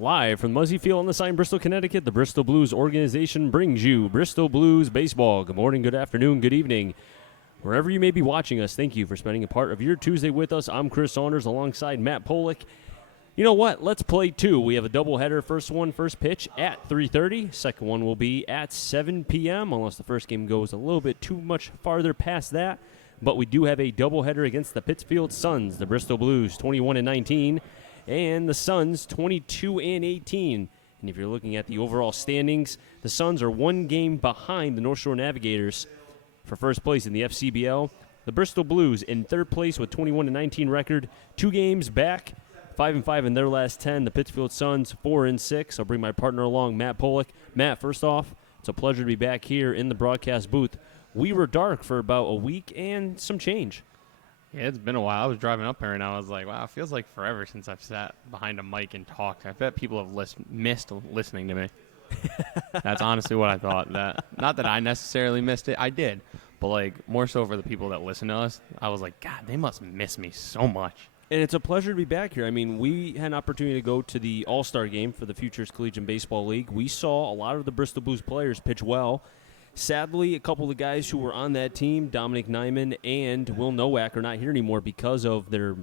Live from Muzzy Field on the side in Bristol, Connecticut, the Bristol Blues organization brings you Bristol Blues baseball. Good morning, good afternoon, good evening. Wherever you may be watching us, thank you for spending a part of your Tuesday with us. I'm Chris Saunders alongside Matt Polick. You know what? Let's play two. We have a doubleheader. First pitch at 3:30. Second one will be at 7 p.m. unless the first game goes a little bit too much farther past that. But we do have a doubleheader against the Pittsfield Suns, the Bristol Blues 21-19. And the Suns 22-18. And if you're looking at the overall standings, the Suns are one game behind the North Shore Navigators for first place in the FCBL. The Bristol Blues in third place with 21-19 record, 2 games back, 5-5 in their last 10. The Pittsfield Suns 4-6. I'll bring my partner along, Matt Polick. Matt, first off, it's a pleasure to be back here in the broadcast booth. We were dark for about a week and some change. Yeah, it's been a while. I was driving up here, and I was like, wow, it feels like forever since I've sat behind a mic and talked. I bet people have missed listening to me. That's honestly what I thought. Not that I necessarily missed it. I did. But, more so for the people that listen to us, I was like, God, they must miss me so much. And it's a pleasure to be back here. I mean, we had an opportunity to go to the All-Star game for the Futures Collegiate Baseball League. We saw a lot of the Bristol Blues players pitch well. Sadly, a couple of the guys who were on that team, Dominic Nyman and Will Nowak, are not here anymore because of their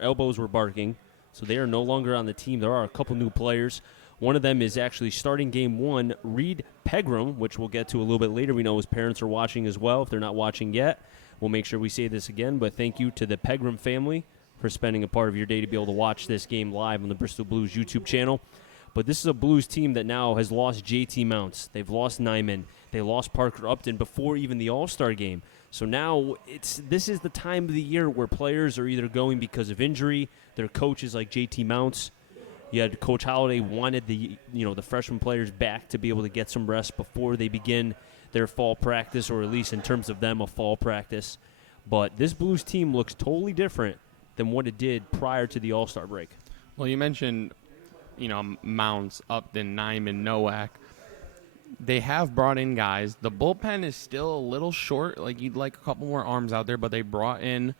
elbows were barking. So they are no longer on the team. There are a couple new players. One of them is actually starting game one, Reed Pegram, which we'll get to a little bit later. We know his parents are watching as well. If they're not watching yet, we'll make sure we say this again. But thank you to the Pegram family for spending a part of your day to be able to watch this game live on the Bristol Blues YouTube channel. But this is a Blues team that now has lost JT Mounts. They've lost Nyman. They lost Parker Upton before even the All-Star game. So now this is the time of the year where players are either going because of injury, their coaches like JT Mounts. You had Coach Holliday wanted the freshman players back to be able to get some rest before they begin their fall practice, or at least in terms of them, a fall practice. But this Blues team looks totally different than what it did prior to the All-Star break. Well, you mentioned, Mounts, Upton, Nyman, Nowak. They have brought in guys. The bullpen is still a little short. You'd like a couple more arms out there, but they brought in,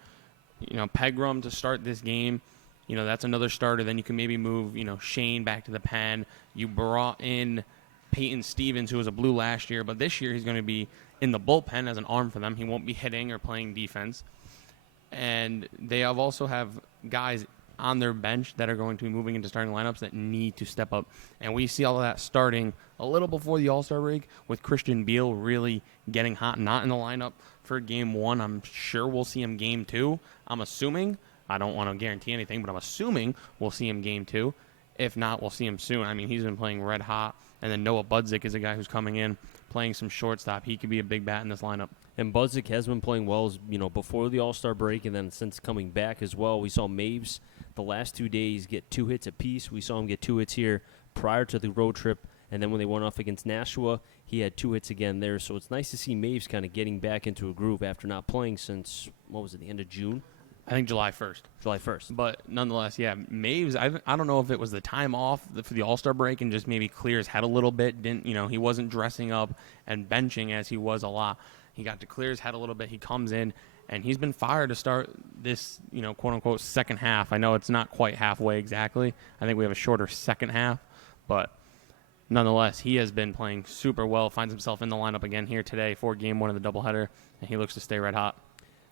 Pegram to start this game. That's another starter. Then you can maybe move, Shane back to the pen. You brought in Peyton Stevens, who was a Blue last year, but this year he's going to be in the bullpen as an arm for them. He won't be hitting or playing defense. And they also have guys on their bench that are going to be moving into starting lineups that need to step up. And we see all of that starting a little before the All-Star break with Christian Beal really getting hot, not in the lineup for game one. I'm sure we'll see him game two. I'm assuming. I don't want to guarantee anything, but I'm assuming we'll see him game two. If not, we'll see him soon. I mean, he's been playing red hot. And then Noah Budzik is a guy who's coming in, playing some shortstop. He could be a big bat in this lineup. And Budzik has been playing well, before the All-Star break, and then since coming back as well. We saw Maves the last 2 days get 2 hits apiece. We saw him get 2 hits here prior to the road trip, and then when they went off against Nashua, he had 2 hits again there. So it's nice to see Maves kind of getting back into a groove after not playing since, the end of June? I think July 1st. July 1st. But nonetheless, yeah, Maves, I don't know if it was the time off for the All-Star break and just maybe clear his head a little bit. He wasn't dressing up and benching as he was a lot. He got to clear his head a little bit. He comes in, and he's been fired to start this, quote-unquote second half. I know it's not quite halfway exactly. I think we have a shorter second half. But nonetheless, he has been playing super well, finds himself in the lineup again here today for game one of the doubleheader, and he looks to stay red hot.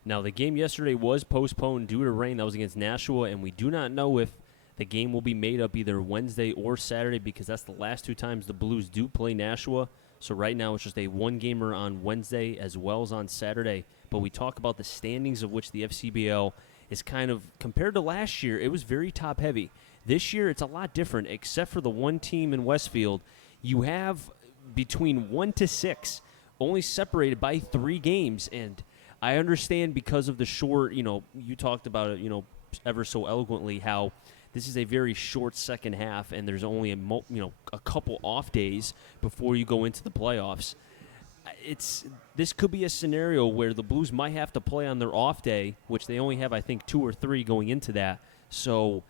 Now, the game yesterday was postponed due to rain. That was against Nashua, and we do not know if the game will be made up either Wednesday or Saturday because that's the last 2 times the Blues do play Nashua. So right now it's just a one-gamer on Wednesday as well as on Saturday. But we talk about the standings of which the FCBL is kind of, compared to last year, it was very top-heavy. This year it's a lot different, except for the one team in Westfield. You have between 1 to 6, only separated by 3 games, and I understand because of the short, you talked about it, ever so eloquently, how this is a very short second half and there's only a couple off days before you go into the playoffs. This could be a scenario where the Blues might have to play on their off day, which they only have, I think, 2 or 3 going into that. So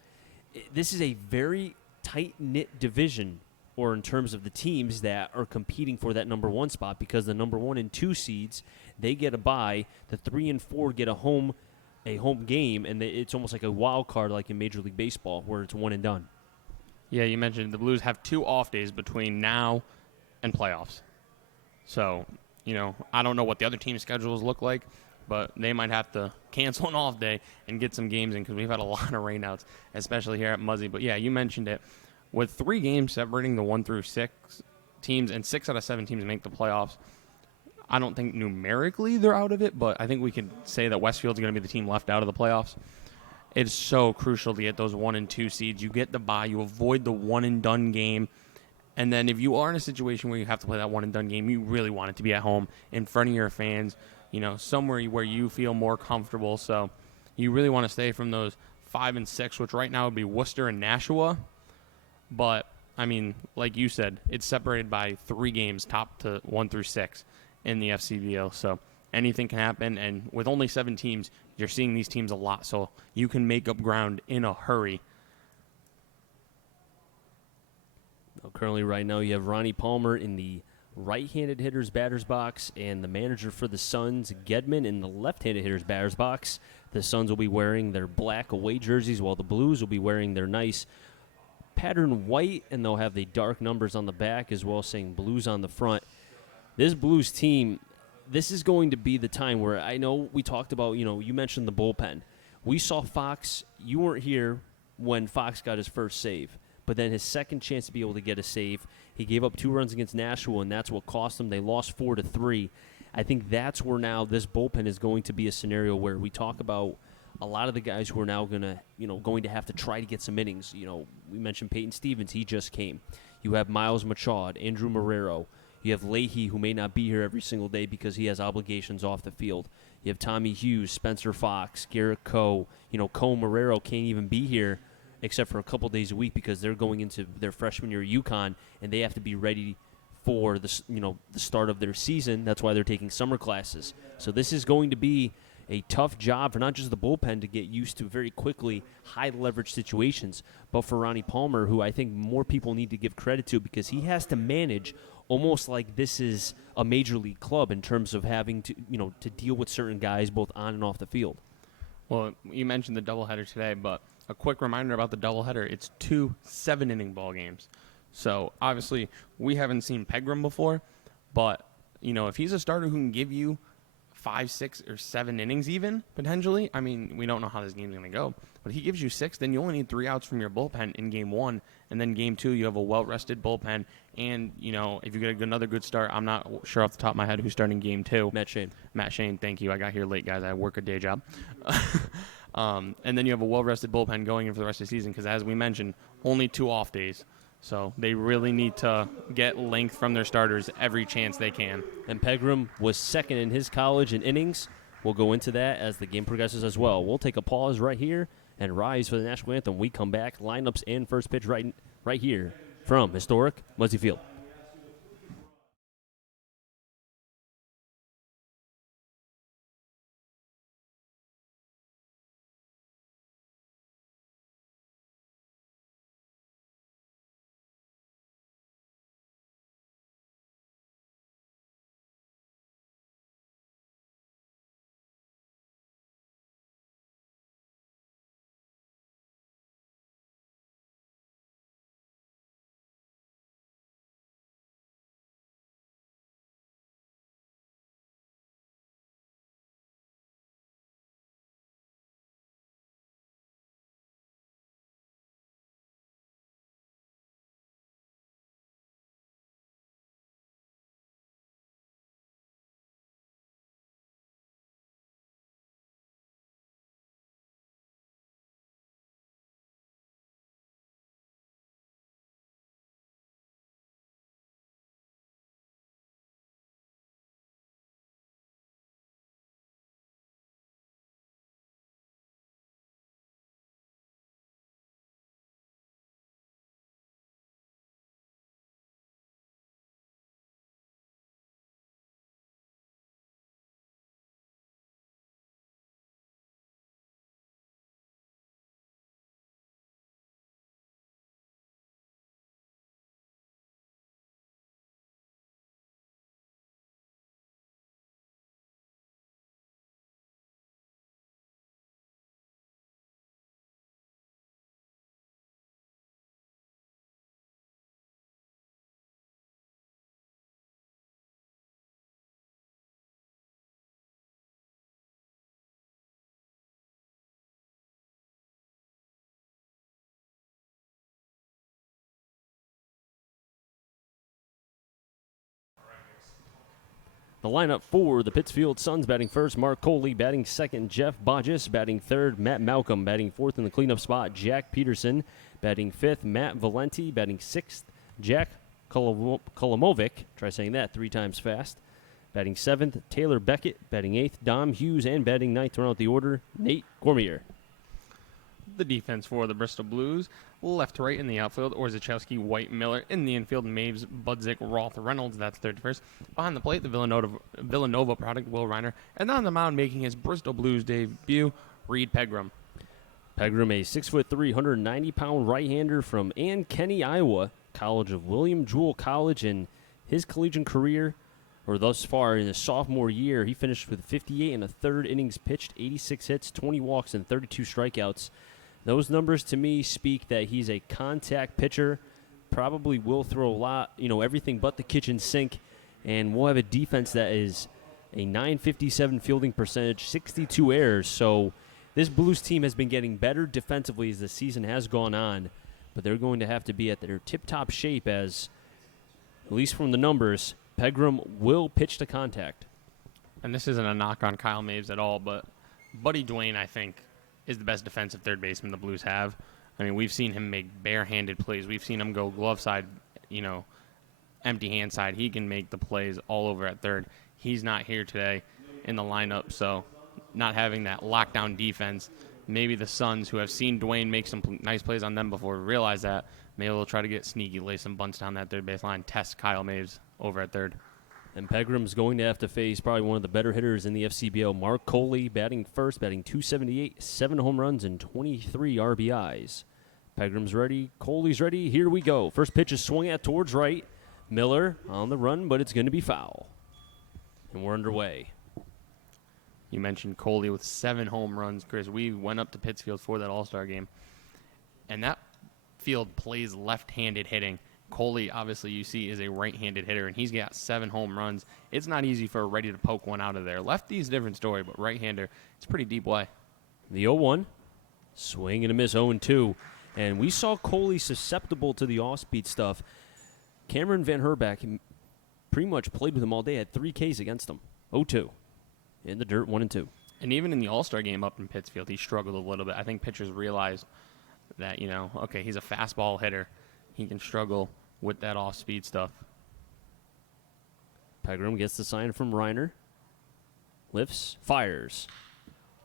this is a very tight-knit division, or in terms of the teams that are competing for that number 1 spot, because the number 1 and 2 seeds, they get a bye. The 3 and 4 get a home game, and it's almost like a wild card like in Major League Baseball where it's one and done. Yeah, you mentioned the Blues have 2 off days between now and playoffs. So, I don't know what the other team's schedules look like, but they might have to cancel an off day and get some games in because we've had a lot of rainouts, especially here at Muzzy. But yeah, you mentioned it. With 3 games separating the 1 through 6 teams and 6 out of 7 teams make the playoffs, I don't think numerically they're out of it, but I think we could say that Westfield's going to be the team left out of the playoffs. It's so crucial to get those 1 and 2 seeds. You get the bye, you avoid the one and done game. And then if you are in a situation where you have to play that one and done game, you really want it to be at home in front of your fans, somewhere where you feel more comfortable. So you really want to stay from those 5 and 6, which right now would be Worcester and Nashua. But I mean, like you said, it's separated by 3 games, top to 1 through 6 in the FCBO. So anything can happen. And with only 7 teams, you're seeing these teams a lot. So you can make up ground in a hurry. Currently, right now, you have Ronnie Palmer in the right-handed hitter's batter's box and the manager for the Suns, Gedman, in the left-handed hitter's batter's box. The Suns will be wearing their black away jerseys while the Blues will be wearing their nice pattern white, and they'll have the dark numbers on the back as well, saying Blues on the front. This Blues team, this is going to be the time where I know we talked about, you mentioned the bullpen. We saw Fox. You weren't here when Fox got his first save. But then his second chance to be able to get a save, he gave up 2 runs against Nashua, and that's what cost them. They lost 4-3. I think that's where now this bullpen is going to be a scenario where we talk about a lot of the guys who are now going to have to try to get some innings. We mentioned Peyton Stevens. He just came. You have Miles Machado, Andrew Marrero. You have Leahy, who may not be here every single day because he has obligations off the field. You have Tommy Hughes, Spencer Fox, Garrett Coe. Coe Marrero can't even be here except for a couple days a week because they're going into their freshman year UConn, and they have to be ready for the start of their season. That's why they're taking summer classes. So this is going to be a tough job for not just the bullpen to get used to very quickly high leverage situations, but for Ronnie Palmer, who I think more people need to give credit to because he has to manage almost like this is a major league club in terms of having to to deal with certain guys both on and off the field. Well, you mentioned the doubleheader today, but a quick reminder about the doubleheader, it's 2 7-inning ball games. So, obviously, we haven't seen Pegram before, but, if he's a starter who can give you 5, 6, or 7 innings even, potentially, I mean, we don't know how this game's going to go, but if he gives you 6, then you only need 3 outs from your bullpen in Game 1, and then Game 2, you have a well-rested bullpen, and, if you get another good start, I'm not sure off the top of my head who's starting Game 2. Matt Shane, thank you. I got here late, guys. I work a day job. And then you have a well-rested bullpen going in for the rest of the season because, as we mentioned, only 2 off days. So they really need to get length from their starters every chance they can. And Pegram was second in his college in innings. We'll go into that as the game progresses as well. We'll take a pause right here and rise for the national anthem. We come back, lineups and first pitch right here from historic Muzzy Field. lineup for the Pittsfield Suns: batting first, Mark Coley; batting second, Jeff Bodges; batting third, Matt Malcolm; batting fourth in the cleanup spot, Jack Peterson; batting fifth, Matt Valenti; batting sixth, Jack Kolomovic. Try saying that 3 times fast. Batting seventh, Taylor Beckett; batting eighth, Dom Hughes; and batting ninth, to round out the order, Nate Cormier. The defense for the Bristol Blues: left to right in the outfield, Orzechowski, White, Miller; in the infield, Maves, Budzik, Roth, Reynolds. That's third to first. Behind the plate, the Villanova product, Will Reiner. And on the mound, making his Bristol Blues debut, Reed Pegram. Pegram, a 6'3", 190-pound right-hander from Kenny, Iowa, College of William Jewell College. In his collegiate career, or thus far in his sophomore year, he finished with 58 and a third innings pitched, 86 hits, 20 walks, and 32 strikeouts. Those numbers to me speak that he's a contact pitcher, probably will throw a lot, everything but the kitchen sink, and we'll have a defense that is a .957 fielding percentage, 62 errors. So this Blues team has been getting better defensively as the season has gone on, but they're going to have to be at their tip-top shape as, at least from the numbers, Pegram will pitch to contact. And this isn't a knock on Kyle Maves at all, but Buddy Dwayne, I think, is the best defensive third baseman the Blues have. I mean, we've seen him make barehanded plays. We've seen him go glove side, empty hand side. He can make the plays all over at third. He's not here today in the lineup, so not having that lockdown defense, maybe the Suns, who have seen Dwayne make some nice plays on them before, realize that. Maybe they'll try to get sneaky, lay some bunts down that third base line, test Kyle Maves over at third. And Pegram's going to have to face probably one of the better hitters in the FCBO, Mark Coley, batting first, batting .278, 7 home runs, and 23 RBIs. Pegram's ready. Coley's ready. Here we go. First pitch is swung at towards right. Miller on the run, but it's going to be foul. And we're underway. You mentioned Coley with 7 home runs, Chris. We went up to Pittsfield for that All-Star game, and that field plays left-handed hitting. Coley, obviously, you see, is a right-handed hitter, and he's got 7 home runs. It's not easy for a ready to poke one out of there. Lefty's a different story, but right-hander, it's pretty deep way. The 0-1, swing and a miss, 0-2. And we saw Coley susceptible to the off-speed stuff. Cameron Van Herbeck pretty much played with him all day, had 3 Ks against him. 0-2. In the dirt, 1-2. And even in the All-Star game up in Pittsfield, he struggled a little bit. I think pitchers realized that, okay, he's a fastball hitter. He can struggle with that off-speed stuff. Pegram gets the sign from Reiner. Lifts, fires.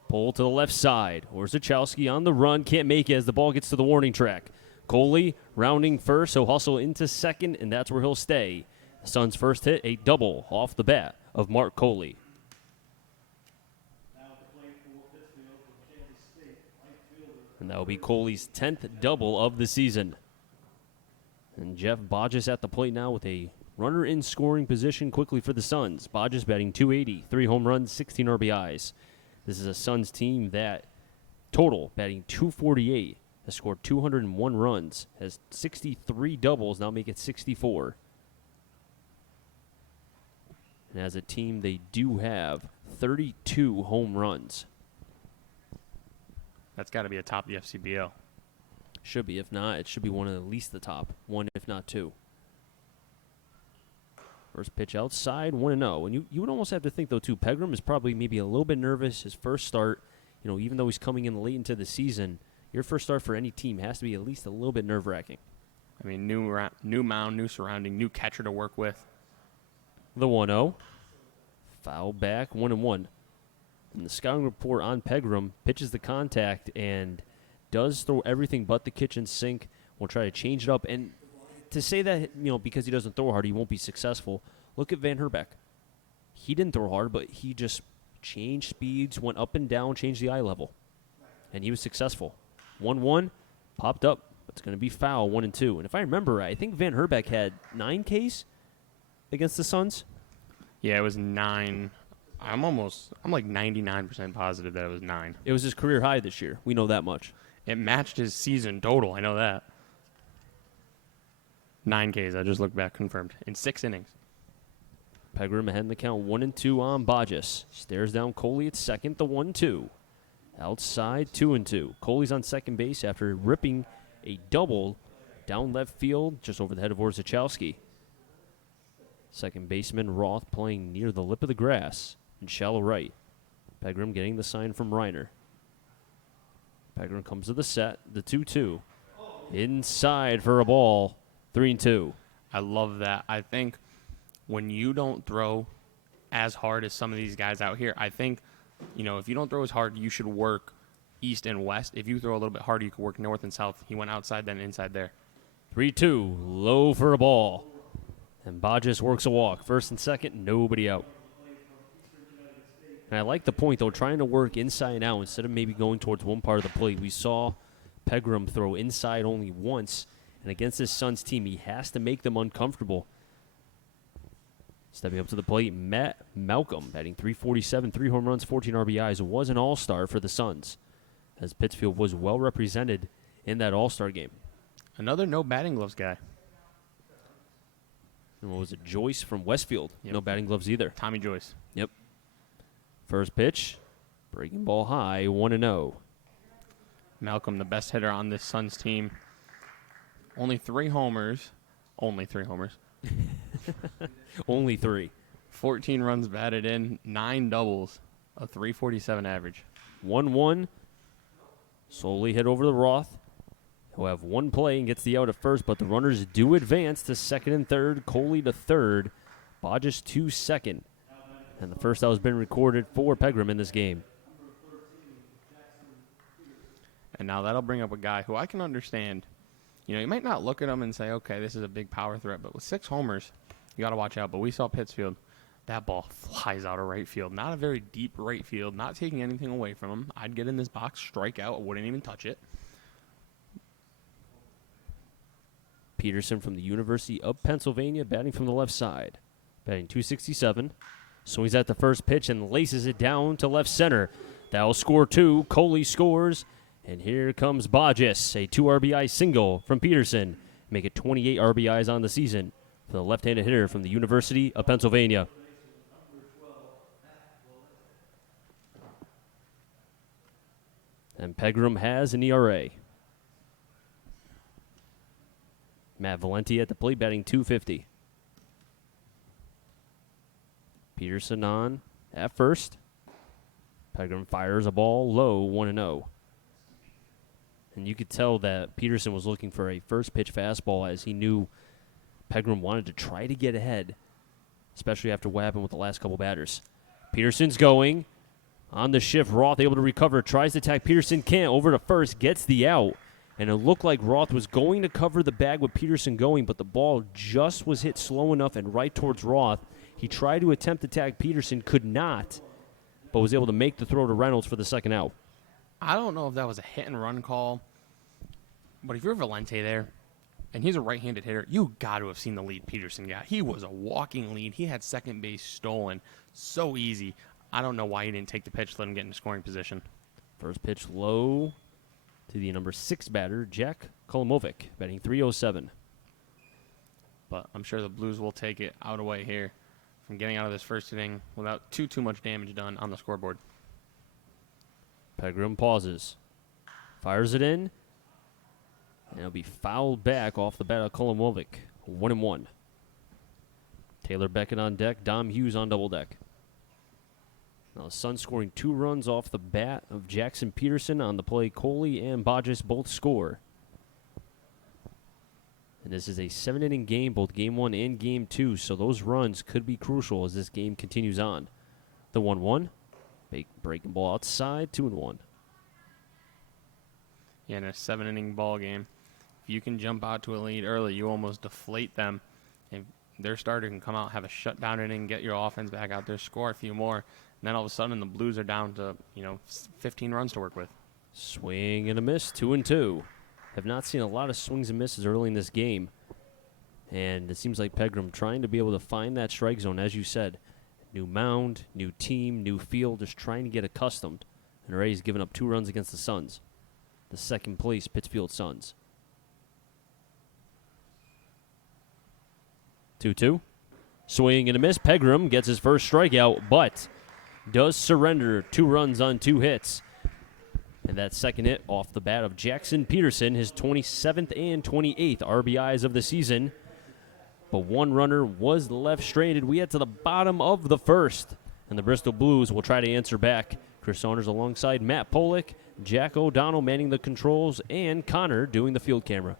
Pull to the left side. Orzechowski on the run. Can't make it as the ball gets to the warning track. Coley rounding first, so hustle into second, and that's where he'll stay. The Suns' first hit, a double off the bat of Mark Coley. And that will be Coley's 10th double of the season. And Jeff Bodges at the plate now with a runner in scoring position quickly for the Suns. Bodges batting .280, 3 home runs, 16 RBIs. This is a Suns team that total batting .248, has scored 201 runs, has 63 doubles, now make it 64. And as a team, they do have 32 home runs. That's got to be atop the FCBO. Should be. If not, it should be one of at least the top. 1, if not 2. First pitch outside, 1-0. And you would almost have to think, though, too, Pegram is probably maybe a little bit nervous. His first start, even though he's coming in late into the season, your first start for any team has to be at least a little bit nerve-wracking. I mean, new mound, new surrounding, new catcher to work with. The 1-0. Foul back, 1-1. And the scouting report on Pegram pitches the contact and does throw everything but the kitchen sink. We'll try to change it up. And to say that, because he doesn't throw hard, he won't be successful, look at Van Herbeck. He didn't throw hard, but he just changed speeds, went up and down, changed the eye level. And he was successful. 1-1, popped up. It's going to be foul, 1-2. And if I remember right, I think Van Herbeck had 9 Ks against the Suns. Yeah, it was 9. I'm like 99% positive that it was 9. It was his career high this year. We know that much. It matched his season total. I know that. 9 Ks. I just looked back, confirmed. In 6 innings. Pegram ahead in the count, 1-2 on Bodges. Stares down Coley at second, the 1-2. Outside, 2-2. Coley's on second base after ripping a double down left field just over the head of Orzechowski. Second baseman Roth playing near the lip of the grass in shallow right. Pegram getting the sign from Reiner. Pegram comes to the set, the 2-2. Inside for a ball, 3-2. I love that. I think when you don't throw as hard as some of these guys out here, I think, if you don't throw as hard, you should work east and west. If you throw a little bit harder, you could work north and south. He went outside, then inside there. 3-2, low for a ball. And Bodges works a walk. First and second, nobody out. And I like the point, though, trying to work inside and out instead of maybe going towards one part of the plate. We saw Pegram throw inside only once, and against this Suns team, he has to make them uncomfortable. Stepping up to the plate, Matt Malcolm, batting .347, 3 home runs, 14 RBIs, was an all-star for the Suns, as Pittsfield was well represented in that all-star game. Another no batting gloves guy. And what was it, Joyce from Westfield? Yep. No batting gloves either. Tommy Joyce. Yep. First pitch, breaking ball high, 1-0. Malcolm, the best hitter on this Suns team. Only 3 homers. Only 3 homers. Only 3. 14 runs batted in, 9 doubles, a .347 average. 1-1. Slowly hit over the Roth. He'll have one play and gets the out at first, but the runners do advance to second and third. Coley to third. Bodges to second. And the first out has been recorded for Pegram in this game. And now that'll bring up a guy who I can understand. You might not look at him and say, okay, this is a big power threat, but with 6 homers, you got to watch out. But we saw Pittsfield. That ball flies out of right field. Not a very deep right field, not taking anything away from him. I'd get in this box, strike out, wouldn't even touch it. Peterson from the University of Pennsylvania, batting from the left side. Batting .267. Swings at the first pitch and laces it down to left center. That'll score 2. Coley scores. And here comes Bodges, a 2 RBI single from Peterson. Make it 28 RBIs on the season for the left-handed hitter from the University of Pennsylvania. And Pegram has an ERA. Matt Valenti at the plate, batting .250. Peterson on at first. Pegram fires a ball low, 1-0. And you could tell that Peterson was looking for a first pitch fastball as he knew Pegram wanted to try to get ahead, especially after what happened with the last couple batters. Peterson's going. On the shift, Roth able to recover. Tries to attack. Peterson can't. Over to first. Gets the out. And it looked like Roth was going to cover the bag with Peterson going, but the ball just was hit slow enough and right towards Roth. He tried to attempt to tag Peterson, could not, but was able to make the throw to Reynolds for the second out. I don't know if that was a hit-and-run call, but if you're Valente there, and he's a right-handed hitter, you got to have seen the lead Peterson got. He was a walking lead. He had second base stolen so easy. I don't know why he didn't take the pitch, let him get into scoring position. First pitch low to the number 6 batter, Jack Kolomovic, batting .307. But I'm sure the Blues will take it out away here from getting out of this first inning without too much damage done on the scoreboard. Pegram pauses. Fires it in. And it'll be fouled back off the bat of Kolomovic. 1-1. Taylor Beckett on deck. Dom Hughes on double deck. Now the Suns scoring 2 runs off the bat of Jackson Peterson on the play. Coley and Bodges both score. And this is a 7-inning game, both Game 1 and Game 2, so those runs could be crucial as this game continues on. The 1-1, breaking ball outside, 2-1. Yeah, in a 7-inning ball game, if you can jump out to a lead early, you almost deflate them. If their starter can come out, have a shutdown inning, get your offense back out there, score a few more, and then all of a sudden the Blues are down to 15 runs to work with. Swing and a miss, 2-2. Have not seen a lot of swings and misses early in this game. And it seems like Pegram trying to be able to find that strike zone, as you said. New mound, new team, new field, just trying to get accustomed. And already he's given up 2 runs against the Suns. The second place Pittsfield Suns. 2-2. Swing and a miss. Pegram gets his first strikeout, but does surrender 2 runs on 2 hits. And that second hit off the bat of Jackson Peterson, his 27th and 28th RBIs of the season. but one runner was left stranded. We head to the bottom of the first, and the Bristol Blues will try to answer back. Chris Saunders alongside Matt Polick, Jack O'Donnell manning the controls, and Connor doing the field camera.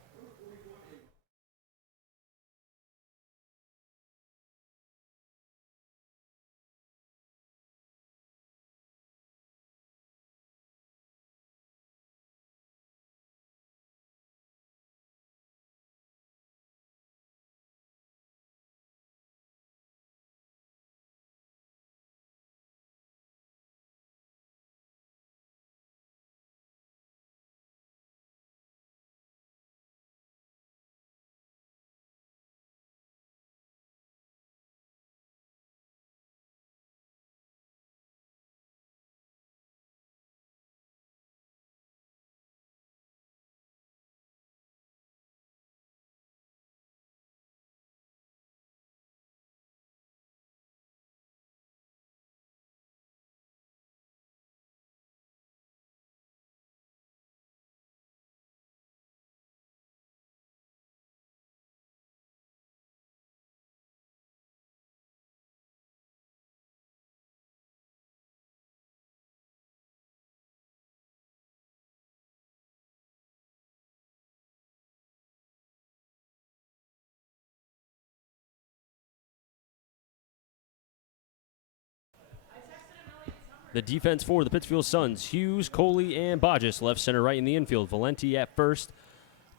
The defense for the Pittsfield Suns, Hughes, Coley, and Bodges, left, center, right in the infield. Valenti at first,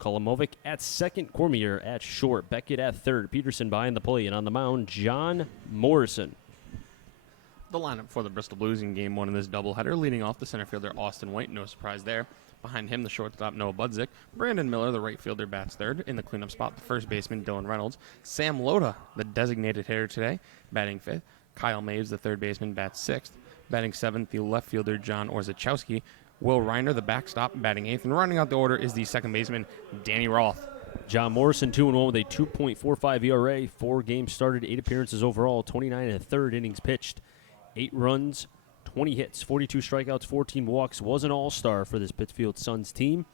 Kolomovic at second, Cormier at short, Beckett at third, Peterson behind the plate, and on the mound, John Morrison. The lineup for the Bristol Blues in Game 1 of this doubleheader, leading off the center fielder Austin White, no surprise there. Behind him, the shortstop Noah Budzik. Brandon Miller, the right fielder, bats third. In the cleanup spot, the first baseman Dylan Reynolds. Sam Loda, the designated hitter today, batting fifth. Kyle Maves, the third baseman, bats sixth. Batting seventh, the left fielder John Orzechowski. Will Reiner, the backstop, batting eighth. And rounding out the order is the second baseman Danny Roth. John Morrison, 2-1 with a 2.45 ERA. 4 games started, 8 appearances overall, 29 and a third innings pitched. 8 runs, 20 hits, 42 strikeouts, 14 walks. Was an all-star for this Pittsfield Suns team.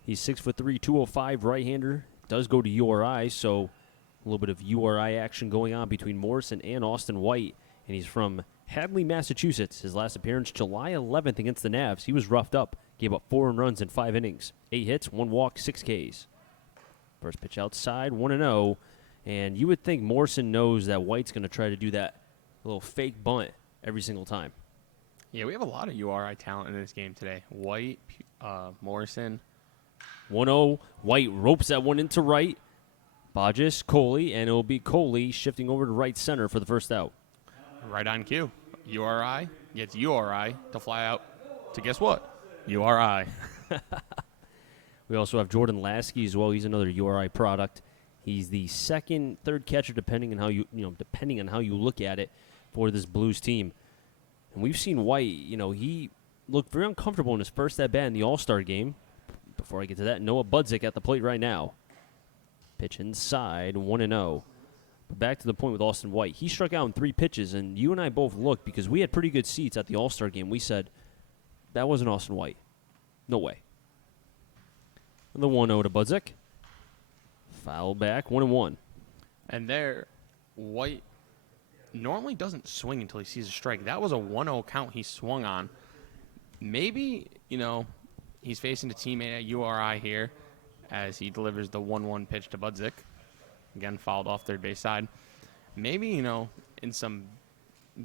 He's 6'3", 205 right-hander. Does go to URI, so a little bit of URI action going on between Morrison and Austin White. And he's from Hadley, Massachusetts. His last appearance, July 11th against the Navs. He was roughed up, gave up 4 runs in 5 innings. 8 hits, 1 walk, 6 Ks. First pitch outside, 1-0. And you would think Morrison knows that White's going to try to do that little fake bunt every single time. Yeah, we have a lot of URI talent in this game today. White, Morrison. 1-0. White ropes that one into right. Bodges, Coley, and it'll be Coley shifting over to right center for the first out. Right on cue. URI gets URI to fly out to guess what? URI. We also have Jordan Lasky as well. He's another URI product. He's the second, third catcher, depending on how you look at it, for this Blues team. And we've seen White. He looked very uncomfortable in his first at bat in the All-Star game. Before I get to that, Noah Budzik at the plate right now. Pitch inside, 1-0. But back to the point with Austin White. He struck out in 3 pitches, and you and I both looked because we had pretty good seats at the All-Star game. We said, that wasn't Austin White. No way. The 1-0 to Budzik. Foul back, 1-1. And there, White normally doesn't swing until he sees a strike. That was a 1-0 count he swung on. Maybe, he's facing a teammate at URI here as he delivers the 1-1 pitch to Budzik. Again, fouled off third base side. Maybe, in some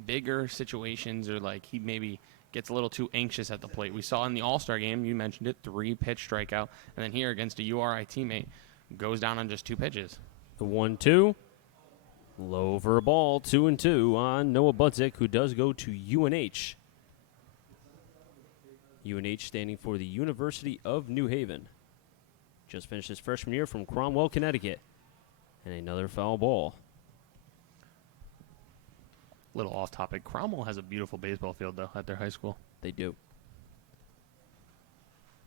bigger situations or he maybe gets a little too anxious at the plate. We saw in the All-Star game, you mentioned it, 3-pitch strikeout. And then here against a URI teammate, goes down on just 2 pitches. The 1-2. Low for a ball, 2-2 on Noah Budzik, who does go to UNH. UNH standing for the University of New Haven. Just finished his freshman year from Cromwell, Connecticut. And another foul ball. Little off topic. Cromwell has a beautiful baseball field, though, at their high school. They do.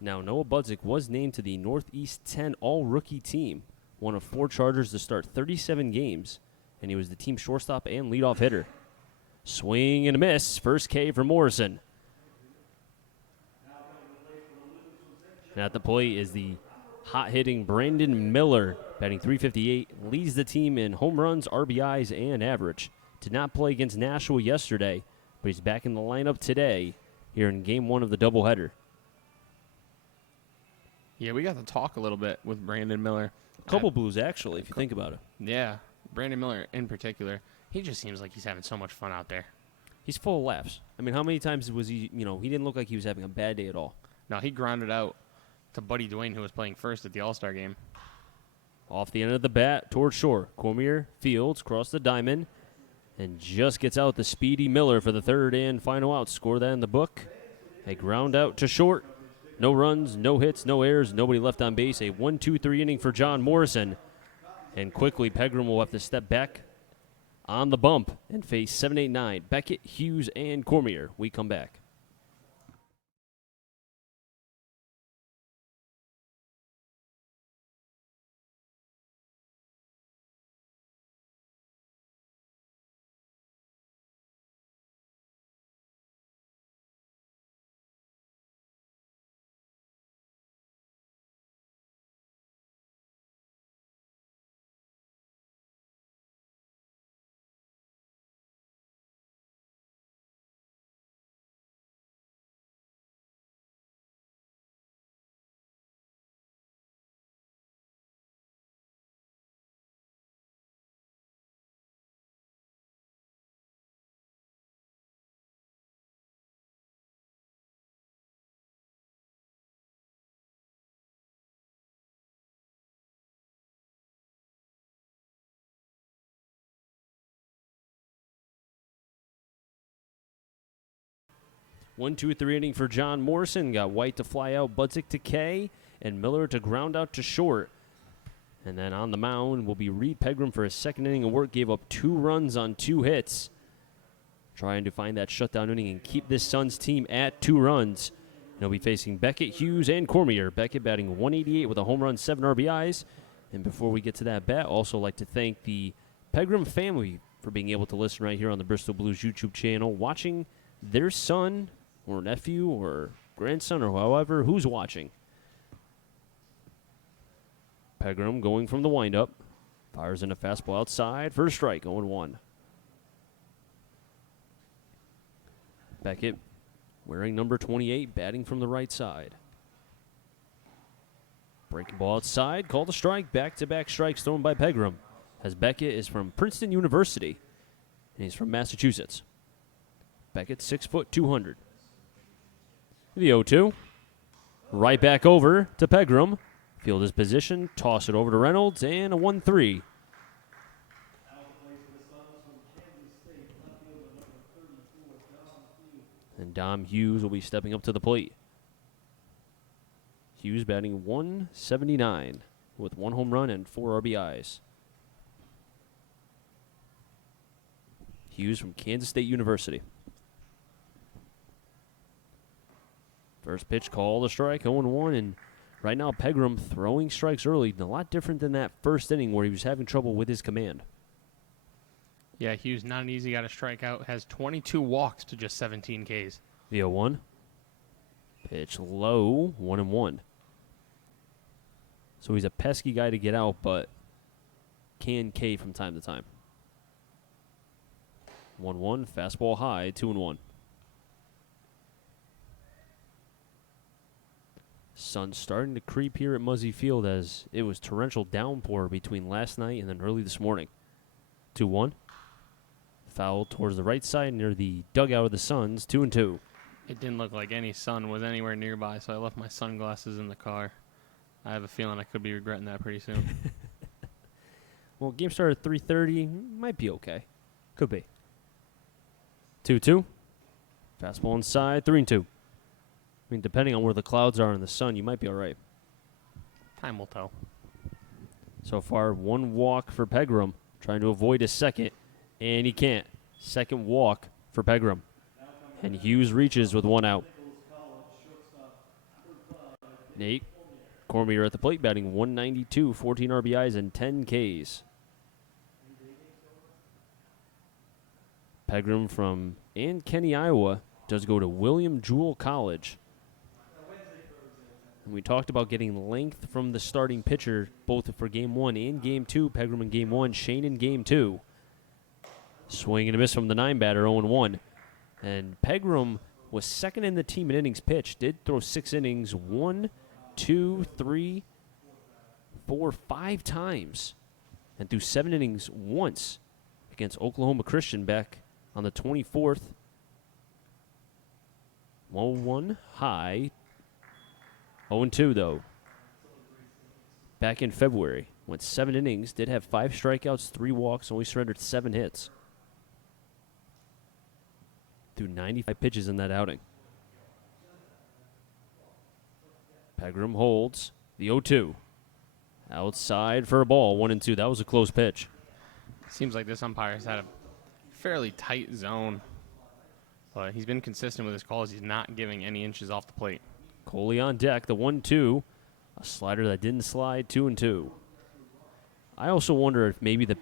Now, Noah Budzik was named to the Northeast 10 All-Rookie team, one of 4 Chargers to start 37 games, and he was the team shortstop and leadoff hitter. Swing and a miss. First K for Morrison. And at the plate is the hot-hitting Brandon Miller, batting .358, leads the team in home runs, RBIs, and average. Did not play against Nashua yesterday, but he's back in the lineup today here in Game 1 of the doubleheader. Yeah, we got to talk a little bit with Brandon Miller. A couple Blues, actually, if you think about it. Yeah, Brandon Miller in particular. He just seems like he's having so much fun out there. He's full of laughs. I mean, how many times was he, he didn't look like he was having a bad day at all. No, he grounded out to Buddy Dwayne, who was playing first at the All-Star game. Off the end of the bat, towards short. Cormier fields, cross the diamond, and just gets out the speedy Miller for the third and final out. Score that in the book. A ground out to short. No runs, no hits, no errors, nobody left on base. A 1-2-3 inning for John Morrison. And quickly, Pegram will have to step back on the bump and face 7-8-9. Beckett, Hughes, and Cormier. We come back. One, two, three inning for John Morrison. Got White to fly out, Budzik to K, and Miller to ground out to short. And then on the mound will be Reed Pegram for his second inning of work. Gave up 2 runs on 2 hits. Trying to find that shutdown inning and keep this Suns team at 2 runs. And he'll be facing Beckett, Hughes, and Cormier. Beckett batting .188 with a home run, 7 RBIs. And before we get to that bat, also like to thank the Pegram family for being able to listen right here on the Bristol Blues YouTube channel, watching their son or nephew or grandson or however who's watching. Pegram going from the windup. Fires in a fastball outside for a strike, 0-1. Beckett wearing number 28, batting from the right side. Breaking ball outside, called a strike. Back-to-back strikes thrown by Pegram, as Beckett is from Princeton University, and he's from Massachusetts. Beckett, 6 foot, 200. The 0-2. Right back over to Pegram. Field his position, toss it over to Reynolds, and a 1-3. And Dom Hughes will be stepping up to the plate. Hughes batting .179 with 1 home run and 4 RBIs. Hughes from Kansas State University. First pitch called a strike, 0-1, and right now Pegram throwing strikes early, a lot different than that first inning where he was having trouble with his command. Yeah, Hughes not an easy guy to strike out. Has 22 walks to just 17 Ks. The 0-1. Pitch low, 1-1. So he's a pesky guy to get out, but can K from time to time. 1-1, fastball high, 2-1. Sun starting to creep here at Muzzy Field as it was torrential downpour between last night and then early this morning. 2-1. Foul towards the right side near the dugout of the Suns, 2-2. It didn't look like any sun was anywhere nearby, so I left my sunglasses in the car. I have a feeling I could be regretting that pretty soon. Well, game started at 3:30. Might be okay. Could be. 2-2. Fastball inside, 3-2. I mean, depending on where the clouds are in the sun, you might be all right. Time will tell. So far, 1 walk for Pegram, trying to avoid a second, and he can't. Second walk for Pegram. And Hughes reaches with 1 out. Nate Cormier at the plate, batting .192, 14 RBIs, and 10 Ks. Pegram from Ann Kenny, Iowa, does go to William Jewell College. And we talked about getting length from the starting pitcher, both for Game 1 and Game 2. Pegram in Game 1, Shane in Game 2. Swing and a miss from the 9-batter, 0-1. And Pegram was second in the team in innings pitched. Did throw 6 innings, 1, 2, 3, 4, 5 times. And threw 7 innings once against Oklahoma Christian back on the 24th. 1-1 high. 0-2, though. Back in February. Went 7 innings. Did have 5 strikeouts, 3 walks. Only surrendered 7 hits. Threw 95 pitches in that outing. Pegram holds the 0-2. Outside for a ball, 1-2. That was a close pitch. Seems like this umpire's had a fairly tight zone. But he's been consistent with his calls. He's not giving any inches off the plate. Coley on deck, the 1-2. A slider that didn't slide, 2-2. I also wonder if maybe the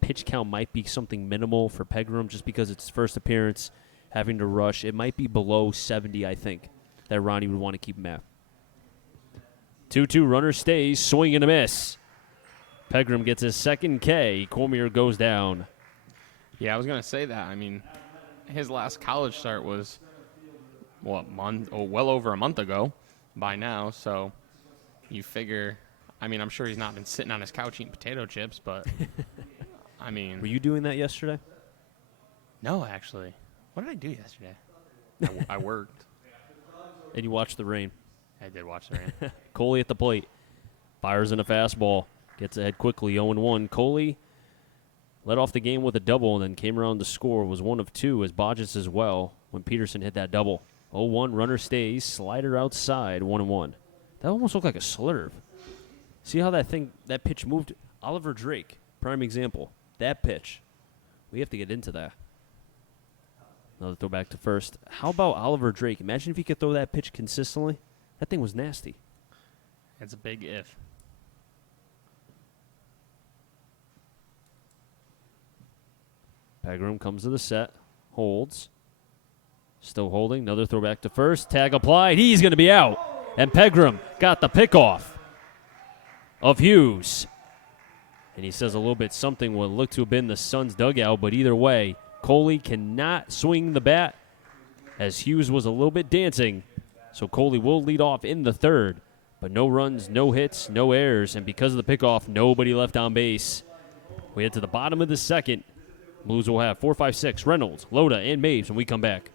pitch count might be something minimal for Pegram just because it's his first appearance, having to rush. It might be below 70, I think, that Ronnie would want to keep him at. 2-2, runner stays, swing and a miss. Pegram gets his second K. Cormier goes down. Yeah, I was going to say that. I mean, his last college start was, well over a month ago by now. So you figure, I mean, I'm sure he's not been sitting on his couch eating potato chips, but, I mean. Were you doing that yesterday? No, actually. What did I do yesterday? I worked. And you watched the rain. I did watch the rain. Coley at the plate. Fires in a fastball. Gets ahead quickly, 0-1. Coley led off the game with a double and then came around to score. Was 1 of 2 as Bodges as well when Peterson hit that double. 0-1, runner stays. Slider outside, 1-1. That almost looked like a slurve. See how that pitch moved? Oliver Drake, prime example. That pitch. We have to get into that. Another throw back to first. How about Oliver Drake? Imagine if he could throw that pitch consistently. That thing was nasty. It's a big if. Pegram comes to the set. Holds. Still holding. Another throw back to first. Tag applied. He's going to be out. And Pegram got the pickoff of Hughes. And he says a little bit something what looked to have been the Suns' dugout, but either way, Coley cannot swing the bat as Hughes was a little bit dancing. So Coley will lead off in the third, but no runs, no hits, no errors, and because of the pickoff, nobody left on base. We head to the bottom of the second. Blues will have 4, 5, 6, Reynolds, Loda, and Maves when we come back.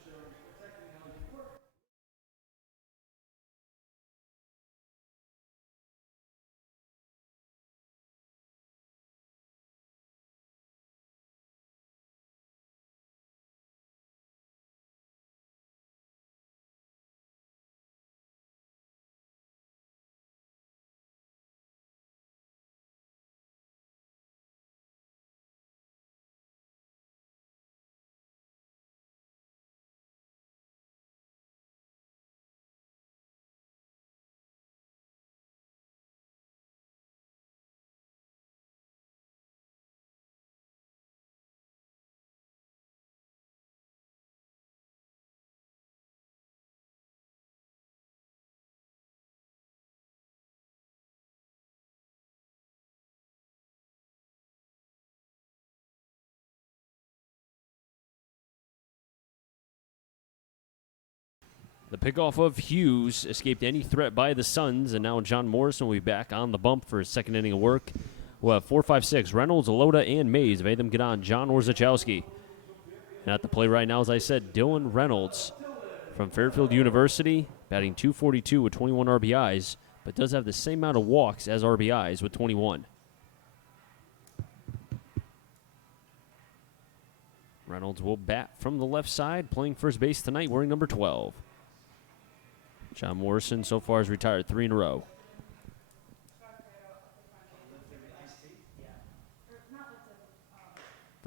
The pickoff of Hughes escaped any threat by the Suns, and now John Morrison will be back on the bump for his second inning of work. We'll have 4, 5, 6, Reynolds, Loda, and Mays. Made them get on John Orzechowski. And at the play right now, as I said, Dylan Reynolds from Fairfield University, batting .242 with 21 RBIs, but does have the same amount of walks as RBIs with 21. Reynolds will bat from the left side, playing first base tonight, wearing number 12. John Morrison so far has retired 3 in a row.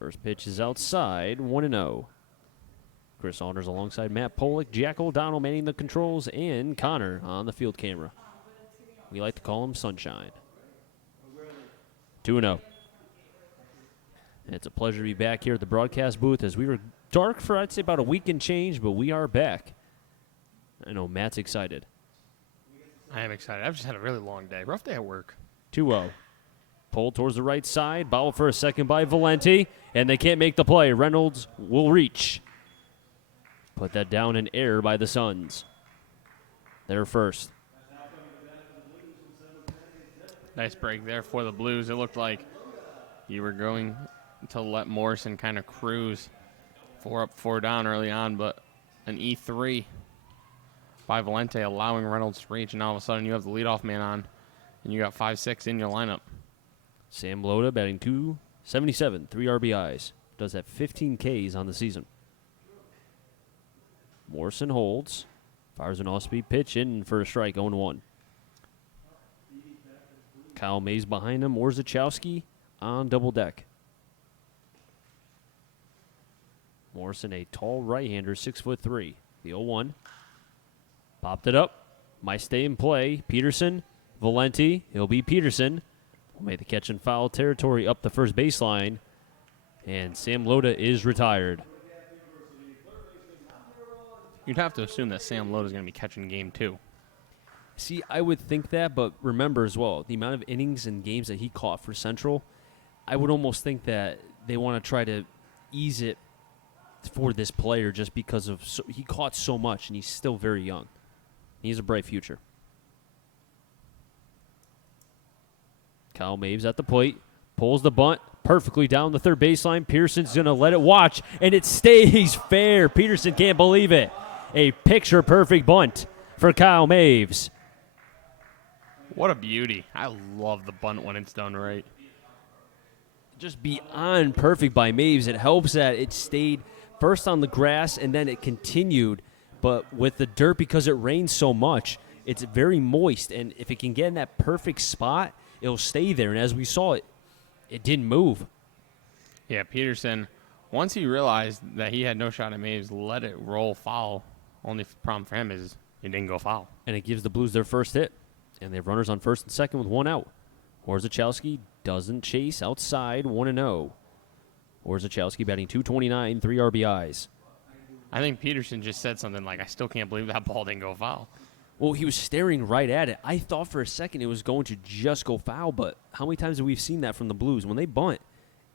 First pitch is outside, 1-0. Chris Saunders alongside Matt Polick, Jack O'Donnell manning the controls, and Connor on the field camera. We like to call him Sunshine. 2-0. It's a pleasure to be back here at the broadcast booth as we were dark for, I'd say, about a week and change, but we are back. I know Matt's excited. I am excited. I've just had a really long day. Rough day at work. 2-0. Pulled towards the right side. Bobble for a second by Valenti. And they can't make the play. Reynolds will reach. Put that down in air by the Suns. They're first. Nice break there for the Blues. It looked like you were going to let Morrison kind of cruise 4 up, 4 down early on, but an E3 by Valente allowing Reynolds to reach, and all of a sudden you have the leadoff man on, and you got 5-6 in your lineup. Sam Loda batting .277, 3 RBIs. Does have 15 Ks on the season. Morrison holds. Fires an off-speed pitch in for a strike, 0-1. Kyle Mays behind him. Orzechowski on double deck. Morrison, a tall right-hander, 6'3". The 0-1. Popped it up. Might stay in play. Peterson, Valenti. It'll be Peterson. Will make the catch in foul territory up the first baseline. And Sam Loda is retired. You'd have to assume that Sam Loda is going to be catching game 2. See, I would think that, but remember as well, the amount of innings and games that he caught for Central, I would almost think that they want to try to ease it for this player just because of he caught so much and he's still very young. He has a bright future. Kyle Maves at the plate, pulls the bunt perfectly down the third baseline. Pearson's going to let it watch, and it stays fair. Peterson can't believe it. A picture-perfect bunt for Kyle Maves. What a beauty. I love the bunt when it's done right. Just beyond perfect by Maves. It helps that it stayed first on the grass and then it continued. But with the dirt, because it rains so much, it's very moist. And if it can get in that perfect spot, it'll stay there. And as we saw, it didn't move. Yeah, Peterson, once he realized that he had no shot at Maves, let it roll foul. Only problem for him is it didn't go foul. And it gives the Blues their first hit. And they have runners on first and second with 1 out. Orzechowski doesn't chase outside, 1-0. Orzechowski batting .229, 3 RBIs. I think Peterson just said something like, I still can't believe that ball didn't go foul. Well, he was staring right at it. I thought for a second it was going to just go foul, but how many times have we seen that from the Blues? When they bunt,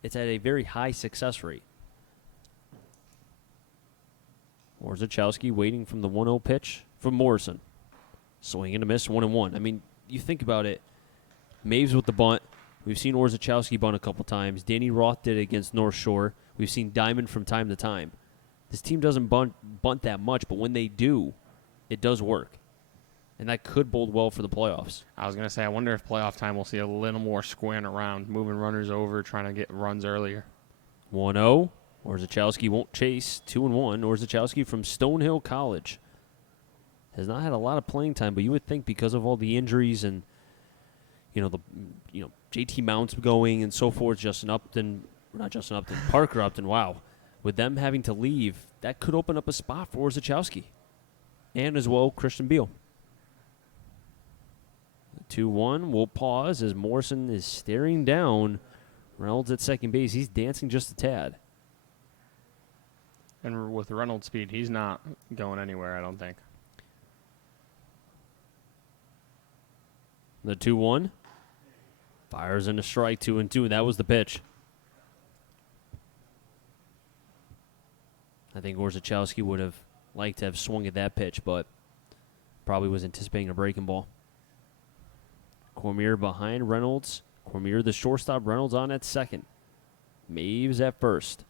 it's at a very high success rate. Orzechowski waiting from the 1-0 pitch from Morrison. Swing and a miss, 1-1. I mean, you think about it. Maves with the bunt. We've seen Orzechowski bunt a couple times. Danny Roth did it against North Shore. We've seen Diamond from time to time. This team doesn't bunt that much, but when they do, it does work. And that could bode well for the playoffs. I was going to say, I wonder if playoff time we'll see a little more squaring around, moving runners over, trying to get runs earlier. 1-0. Orzechowski won't chase. 2-1. Orzechowski from Stonehill College. Has not had a lot of playing time, but you would think because of all the injuries and JT Mounts going and so forth, Parker Upton, wow. With them having to leave, that could open up a spot for Orzechowski. And as well, Christian Beal. 2-1, we'll pause as Morrison is staring down Reynolds at second base. He's dancing just a tad. And with Reynolds' speed, he's not going anywhere, I don't think. The 2-1. Fires in a strike, 2-2, and that was the pitch. I think Orzechowski would have liked to have swung at that pitch, but probably was anticipating a breaking ball. Cormier behind Reynolds. Cormier, the shortstop, Reynolds on at second. Maves at first.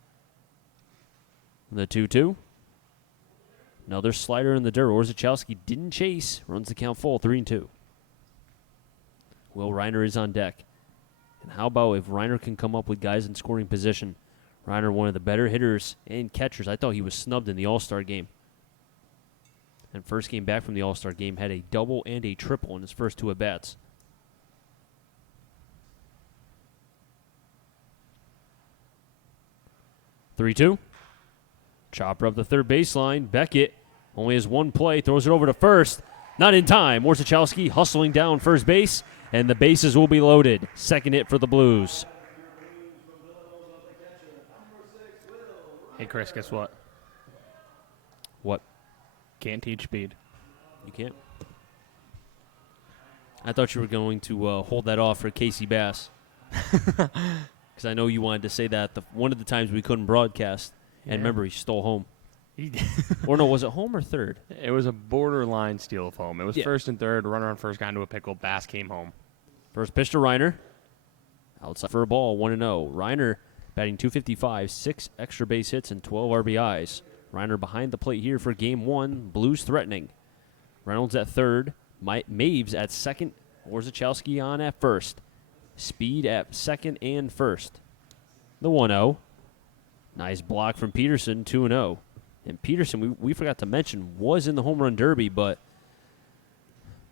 The 2-2. Another slider in the dirt. Orzechowski didn't chase. Runs the count full, 3-2. Will Reiner is on deck. And how about if Reiner can come up with guys in scoring position? Reiner, one of the better hitters and catchers. I thought he was snubbed in the All-Star game. And first game back from the All-Star game, had a double and a triple in his first 2 at-bats. (3-2). Chopper up the third baseline. Beckett only has one play. Throws it over to first. Not in time. Orzechowski hustling down first base. And the bases will be loaded. Second hit for the Blues. Hey, Chris, guess what? What? Can't teach speed. You can't? I thought you were going to hold that off for Casey Bass. Because I know you wanted to say that one of the times we couldn't broadcast. And remember, he stole home. He did. Or no, was it home or third? It was a borderline steal of home. It was first and third, runner on first, got into a pickle. Bass came home. First pitch to Reiner. Outside for a ball, 1-0. Reiner batting .255, 6 extra base hits and 12 RBIs. Reiner behind the plate here for game 1. Blues threatening. Reynolds at third. Maves at second. Orzechowski on at first. Speed at second and first. The 1-0. Nice block from Peterson, 2-0. And Peterson, we forgot to mention, was in the home run derby, but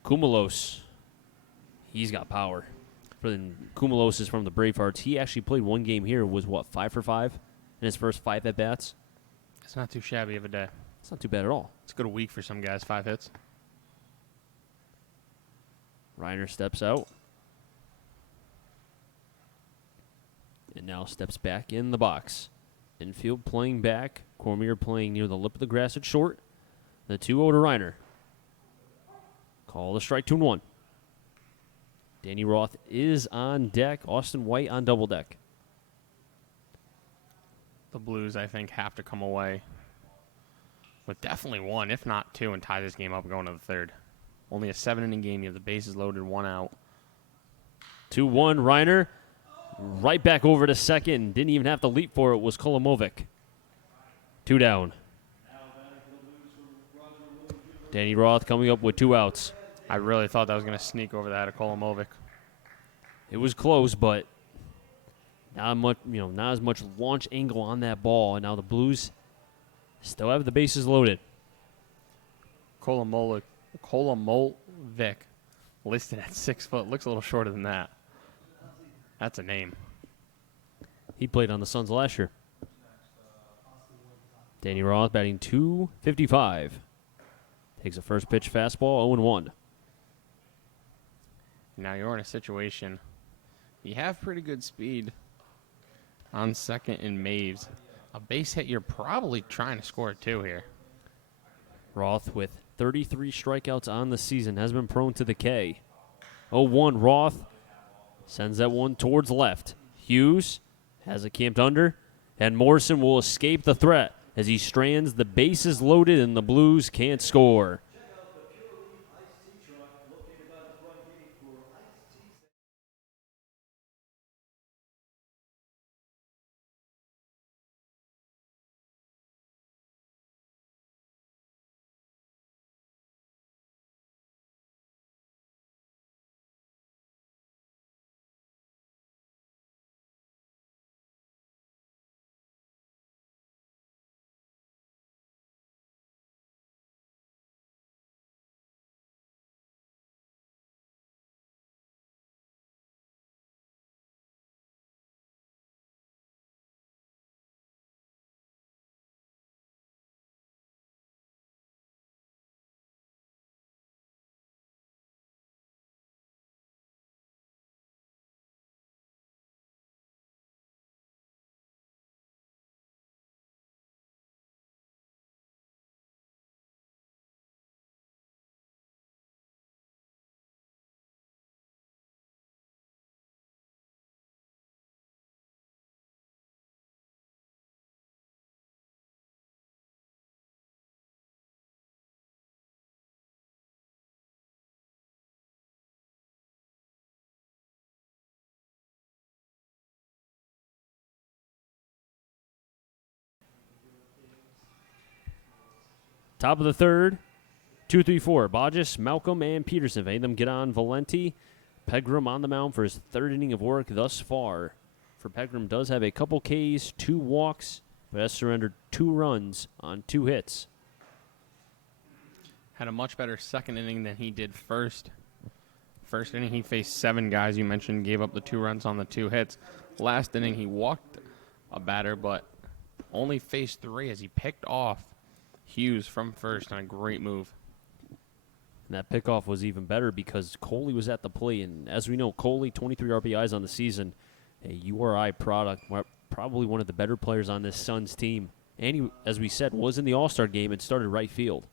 Kumalos, he's got power. Kumalos is from the Bravehearts. He actually played one game here, was 5 for 5 in his first 5 at-bats? It's not too shabby of a day. It's not too bad at all. It's a good week for some guys, 5 hits. Reiner steps out. And now steps back in the box. Infield playing back. Cormier playing near the lip of the grass at short. The 2-0 to Reiner. Call the strike, 2-1. Danny Roth is on deck. Austin White on double deck. The Blues, I think, have to come away with definitely 1, if not 2, and tie this game up going to the third. Only a 7-inning game. You have the bases loaded, 1 out. 2-1, Reiner. Right back over to second. Didn't even have to leap for it. Was Kolomovic. 2 down. Danny Roth coming up with 2 outs. I really thought that was going to sneak over that of Kolomovic. It was close, but not as much launch angle on that ball. And now the Blues still have the bases loaded. Kolomovic listed at 6 foot. Looks a little shorter than that. That's a name. He played on the Suns last year. Danny Roth batting .255. Takes a first pitch fastball, 0-1. Now you're in a situation. You have pretty good speed on second in Maves. A base hit, you're probably trying to score 2 here. Roth with 33 strikeouts on the season has been prone to the K. 0-1, Roth sends that one towards left. Hughes has it camped under, and Morrison will escape the threat as he strands the bases loaded and the Blues can't score. Top of the third, 2-3-4. Bodges, Malcolm, and Peterson. If any of them get on Valenti, Pegram on the mound for his 3rd inning of work thus far. For Pegram does have a couple Ks, 2 walks, but has surrendered 2 runs on 2 hits. Had a much better second inning than he did first. First inning, he faced 7 guys you mentioned, gave up the 2 runs on the 2 hits. Last inning, he walked a batter, but only faced 3 as he picked off Hughes from first on a great move. And that pickoff was even better because Coley was at the plate. And as we know, Coley, 23 RBIs on the season, a URI product, probably one of the better players on this Suns team. And he, as we said, was in the All-Star game and started right field.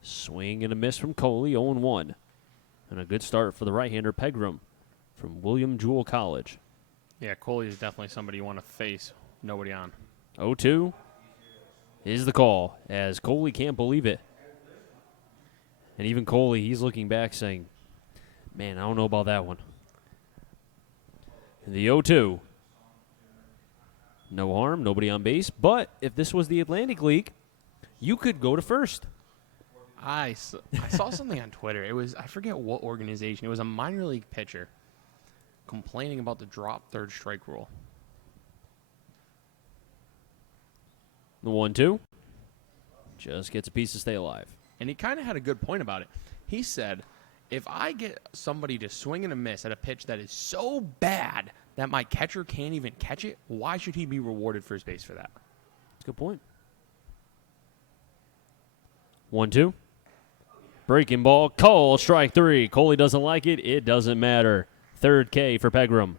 Swing and a miss from Coley, 0-1. And a good start for the right-hander Pegram from William Jewell College. Yeah, Coley is definitely somebody you want to face. Nobody on. 0-2 is the call, as Coley can't believe it. And even Coley, he's looking back saying, man, I don't know about that one. And the 0-2. No harm, nobody on base. But if this was the Atlantic League, you could go to first. I saw something on Twitter. It was, I forget what organization. It was a minor league pitcher complaining about the drop third strike rule. The 1-2 just gets a piece to stay alive. And he kind of had a good point about it. He said, if I get somebody to swing and a miss at a pitch that is so bad that my catcher can't even catch it, why should he be rewarded first base for that? That's a good point. 1-2. Breaking ball, call, strike 3. Coley doesn't like it. It doesn't matter. Third K for Pegram.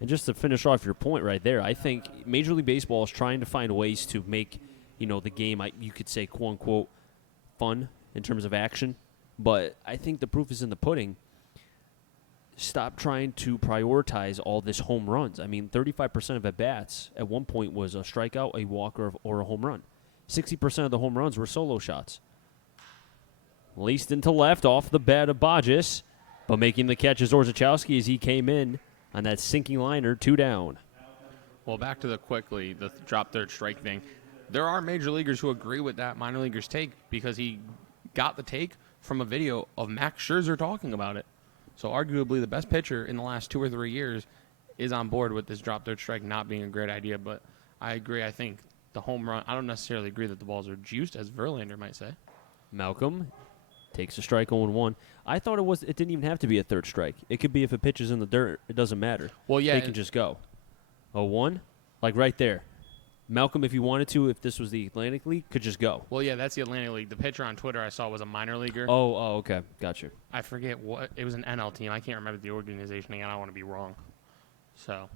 And just to finish off your point right there, I think Major League Baseball is trying to find ways to make, the game, you could say, quote-unquote, fun in terms of action. But I think the proof is in the pudding. Stop trying to prioritize all this home runs. I mean, 35% of at-bats at one point was a strikeout, a walk, or a home run. 60% of the home runs were solo shots. Laced into left off the bat of Bodges, but making the catch is Orzechowski as he came in on that sinking liner, 2 down. Well, back to the drop third strike thing. There are major leaguers who agree with that minor leaguer's take because he got the take from a video of Max Scherzer talking about it. So arguably the best pitcher in the last 2 or 3 years is on board with this drop third strike not being a great idea. But I agree. I think the home run, I don't necessarily agree that the balls are juiced, as Verlander might say. Malcolm takes a strike 0-1. I thought it didn't even have to be a third strike. It could be if a pitch is in the dirt, it doesn't matter. Well, yeah. They can just go. 0-1, like right there. Malcolm, if you wanted to, if this was the Atlantic League, could just go. Well, yeah, that's the Atlantic League. The pitcher on Twitter I saw was a minor leaguer. Oh, okay. Gotcha. I forget what. It was an NL team. I can't remember the organization again. I don't want to be wrong. So.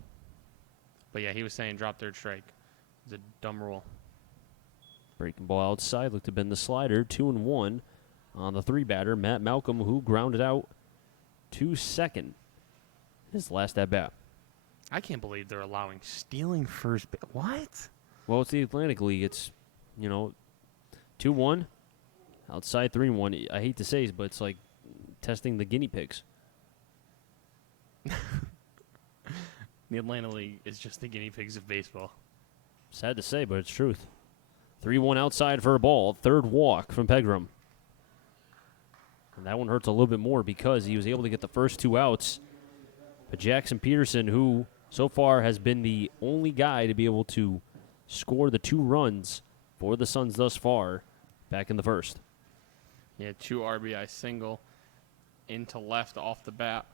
But, yeah, he was saying drop third strike. It's a dumb rule. Breaking ball outside. Looked to bend the slider. 2-1 on the 3-batter, Matt Malcolm, who grounded out to second. His last at-bat. I can't believe they're allowing stealing first base. What? Well, it's the Atlantic League. It's, 2-1, outside 3-1. I hate to say it, but it's like testing the guinea pigs. The Atlanta League is just the guinea pigs of baseball. Sad to say, but it's truth. 3-1 outside for a ball. Third walk from Pegram. And that one hurts a little bit more because he was able to get the first 2 outs. But Jackson Peterson, who so far has been the only guy to be able to score the 2 runs for the Suns thus far, back in the first. Yeah, 2 RBI single into left off the bat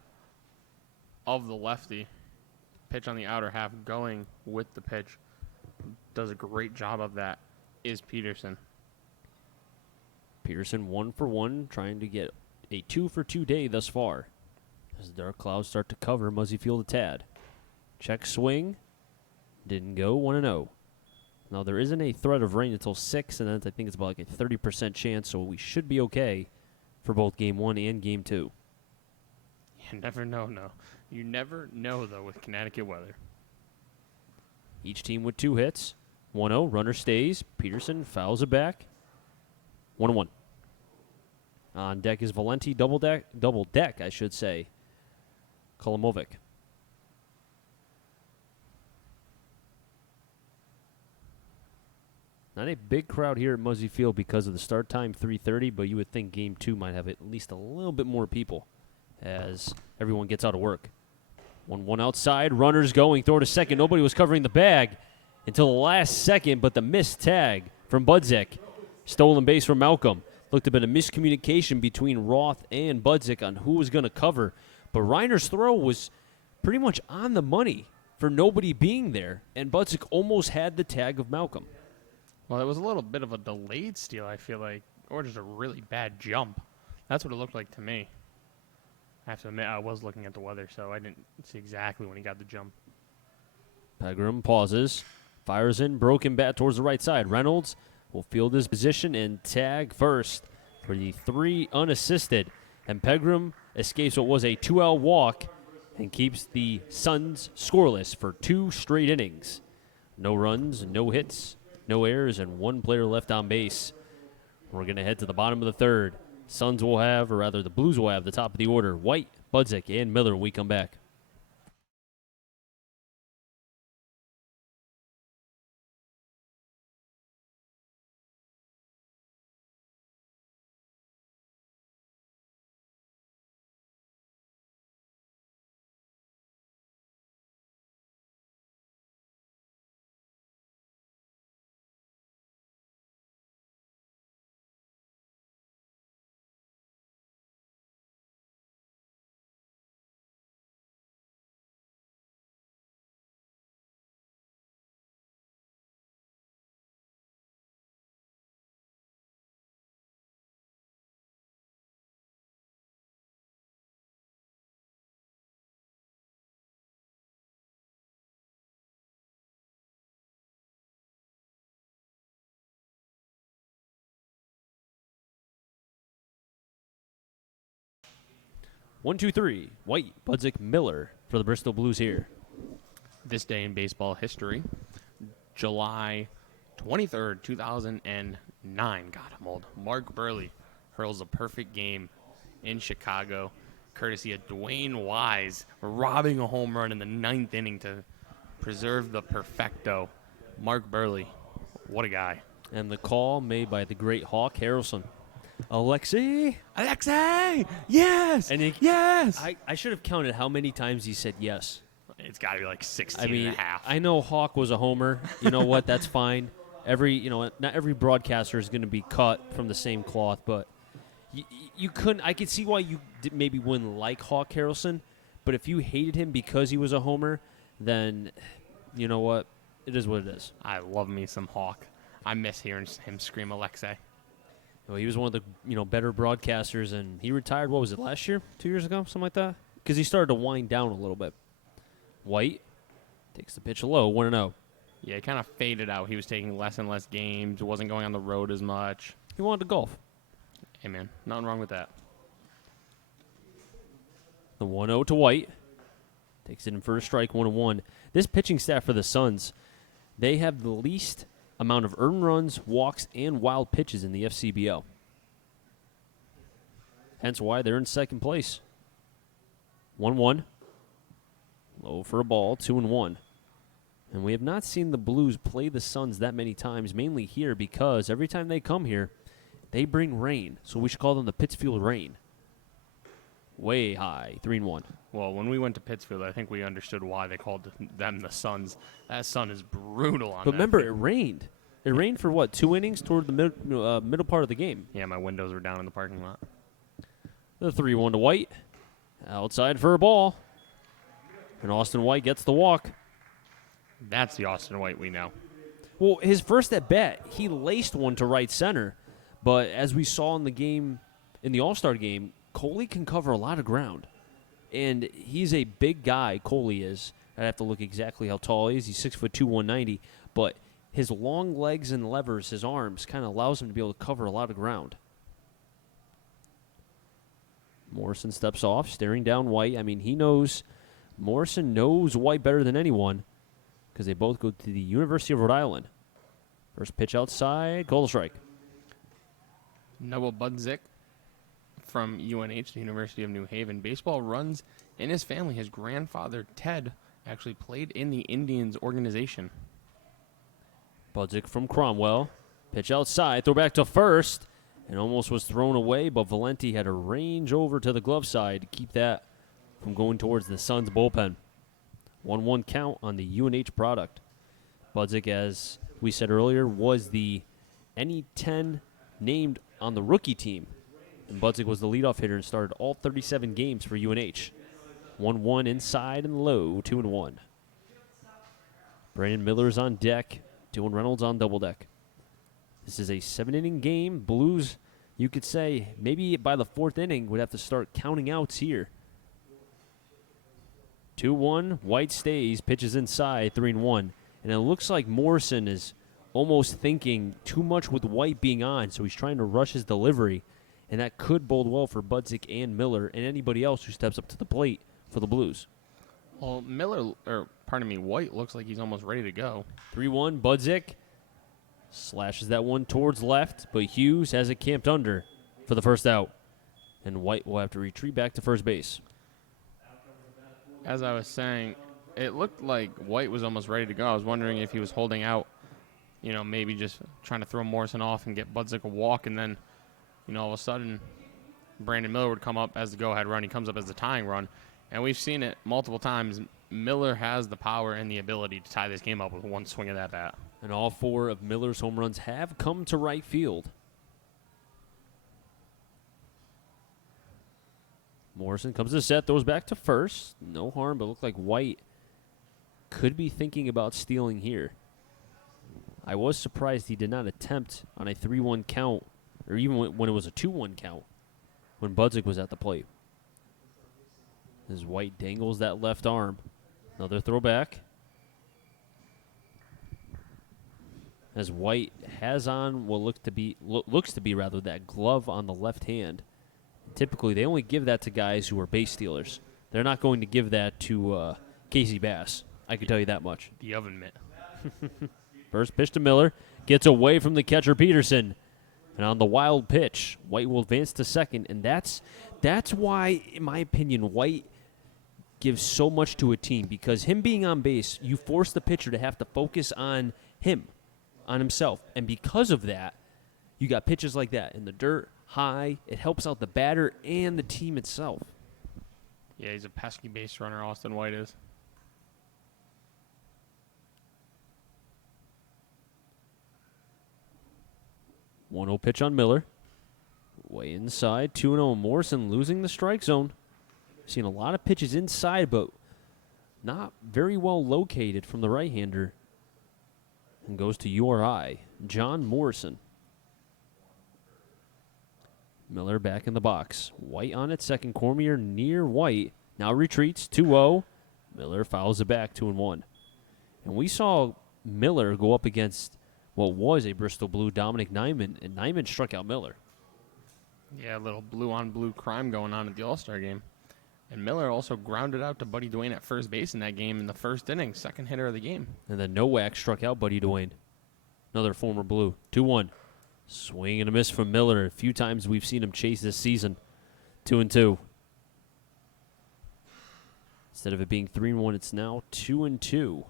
of the lefty. Pitch on the outer half going with the pitch. Does a great job of that is Peterson. Peterson 1 for 1, trying to get a 2 for 2 day thus far. As the dark clouds start to cover Muzzy Field a tad. Check swing. Didn't go. 1-0. Now, there isn't a threat of rain until 6, and then I think it's about like a 30% chance, so we should be okay for both Game 1 and Game 2. You never know, no. You never know, though, with Connecticut weather. Each team with 2 hits. 1-0. Runner stays. Peterson fouls it back. 1-1. On deck is Valenti. Double deck, I should say. Kolomovic. Not a big crowd here at Muzzy Field because of the start time, 3:30, but you would think Game 2 might have at least a little bit more people as everyone gets out of work. 1-1 outside, runners going, throw to second. Nobody was covering the bag until the last second, but the missed tag from Budzik. Stolen base from Malcolm. Looked to have been a miscommunication between Roth and Budzik on who was going to cover, but Reiner's throw was pretty much on the money for nobody being there, and Budzik almost had the tag of Malcolm. Well, it was a little bit of a delayed steal, I feel like, or just a really bad jump. That's what it looked like to me. I have to admit, I was looking at the weather, so I didn't see exactly when he got the jump. Pegram pauses, fires in, broken bat towards the right side. Reynolds will field his position and tag first for the 3 unassisted and Pegram escapes what was a 2-out walk and keeps the Suns scoreless for 2 straight innings. No runs, no hits, no errors, and 1 player left on base. We're going to head to the bottom of the third. Suns will have, or rather the Blues will have, the top of the order. White, Budzik, and Miller when we come back. One, two, three. White, Budzik, Miller for the Bristol Blues here. This day in baseball history, July 23rd, 2009. God, I'm old. Mark Burley hurls a perfect game in Chicago, courtesy of Dwayne Wise, robbing a home run in the 9th inning to preserve the perfecto. Mark Burley, what a guy. And the call made by the great Hawk Harrelson. Alexei, yes, and yes. I should have counted how many times he said yes. It's got to be like 16 and a half. I know Hawk was a homer. You know what? That's fine. Not every broadcaster is going to be cut from the same cloth, but you couldn't. I could see why you maybe wouldn't like Hawk Harrelson, but if you hated him because he was a homer, then you know what? It is what it is. I love me some Hawk. I miss hearing him scream Alexei. Well, he was one of the better broadcasters, and he retired. What was it, last year, 2 years ago, something like that? Because he started to wind down a little bit. White takes the pitch low, 1-0. Yeah, he kind of faded out. He was taking less and less games. Wasn't going on the road as much. He wanted to golf. Hey, man, nothing wrong with that. The 1-0 to White. Takes it in for a strike, 1-1. This pitching staff for the Suns, they have the least amount of earned runs, walks, and wild pitches in the FCBO. Hence why they're in second place. 1-1. Low for a ball, 2-1. And we have not seen the Blues play the Suns that many times, mainly here because every time they come here, they bring rain. So we should call them the Pittsfield Rain. Way high, 3-1. Well, when we went to Pittsfield, I think we understood why they called them the Suns. That sun is brutal on But that remember, field. it rained. It rained for, 2 innings toward the middle part of the game. Yeah, my windows were down in the parking lot. The 3-1 to White. Outside for a ball. And Austin White gets the walk. That's the Austin White we know. Well, his first at bat, he laced one to right center. But as we saw in the game, in the All-Star game, Coley can cover a lot of ground. And he's a big guy, Coley is. I'd have to look exactly how tall he is. He's 6'2", 190. But his long legs and levers, his arms, kind of allows him to be able to cover a lot of ground. Morrison steps off, staring down White. I mean, Morrison knows White better than anyone because they both go to the University of Rhode Island. First pitch outside, call the strike. Noah Budzik from UNH, the University of New Haven. Baseball runs in his family. His grandfather, Ted, actually played in the Indians organization. Budzik from Cromwell. Pitch outside, throw back to first, and almost was thrown away, but Valenti had to range over to the glove side to keep that from going towards the Suns bullpen. 1-1 count on the UNH product. Budzik, as we said earlier, was the NE10 named on the rookie team. And Budzik was the leadoff hitter and started all 37 games for UNH. 1-1 inside and low, 2-1. Brandon Miller's on deck. Dylan Reynolds on double deck. This is a 7-inning game. Blues, you could say, maybe by the 4th inning, would have to start counting outs here. 2-1, White stays, pitches inside, 3-1. And it looks like Morrison is almost thinking too much with White being on, so he's trying to rush his delivery. and that could bode well for Budzik and Miller and anybody else who steps up to the plate for the Blues. Well, White looks like he's almost ready to go. 3-1, Budzik slashes that one towards left, but Hughes has it camped under for the first out. And White will have to retreat back to first base. As I was saying, it looked like White was almost ready to go. I was wondering if he was holding out, maybe just trying to throw Morrison off and get Budzik a walk, and then, all of a sudden, Brandon Miller would come up as the go-ahead run. He comes up as the tying run, and we've seen it multiple times. Miller has the power and the ability to tie this game up with one swing of that bat. And all 4 of Miller's home runs have come to right field. Morrison comes to set, throws back to first. No harm, but looked like White could be thinking about stealing here. I was surprised he did not attempt on a 3-1 count, or even when it was a 2-1 count, when Budzik was at the plate. As White dangles that left arm. Another throwback. As White has on what looks to be that glove on the left hand. Typically, they only give that to guys who are base stealers. They're not going to give that to Casey Bass. I can tell you that much. The oven mitt. First pitch to Miller. Gets away from the catcher, Peterson. And on the wild pitch, White will advance to second. And that's why, in my opinion, White gives so much to a team. Because him being on base, you force the pitcher to have to focus on him, on himself. And because of that, you got pitches like that in the dirt, high. It helps out the batter and the team itself. Yeah, he's a pesky base runner, Austin White is. One 1-0 pitch on Miller. Way inside. 2-0 Morrison losing the strike zone. Seen a lot of pitches inside, but not very well located from the right-hander. And goes to URI. John Morrison. Miller back in the box. White on it. Second. Cormier near White. Now retreats. 2-0. Miller fouls it back. 2-1. And we saw Miller go up against what was a Bristol Blue, Dominic Nyman, and Nyman struck out Miller. Yeah, a little blue-on-blue crime going on at the All-Star game. And Miller also grounded out to Buddy Duane at first base in that game in the first inning, second hitter of the game. And then Nowak struck out Buddy Duane, another former Blue. 2-1. Swing and a miss from Miller. A few times we've seen him chase this season. 2-2. Instead of it being 3-1, it's now 2-2.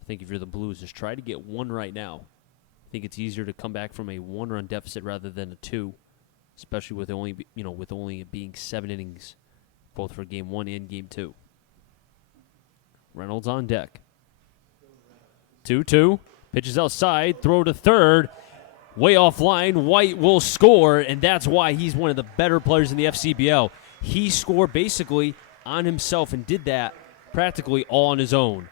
I think if you're the Blues, just try to get one right now. I think it's easier to come back from a 1-run deficit rather than a 2, especially with only being 7 innings, both for Game 1 and Game 2. Reynolds on deck. 2-2. Pitches outside. Throw to third. Way offline. White will score, and that's why he's one of the better players in the FCBL. He scored basically on himself and did that practically all on his own.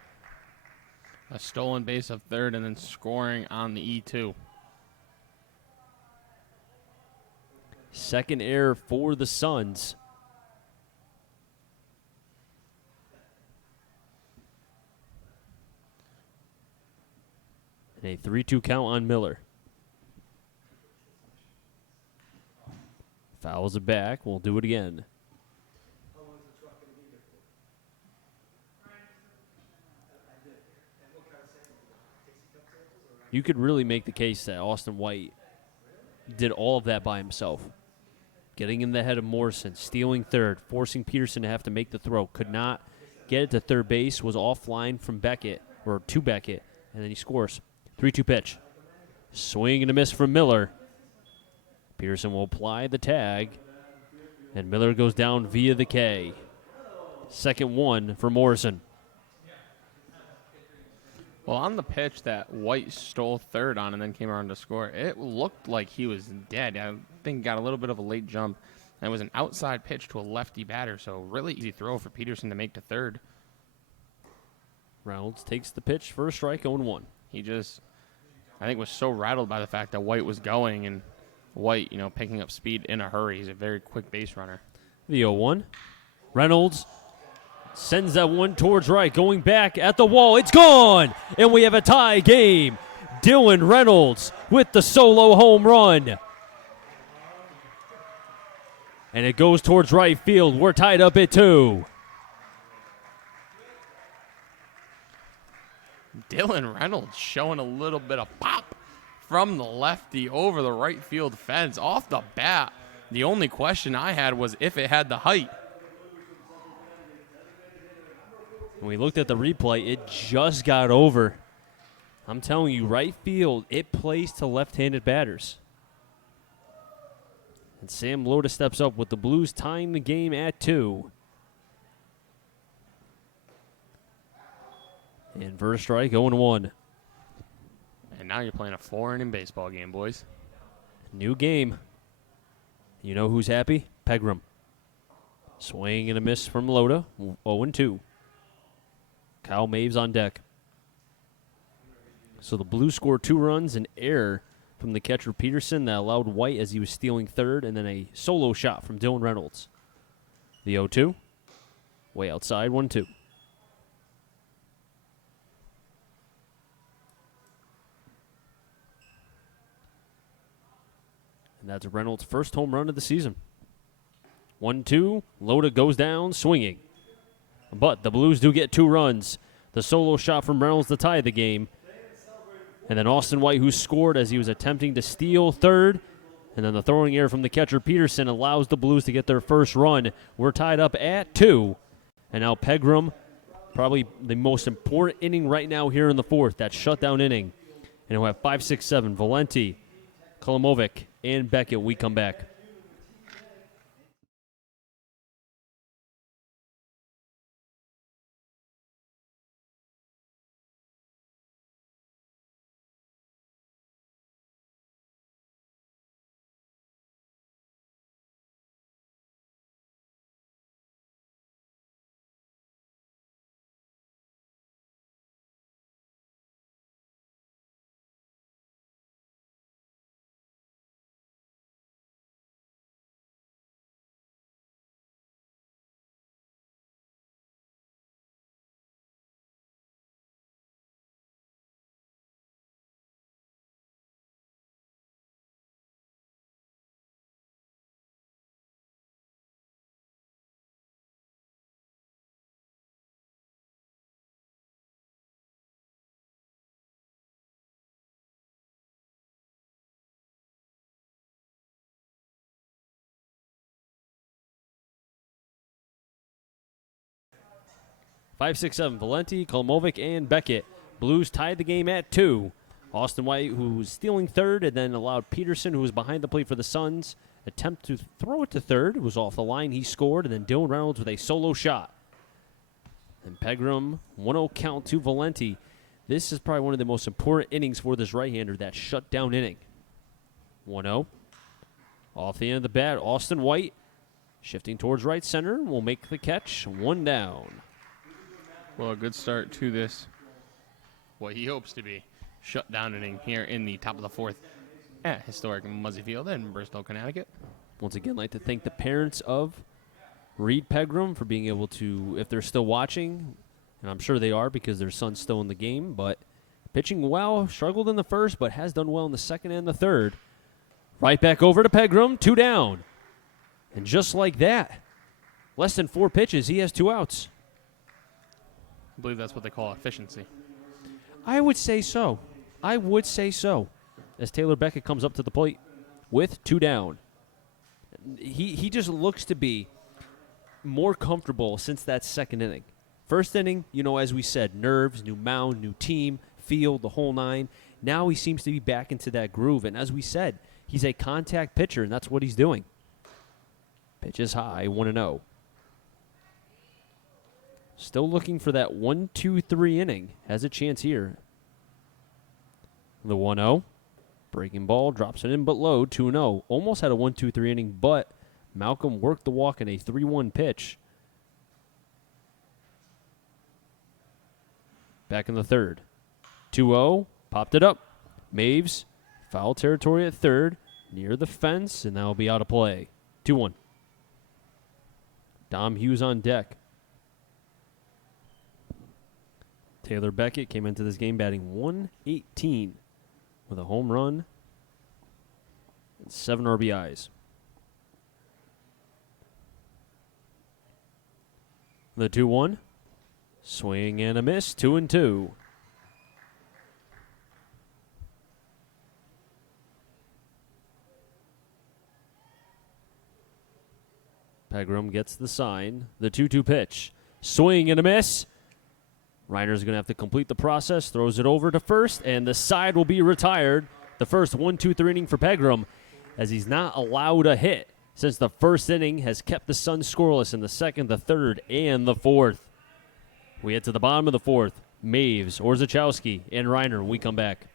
A stolen base of third and then scoring on the E2. Second error for the Suns. And a 3-2 count on Miller. Fouls it back. We'll do it again. You could really make the case that Austin White did all of that by himself. Getting in the head of Morrison, stealing third, forcing Peterson to have to make the throw. Could not get it to third base, was offline from Beckett, or to Beckett, and then he scores. 3-2 pitch. Swing and a miss from Miller. Peterson will apply the tag, and Miller goes down via the K. Second one for Morrison. Well, on the pitch that White stole third on and then came around to score, it looked like he was dead. I think he got a little bit of a late jump. And it was an outside pitch to a lefty batter, so really easy throw for Peterson to make to third. Reynolds takes the pitch for a strike, 0-1. He just, I think, was so rattled by the fact that White was going, and White, picking up speed in a hurry. He's a very quick base runner. The 0-1. Reynolds sends that one towards right, going back at the wall. It's gone, and we have a tie game. Dylan Reynolds with the solo home run. And it goes towards right field. We're tied up at 2. Dylan Reynolds showing a little bit of pop from the lefty over the right field fence off the bat. The only question I had was if it had the height. When we looked at the replay, it just got over. I'm telling you, right field, it plays to left-handed batters. And Sam Loda steps up with the Blues tying the game at 2. And first strike, 0-1. And now you're playing a 4-inning baseball game, boys. New game. You know who's happy? Pegram. Swing and a miss from Loda, 0-2. Kyle Maves on deck. So the Blues scored 2 runs, an error from the catcher Peterson that allowed White as he was stealing third, and then a solo shot from Dylan Reynolds. The 0-2, way outside, 1-2. And that's Reynolds' first home run of the season. 1-2, Loda goes down swinging. But the Blues do get 2 runs. The solo shot from Reynolds to tie the game. And then Austin White, who scored as he was attempting to steal third. And then the throwing error from the catcher Peterson allows the Blues to get their first run. We're tied up at 2. And now Pegram, probably the most important inning right now here in the 4th, that shutdown inning. And we'll have 5, 6, 7, Valenti, Kolomovic, and Beckett. We come back. Five, six, seven, Valenti, Kolomovic, and Beckett. Blues tied the game at 2. Austin White, who was stealing third, and then allowed Peterson, who was behind the plate for the Suns, attempt to throw it to third. It was off the line. He scored, and then Dylan Reynolds with a solo shot. And Pegram, 1-0 count to Valenti. This is probably one of the most important innings for this right-hander, that shutdown inning. 1-0. Off the end of the bat, Austin White, shifting towards right center, will make the catch. 1 down. Well, a good start to this, what he hopes to be, shutdown inning here in the top of the 4th at historic Muzzy Field in Bristol, Connecticut. Once again, I'd like to thank the parents of Reed Pegram for being able to, if they're still watching, and I'm sure they are because their son's still in the game, but pitching well, struggled in the first, but has done well in the second and the third. Right back over to Pegram, 2 down. And just like that, less than 4 pitches, he has 2 outs. I believe that's what they call efficiency. I would say so. As Taylor Beckett comes up to the plate with 2 down. He just looks to be more comfortable since that second inning. First inning, as we said, nerves, new mound, new team, field, the whole 9. Now he seems to be back into that groove. And as we said, he's a contact pitcher, and that's what he's doing. Pitch is high, 1-0. Still looking for that 1-2-3 inning. Has a chance here. The 1-0. Breaking ball, drops it in but low, 2-0. Almost had a 1-2-3 inning, but Malcolm worked the walk in a 3-1 pitch. Back in the 3rd. 2-0, popped it up. Maves, foul territory at 3rd, near the fence, and that will be out of play. 2-1. Dom Hughes on deck. Taylor Beckett came into this game batting .118 with a home run and 7 RBIs. The 2-1. Swing and a miss. 2-2. Pegram gets the sign. The 2-2 pitch. Swing and a miss. Reiner's going to have to complete the process. Throws it over to first, and the side will be retired. The first 1-2-3 inning for Pegram, as he's not allowed a hit since the first inning, has kept the Suns scoreless in the second, the third, and the fourth. We head to the bottom of the fourth. Maves, Orzechowski, and Reiner when we come back.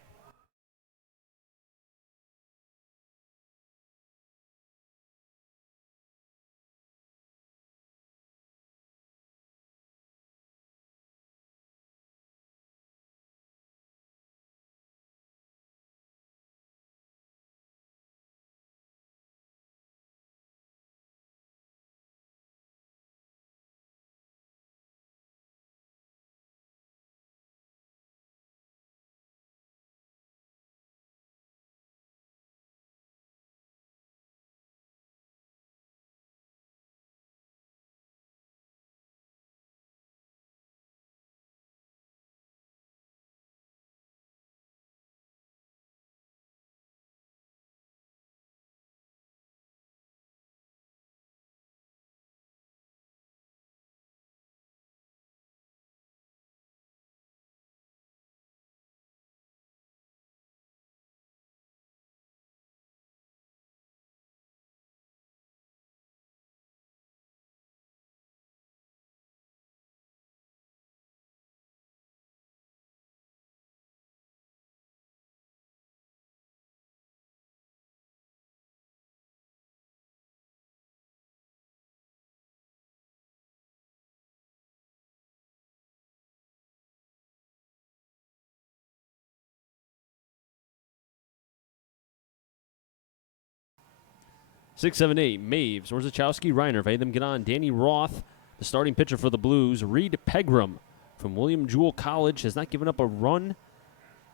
Six, seven, eight. Maves, Orzechowski, Reiner. If any of them get on, Danny Roth, the starting pitcher for the Blues. Reed Pegram from William Jewell College has not given up a run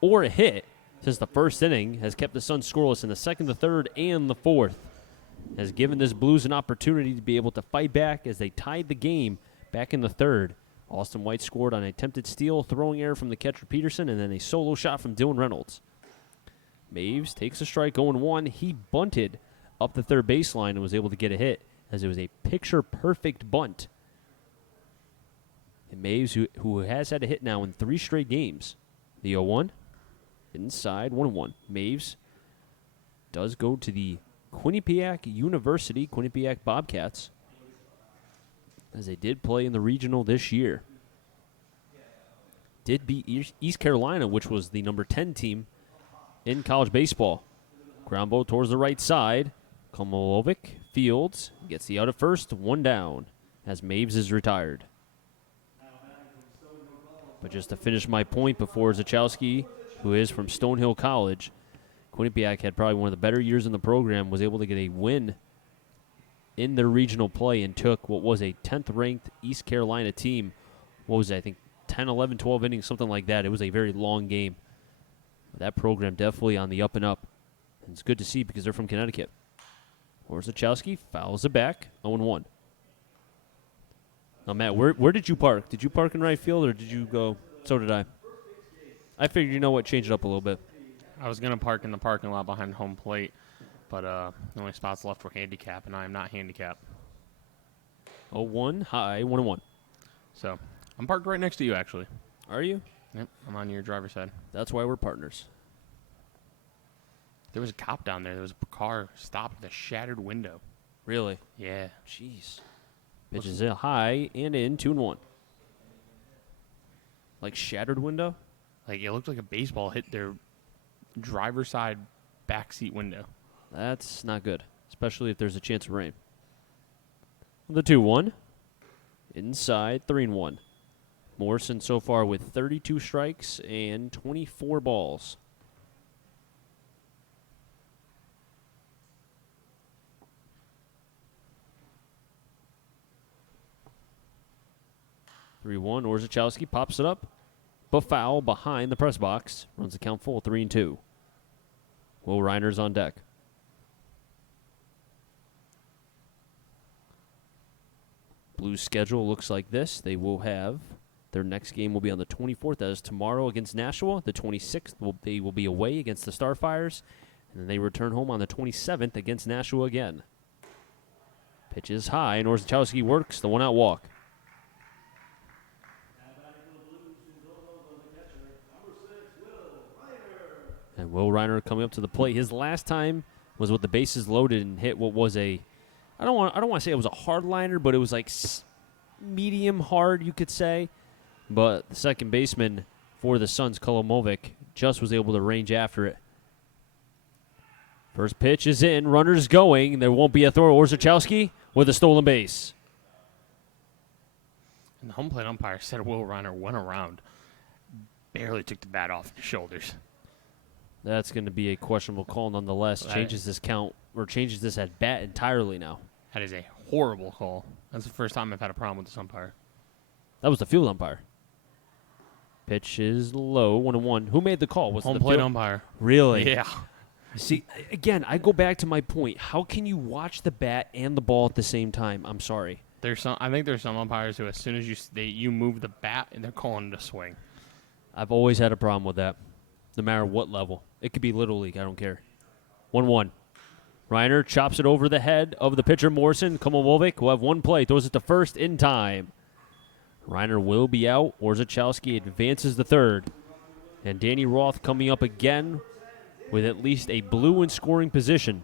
or a hit since the first inning. Has kept the Suns scoreless in the second, the third, and the fourth. Has given this Blues an opportunity to be able to fight back as they tied the game back in the third. Austin White scored on an attempted steal, throwing error from the catcher Peterson, and then a solo shot from Dylan Reynolds. Maves takes a strike, 0-1. He bunted up the third baseline and was able to get a hit as it was a picture-perfect bunt. And Maves, who has had a hit now in 3 straight games. The 0-1, inside, 1-1. Maves does go to the Quinnipiac University, Quinnipiac Bobcats, as they did play in the regional this year. Did beat East Carolina, which was the number 10 team in college baseball. Ground ball towards the right side. Komolovic fields, gets the out at first, 1 down, as Maves is retired. But just to finish my point before Zachowski, who is from Stonehill College, Quinnipiac had probably one of the better years in the program, was able to get a win in their regional play and took what was a 10th-ranked East Carolina team, what was it, I think 10, 11, 12 innings, something like that. It was a very long game. But that program definitely on the up and up. And it's good to see because they're from Connecticut. Orzechowski fouls it back, 0-1. Now, Matt, where did you park? Did you park in right field or did you go? So did I. I figured, you know what, change it up a little bit. I was going to park in the parking lot behind home plate, but the only spots left were handicap, and I am not handicapped. 0-1, high, 1-1. So I'm parked right next to you, actually. Are you? Yep, I'm on your driver's side. That's why we're partners. There was a cop down there. There was a car stopped with a shattered window. Really? Yeah. Jeez. Pitch is a high and in, 2-1. Like shattered window? Like, it looked like a baseball hit their driver's side backseat window. That's not good, especially if there's a chance of rain. The 2-1. Inside, 3-1. Morrison so far with 32 strikes and 24 balls. 3-1. Orzechowski pops it up. But foul behind the press box. Runs the count full, 3-2. Will Reiner's on deck. Blues schedule looks like this. They will have their next game will be on the 24th. That is tomorrow against Nashua. The 26th, they will be away against the Starfires. And then they return home on the 27th against Nashua again. Pitch is high, and Orzechowski works the one-out walk. And Will Reiner coming up to the plate. His last time was with the bases loaded and hit what was I don't want to say it was a hard liner, but it was like medium hard, you could say. But the second baseman for the Suns, Kolomovic, just was able to range after it. First pitch is in, runners going. There won't be a throw. Orzechowski with a stolen base. And the home plate umpire said Will Reiner went around, barely took the bat off his shoulders. That's going to be a questionable call nonetheless. Changes this count, or changes this at bat entirely now. That is a horrible call. That's the first time I've had a problem with this umpire. That was the field umpire. Pitch is low, 1-1. Who made the call? Was it home the plate field? umpire? Really? Yeah. See, again, I go back to my point. How can you watch the bat and the ball at the same time? I'm sorry. I think there's some umpires who, as soon as you move the bat, and they're calling it a swing. I've always had a problem with that, no matter what level. It could be Little League. I don't care. 1-1. Reiner chops it over the head of the pitcher, Morrison. Kolomovic will have one play. Throws it to first in time. Reiner will be out. Orzechowski advances the third. And Danny Roth coming up again with at least a blue in scoring position.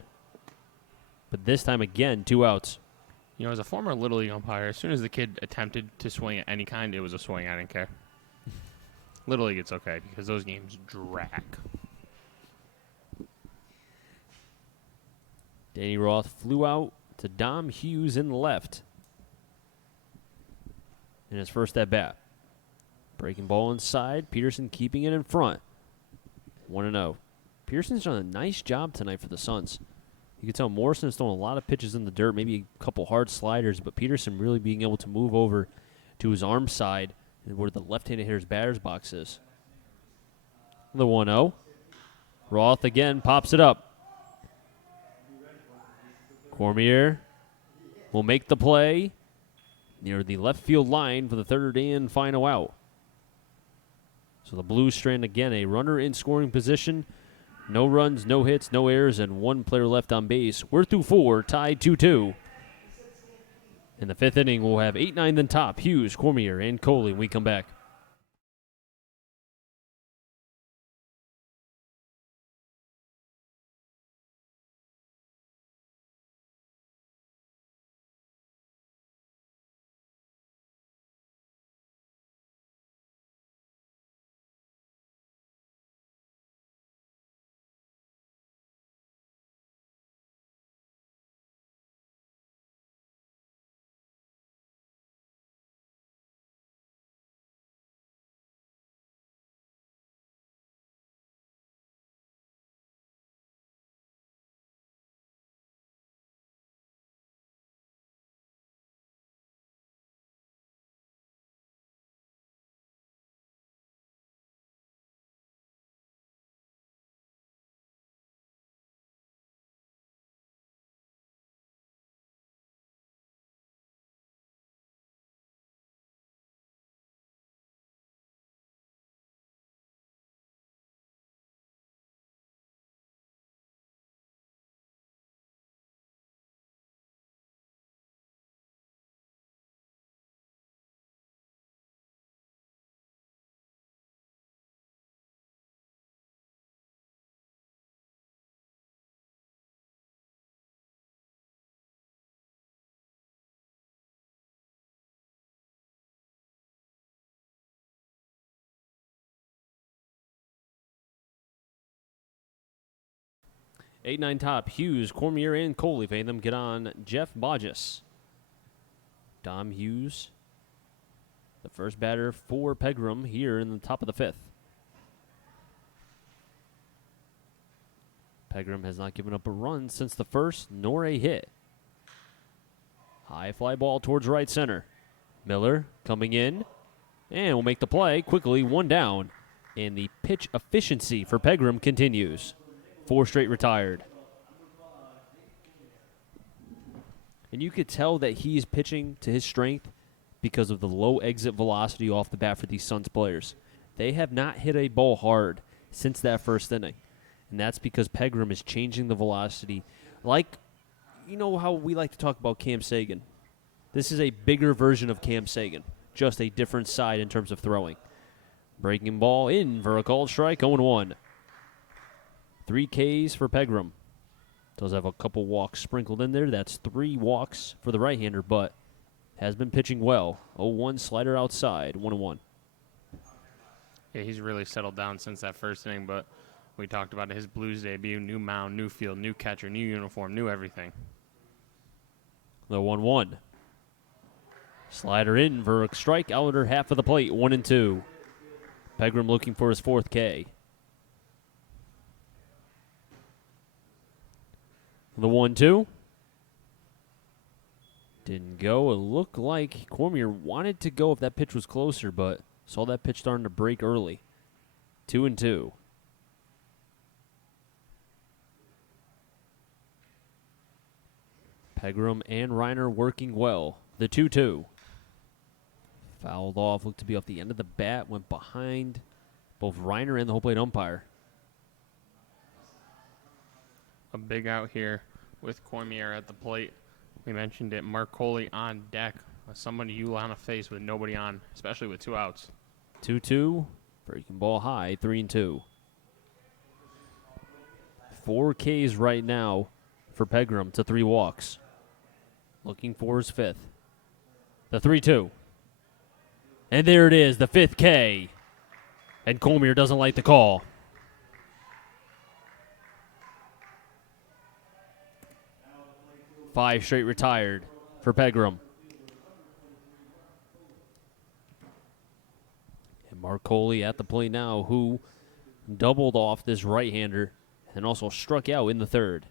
But this time again, 2 outs. You know, as a former Little League umpire, as soon as the kid attempted to swing at any kind, it was a swing. I didn't care. Little League, it's okay because those games drag. Danny Roth flew out to Dom Hughes in left in his first at bat. Breaking ball inside. Peterson keeping it in front. 1-0. Peterson's done a nice job tonight for the Suns. You can tell Morrison's throwing a lot of pitches in the dirt, maybe a couple hard sliders, but Peterson really being able to move over to his arm side where the left-handed hitter's batter's box is. The 1-0. Roth again pops it up. Cormier will make the play near the left field line for the third and final out. So the Blues strand again a runner in scoring position. No runs, no hits, no errors, and one player left on base. We're through 4, tied 2-2. In the fifth inning, we'll have 8-9 then top. Hughes, Cormier, and Coley when we come back. Eight, 9 top. Hughes, Cormier, and Coley. If any of them get on Jeff Bodges. Dom Hughes, the first batter for Pegram here in the top of the fifth. Pegram has not given up a run since the first, nor a hit. High fly ball towards right center. Miller coming in, and will make the play quickly, 1 down. And the pitch efficiency for Pegram continues. 4 straight retired. And you could tell that he is pitching to his strength because of the low exit velocity off the bat for these Suns players. They have not hit a ball hard since that first inning. And that's because Pegram is changing the velocity. Like, you know how we like to talk about Cam Sagan. This is a bigger version of Cam Sagan, just a different side in terms of throwing. Breaking ball in for a called strike, 0-1. 3 Ks for Pegram. Does have a couple walks sprinkled in there. That's 3 walks for the right-hander, but has been pitching well. 0-1 slider outside, 1-1. Yeah, he's really settled down since that first inning, but we talked about his Blues debut, new mound, new field, new catcher, new uniform, new everything. The 1-1. Slider in for a strike, outer half of the plate, 1-2. Pegram looking for his 4th K. The 1-2. Didn't go. It looked like Cormier wanted to go if that pitch was closer, but saw that pitch starting to break early. 2-2. Pegram and Reiner working well. The 2-2. Fouled off, looked to be off the end of the bat, went behind both Reiner and the home plate umpire. A big out here with Cormier at the plate. We mentioned it, Marcoli on deck. Somebody you want to face with nobody on, especially with 2 outs. 2-2. Breaking ball high, 3-2. 4 Ks right now for Pegram to 3 walks. Looking for his 5th. The 3-2. And there it is, the 5th K. And Cormier doesn't like the call. Five straight retired for Pegram. And Marcoli at the plate now, who doubled off this right-hander and also struck out in the 3rd.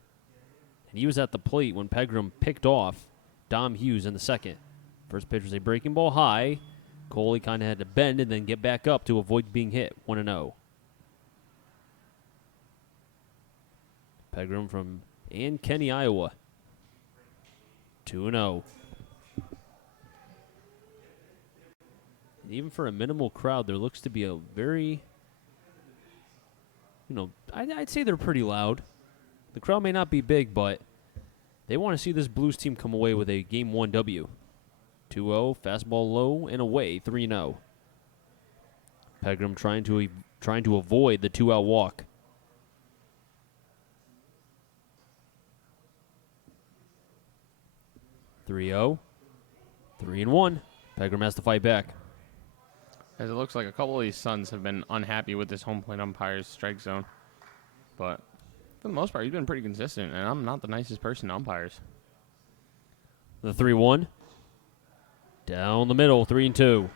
And he was at the plate when Pegram picked off Dom Hughes in the 2nd. First pitch was a breaking ball high. Coley kind of had to bend and then get back up to avoid being hit. 1-0. Pegram from Ann Kenny, Iowa. 2-0. And even for a minimal crowd, there looks to be a very, I'd say they're pretty loud. The crowd may not be big, but they want to see this Blues team come away with a Game 1 W. 2-0, fastball low and away, 3-0. Pegram trying to avoid the 2-out walk. (3-0), 3-1. Pegram has to fight back. As it looks like a couple of these Suns have been unhappy with this home plate umpire's strike zone. But for the most part, he's been pretty consistent, and I'm not the nicest person to umpires. The 3-1. Down the middle, 3-2.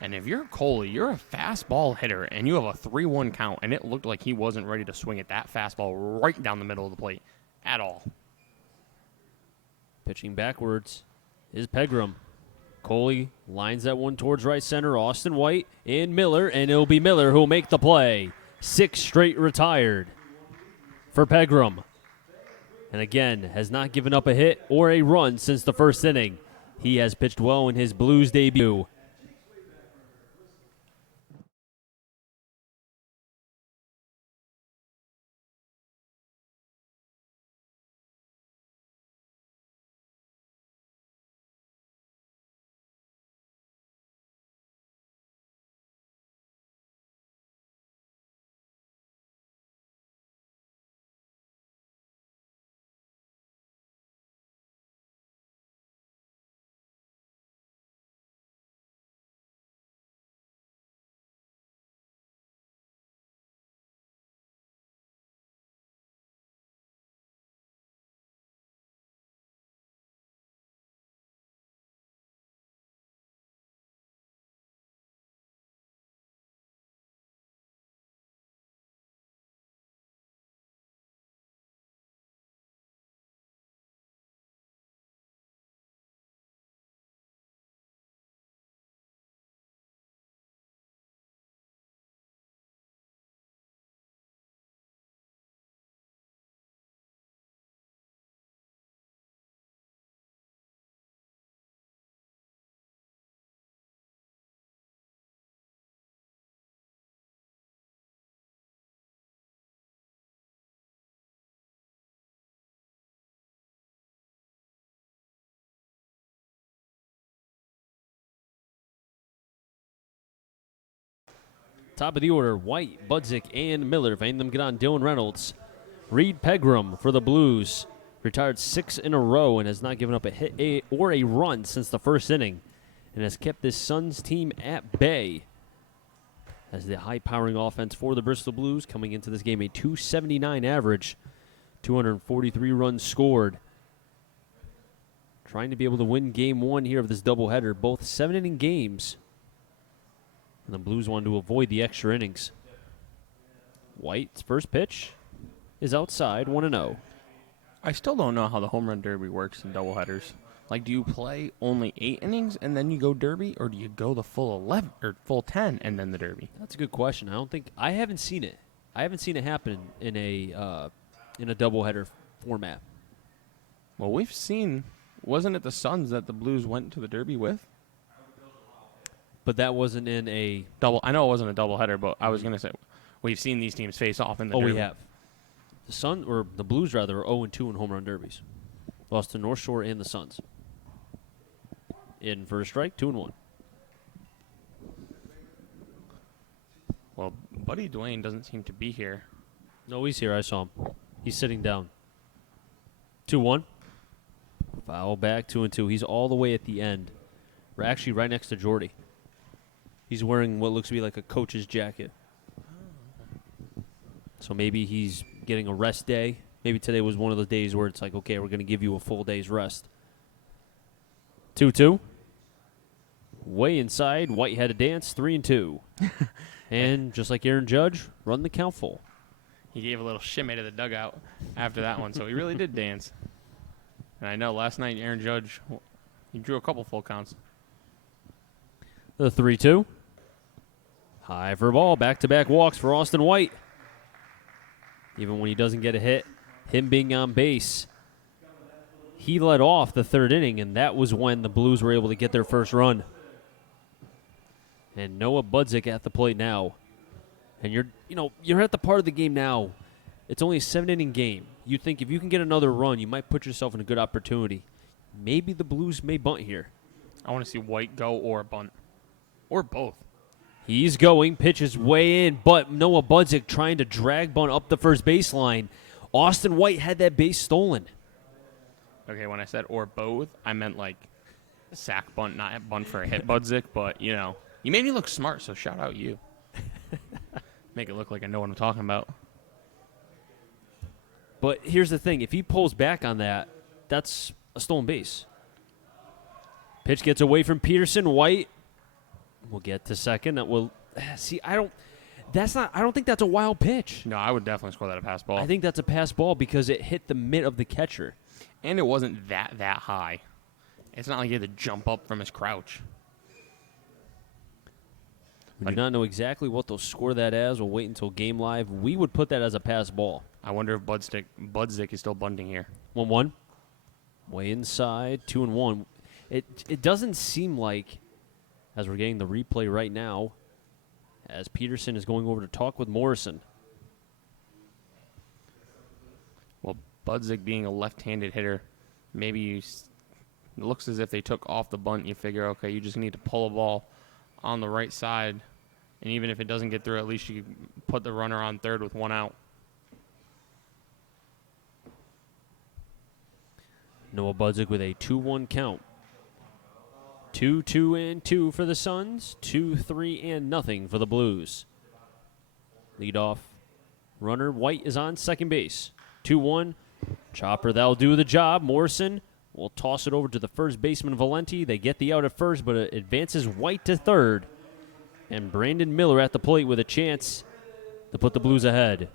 And if you're Coley, you're a fastball hitter, and you have a 3-1 count, and it looked like he wasn't ready to swing at that fastball right down the middle of the plate at all. Pitching backwards is Pegram. Coley lines that one towards right center. Austin White and Miller, and it'll be Miller who'll make the play. 6 straight retired for Pegram. And again, has not given up a hit or a run since the first inning. He has pitched well in his Blues debut. Top of the order, White, Budzik, and Miller. If any of them get on, Dylan Reynolds. Reed Pegram for the Blues. Retired 6 in a row and has not given up a hit or a run since the first inning, and has kept this Suns team at bay as the high-powering offense for the Bristol Blues coming into this game a .279 average, 243 runs scored. Trying to be able to win game one here of this doubleheader, both 7-inning games, and the Blues want to avoid the extra innings. White's first pitch is outside, 1-0. I still don't know how the home run derby works in doubleheaders. Like, do you play only 8 innings and then you go derby, or do you go the full 11 or full 10 and then the derby? That's a good question. I haven't seen it. I haven't seen it happen in a doubleheader format. Well, we've seen. Wasn't it the Suns that the Blues went to the derby with? But that wasn't in a double. I know it wasn't a doubleheader, but I was gonna say we've seen these teams face off in the derby. We have. The Blues rather are 0-2 in home run derbies. Lost to North Shore and the Suns. In for a strike, 2-1. Well, Buddy Dwayne doesn't seem to be here. No, he's here. I saw him. He's sitting down. 2-1. Foul back, 2-2. He's all the way at the end. We're actually right next to Jordy. He's wearing what looks to be like a coach's jacket. So maybe he's getting a rest day. Maybe today was one of those days where it's like, okay, we're going to give you a full day's rest. 2-2. Way inside. White had a dance, 3-2. And just like Aaron Judge, run the count full. He gave a little shimmy to the dugout after that one, so he really did dance. And I know last night Aaron Judge, he drew a couple full counts. The 3-2. High for a ball. Back-to-back walks for Austin White. Even when he doesn't get a hit, him being on base, he led off the third inning, and that was when the Blues were able to get their first run. And Noah Budzik at the plate now. And you're at the part of the game now. It's only a 7-inning game. You think if you can get another run, you might put yourself in a good opportunity. Maybe the Blues may bunt here. I want to see White go or bunt. Or both. He's going, pitches way in, but Noah Budzik trying to drag bunt up the first baseline. Austin White had that base stolen. Okay, when I said or both, I meant like sack bunt, not bunt for a hit Budzik, but, you made me look smart, so shout out you. Make it look like I know what I'm talking about. But here's the thing. If he pulls back on that, that's a stolen base. Pitch gets away from Peterson. White will get to second. That will see. I don't think that's a wild pitch. No, I would definitely score that a pass ball. I think that's a pass ball because it hit the mitt of the catcher. And it wasn't that high. It's not like he had to jump up from his crouch. We do not know exactly what they'll score that as. We'll wait until game live. We would put that as a pass ball. I wonder if Budzik is still bunting here. 1-1. Way inside. 2-1. It doesn't seem like, as we're getting the replay right now, as Peterson is going over to talk with Morrison. Well, Budzik being a left-handed hitter, maybe it looks as if they took off the bunt. You figure, okay, you just need to pull a ball on the right side, and even if it doesn't get through, at least you put the runner on third with one out. Noah Budzik with a 2-1 count. 2-2 for the Suns. 2-3 for the Blues. Leadoff runner White is on second base. 2-1. Chopper, that'll do the job. Morrison will toss it over to the first baseman, Valenti. They get the out at first, but it advances White to third. And Brandon Miller at the plate with a chance to put the Blues ahead.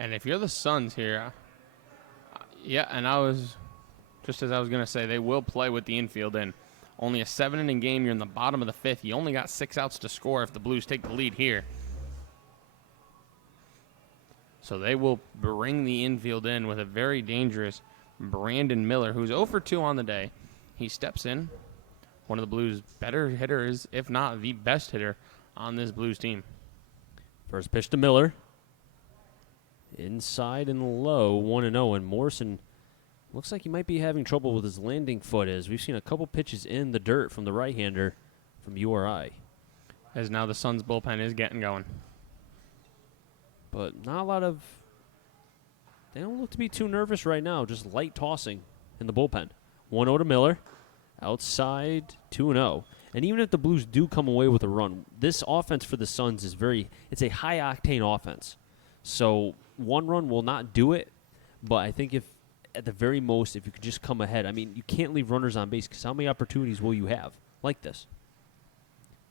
And if you're the Suns here, and just as I was going to say, they will play with the infield in. Only a 7-inning game. You're in the bottom of the fifth. You only got 6 outs to score if the Blues take the lead here. So they will bring the infield in with a very dangerous Brandon Miller, who's 0 for 2 on the day. He steps in. One of the Blues' better hitters, if not the best hitter on this Blues team. First pitch to Miller. Inside and low, 1-0. And Morrison looks like he might be having trouble with his landing foot as we've seen a couple pitches in the dirt from the right-hander from URI. as now the Suns bullpen is getting going. But not a lot of... They don't look to be too nervous right now. Just light tossing in the bullpen. 1-0 to Miller. Outside 2-0. And even if the Blues do come away with a run, this offense for the Suns is it's a high-octane offense. So one run will not do it, but I think if, at the very most, if you could just come ahead. I mean, you can't leave runners on base because how many opportunities will you have like this?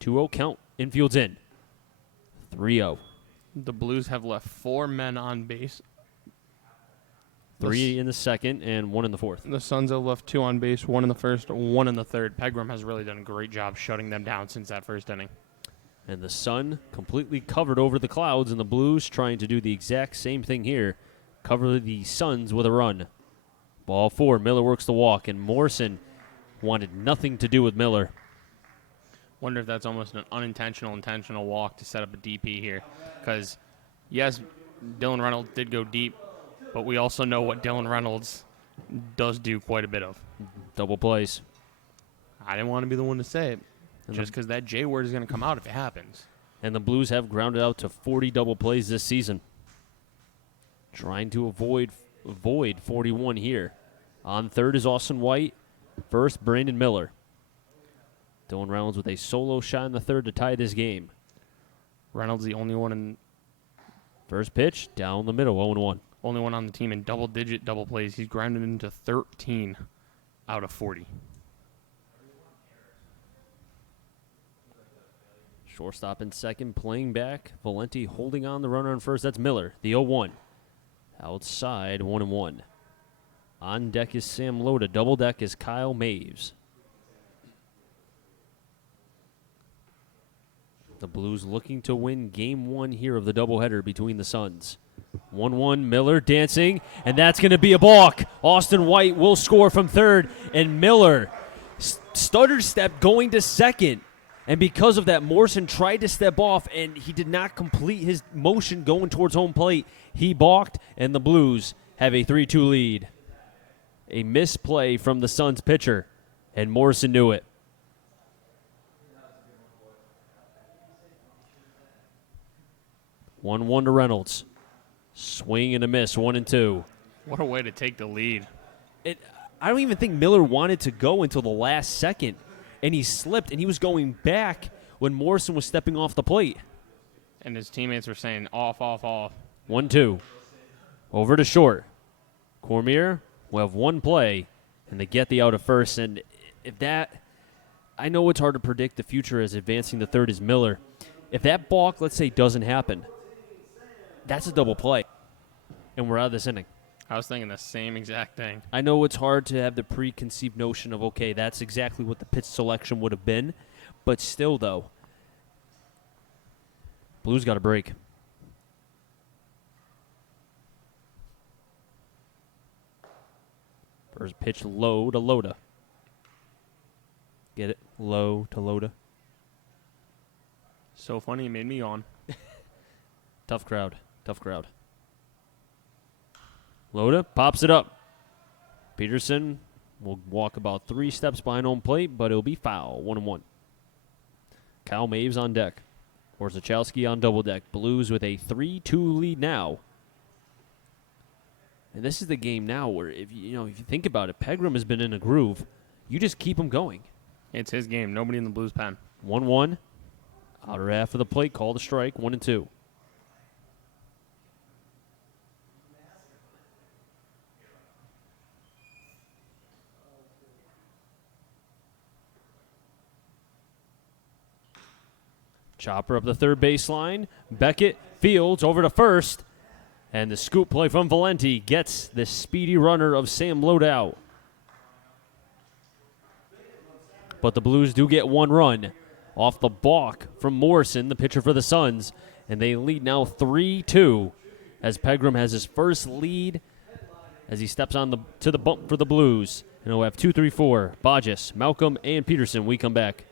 2-0 count. Infield's in. 3-0. The Blues have left 4 men on base. 3 in the second and 1 in the fourth. The Suns have left 2 on base, 1 in the first, 1 in the third. Pegram has really done a great job shutting them down since that first inning. And the sun completely covered over the clouds, and the Blues trying to do the exact same thing here. Cover the Suns with a run. Ball 4, Miller works the walk, and Morrison wanted nothing to do with Miller. Wonder if that's almost an intentional walk to set up a DP here. Because, yes, Dylan Reynolds did go deep, but we also know what Dylan Reynolds does do quite a bit of. Double plays. I didn't want to be the one to say it, just because that J word is going to come out if it happens. And the Blues have grounded out to 40 double plays this season. Trying to avoid 41 here. On third is Austin White. First, Brandon Miller. Dylan Reynolds with a solo shot in the third to tie this game. Reynolds the only one in First pitch, down the middle, 0-1. only one on the team in double-digit double plays. He's grounded into 13 out of 40. Shortstop in second, playing back. Valenti holding on the runner on first. That's Miller, the 0-1. Outside, 1-1. On deck is Sam Loda. Double deck is Kyle Maves. The Blues looking to win game 1 here of the doubleheader between the Suns. 1-1, Miller dancing, and that's going to be a balk. Austin White will score from third, and Miller stutter step going to second. And because of that, Morrison tried to step off, and he did not complete his motion going towards home plate. He balked, and the Blues have a 3-2 lead. A misplay from the Suns pitcher, and Morrison knew it. 1-1 to Reynolds. Swing and a miss, 1-2. What a way to take the lead. I don't even think Miller wanted to go until the last second, and he slipped, and he was going back when Morrison was stepping off the plate. And his teammates were saying, off, off, off. 1-2. Over to short. Cormier will have one play, and they get the out of first. And if that, I know it's hard to predict the future as advancing to third is Miller. If that balk, let's say, doesn't happen, that's a double play, and we're out of this inning. I was thinking the same exact thing. I know it's hard to have the preconceived notion of, okay, that's exactly what the pitch selection would have been, but still, though, Blues got a break. First pitch low to Loda. Get it? Low to Loda. So funny, it made me yawn. Tough crowd. Tough crowd. Loda pops it up. Peterson will walk about 3 steps behind home plate, but it'll be foul. 1-1. Kyle Maves on deck. Orzechowski on double deck. Blues with a 3-2 lead now. And this is the game now where, if you think about it, Pegram has been in a groove. You just keep him going. It's his game. Nobody in the Blues pen. 1-1. Outer half of the plate. Call the strike. 1-2. Chopper up the third baseline. Beckett, Fields over to first. And the scoop play from Valenti gets the speedy runner of Sam Loda out. But the Blues do get 1 run off the balk from Morrison, the pitcher for the Suns. And they lead now 3-2 as Pegram has his first lead as he steps on to the bump for the Blues. And we'll have 2, 3, 4. Bodges, Malcolm, and Peterson. We come back.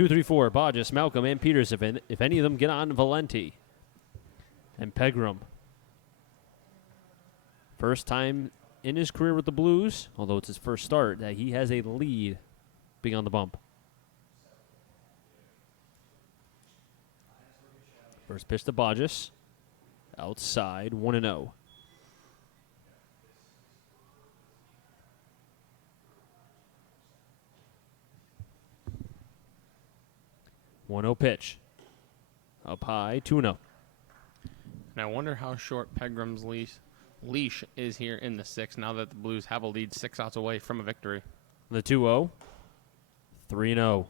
2, 3, 4. Bodges, Malcolm, and Peters. If any of them get on Valenti. And Pegram. First time in his career with the Blues, although it's his first start, that he has a lead being on the bump. First pitch to Bodges. Outside, 1-0. Pitch. Up high, 2-0. And I wonder how short Pegram's leash is here in the 6th now that the Blues have a lead 6 outs away from a victory. The 2-0. 3-0.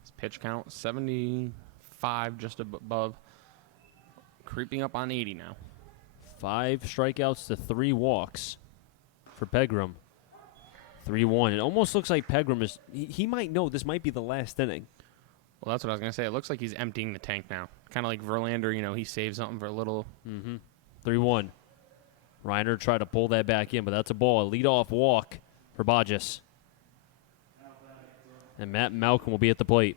His pitch count, 75, just above. Creeping up on 80 now. 5 strikeouts to 3 walks for Pegram. 3-1. It almost looks like Pegram is... He might know this might be the last inning. Well, that's what I was going to say. It looks like he's emptying the tank now. Kind of like Verlander, he saves something for a little. 3-1. Reiner tried to pull that back in, but that's a ball. A leadoff walk for Bodges. And Matt Malcolm will be at the plate.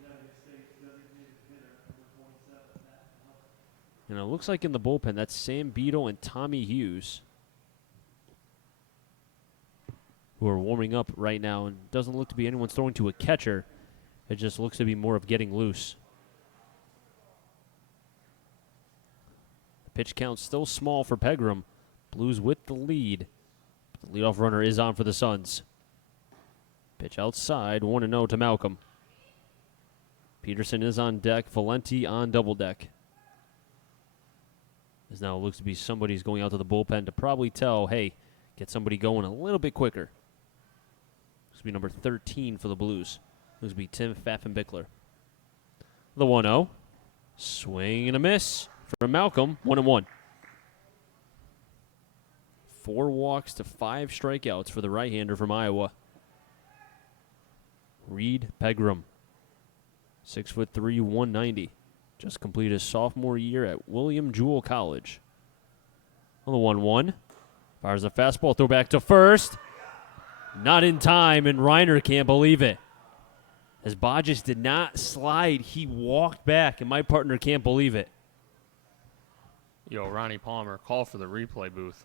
And it looks like in the bullpen, that's Sam Beadle and Tommy Hughes, who are warming up right now. And doesn't look to be anyone's throwing to a catcher. It just looks to be more of getting loose. The pitch count still small for Pegram. Blues with the lead. The leadoff runner is on for the Suns. Pitch outside, 1-0 to Malcolm. Peterson is on deck. Valenti on double deck. As now it looks to be somebody's going out to the bullpen to probably tell, hey, get somebody going a little bit quicker. This will be number 13 for the Blues. This will be Tim Pfaffenbickler. The 1-0. Swing and a miss from Malcolm. 1-1. 4 walks to 5 strikeouts for the right-hander from Iowa. Reed Pegram. 6'3", 190. Just completed his sophomore year at William Jewell College. On the 1-1. Fires a fastball, throw back to first. Not in time, and Reiner can't believe it. As Bodges did not slide, he walked back, and my partner can't believe it. Yo, Ronnie Palmer, call for the replay booth.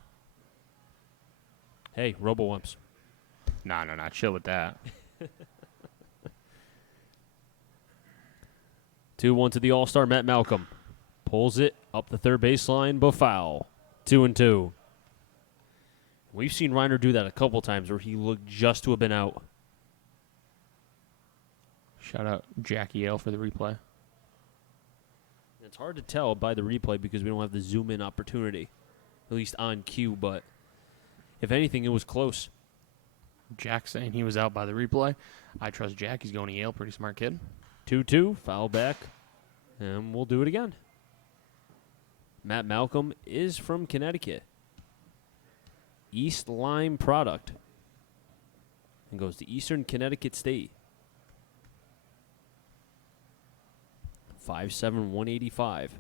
Hey, RoboWumps. Nah, chill with that. 2-1 to the All-Star, Matt Malcolm. Pulls it up the third baseline, but foul. 2-2. We've seen Reiner do that a couple times where he looked just to have been out. Shout out Jackie Ale for the replay. It's hard to tell by the replay because we don't have the zoom-in opportunity, at least on cue, but if anything, it was close. Jack saying he was out by the replay. I trust Jack. He's going to Yale. Pretty smart kid. 2-2, foul back, and we'll do it again. Matt Malcolm is from Connecticut. East Lyme product. And goes to Eastern Connecticut State. 5'7", 185.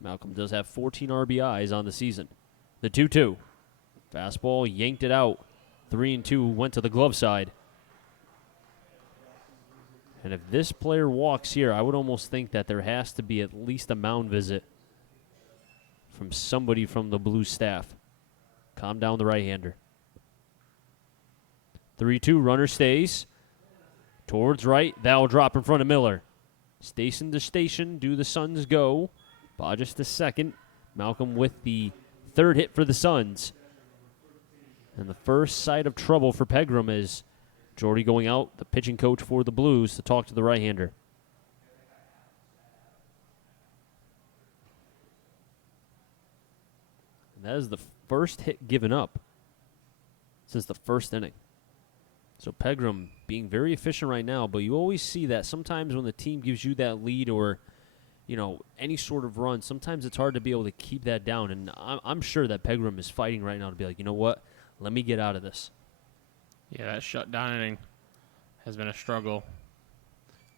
Malcolm does have 14 RBIs on the season. The 2-2. Fastball yanked it out. 3-2 went to the glove side. And if this player walks here, I would almost think that there has to be at least a mound visit from somebody from the Blues staff. Calm down the right-hander. 3-2, runner stays. Towards right, that'll drop in front of Miller. Station to station, do the Suns go. Bodges to second. Malcolm with the third hit for the Suns. And the first sight of trouble for Pegram is Jordy going out, the pitching coach for the Blues, to talk to the right-hander. And that is the first hit given up since the first inning. So Pegram being very efficient right now, but you always see that sometimes when the team gives you that lead or, any sort of run, sometimes it's hard to be able to keep that down. And I'm sure that Pegram is fighting right now to be like, you know what, let me get out of this. Yeah, that shutdown inning has been a struggle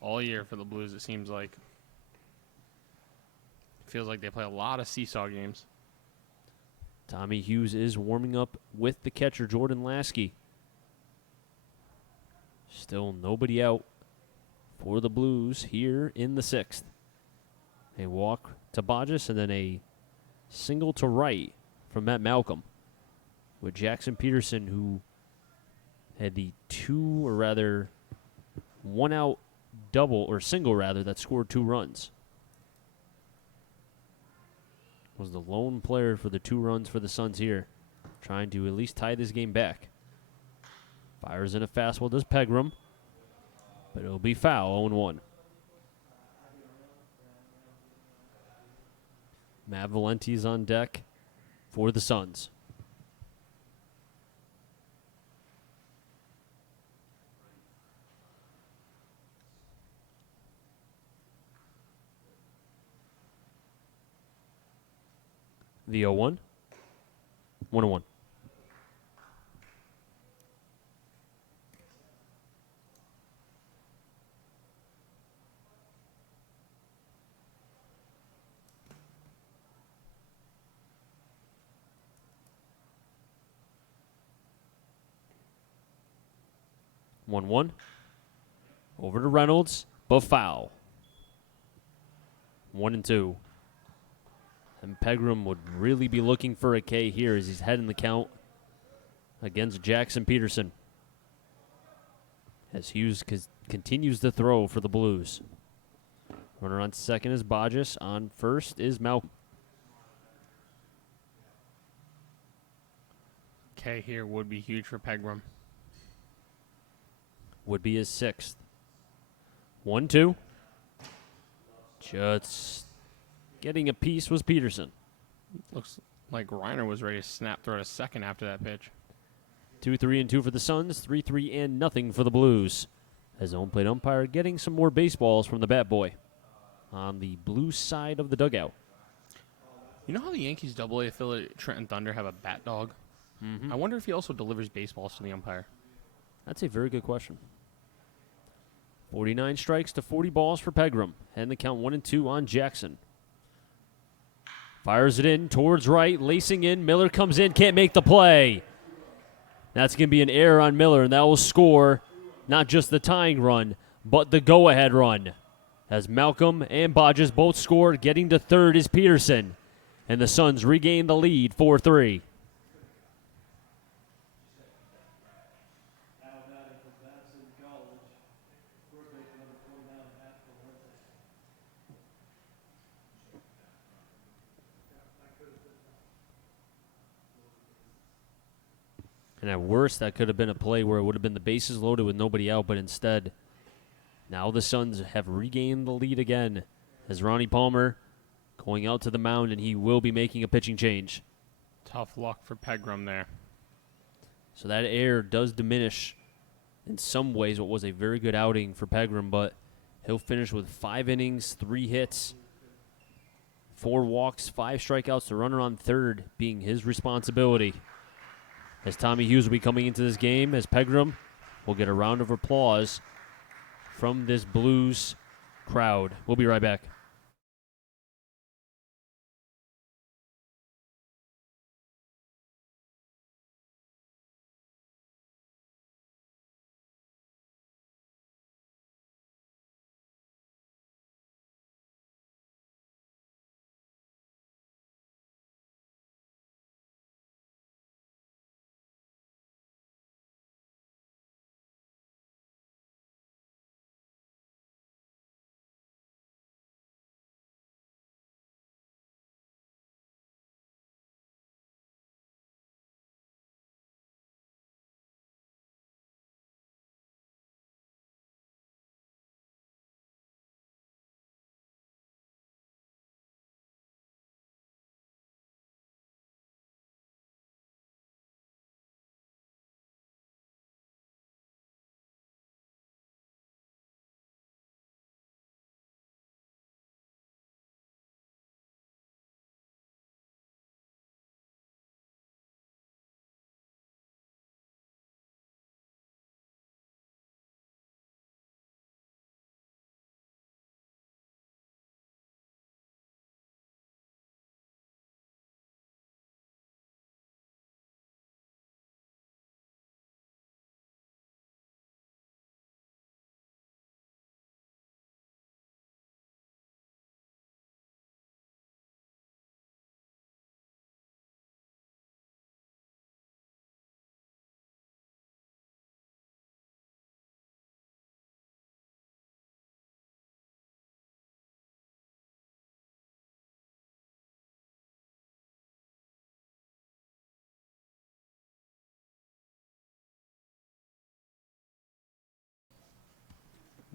all year for the Blues, it seems like. It feels like they play a lot of seesaw games. Tommy Hughes is warming up with the catcher, Jordan Lasky. Still nobody out for the Blues here in the 6th. A walk to Bodges and then a single to right from Matt Malcolm with Jackson Peterson, who had the one out double or single that scored 2 runs. Was the lone player for the 2 runs for the Suns here, trying to at least tie this game back. Fires in a fastball, does Pegram, but it'll be foul, 0-1. Matt Valenti is on deck for the Suns. The 0-1. 1-1. Over to Reynolds, but foul. 1-2. And Pegram would really be looking for a K here as he's heading the count against Jackson Peterson. As Hughes continues to throw for the Blues. Runner on second is Bodges. On first is Malcolm. K here would be huge for Pegram. Would be his 6th. 1-2. Just getting a piece was Peterson. Looks like Reiner was ready to snap throw to second after that pitch. 2-3-2 for the Suns. 3-3-0 for the Blues. As home plate umpire getting some more baseballs from the bat boy on the blue side of the dugout. You know how the Yankees AA affiliate Trenton Thunder have a bat dog? Mm-hmm. I wonder if he also delivers baseballs to the umpire. That's a very good question. 49 strikes to 40 balls for Pegram. And the count 1-2 on Jackson. Fires it in towards right, lacing in. Miller comes in, can't make the play. That's going to be an error on Miller, and that will score not just the tying run, but the go-ahead run. As Malcolm and Bodges both score, getting to third is Peterson. And the Suns regain the lead, 4-3. And at worst, that could have been a play where it would have been the bases loaded with nobody out, but instead, now the Suns have regained the lead again as Ronnie Palmer going out to the mound, and he will be making a pitching change. Tough luck for Pegram there. So that error does diminish in some ways what was a very good outing for Pegram, but he'll finish with 5 innings, 3 hits, 4 walks, 5 strikeouts, the runner on third being his responsibility. As Tommy Hughes will be coming into this game, as Pegram will get a round of applause from this Blues crowd. We'll be right back.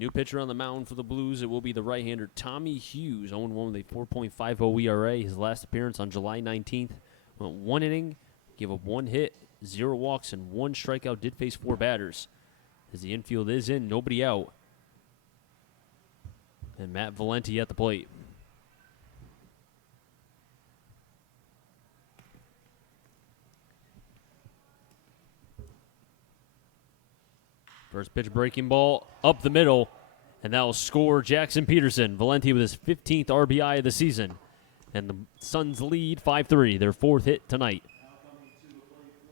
New pitcher on the mound for the Blues. It will be the right-hander Tommy Hughes, 0-1 with a 4.50 ERA. His last appearance on July 19th went 1 inning, gave up 1 hit, 0 walks, and 1 strikeout. Did face 4 batters. As the infield is in, nobody out. And Matt Valenti at the plate. First pitch breaking ball up the middle, and that will score Jackson Peterson. Valenti with his 15th RBI of the season. And the Suns lead 5-3, their 4th hit tonight.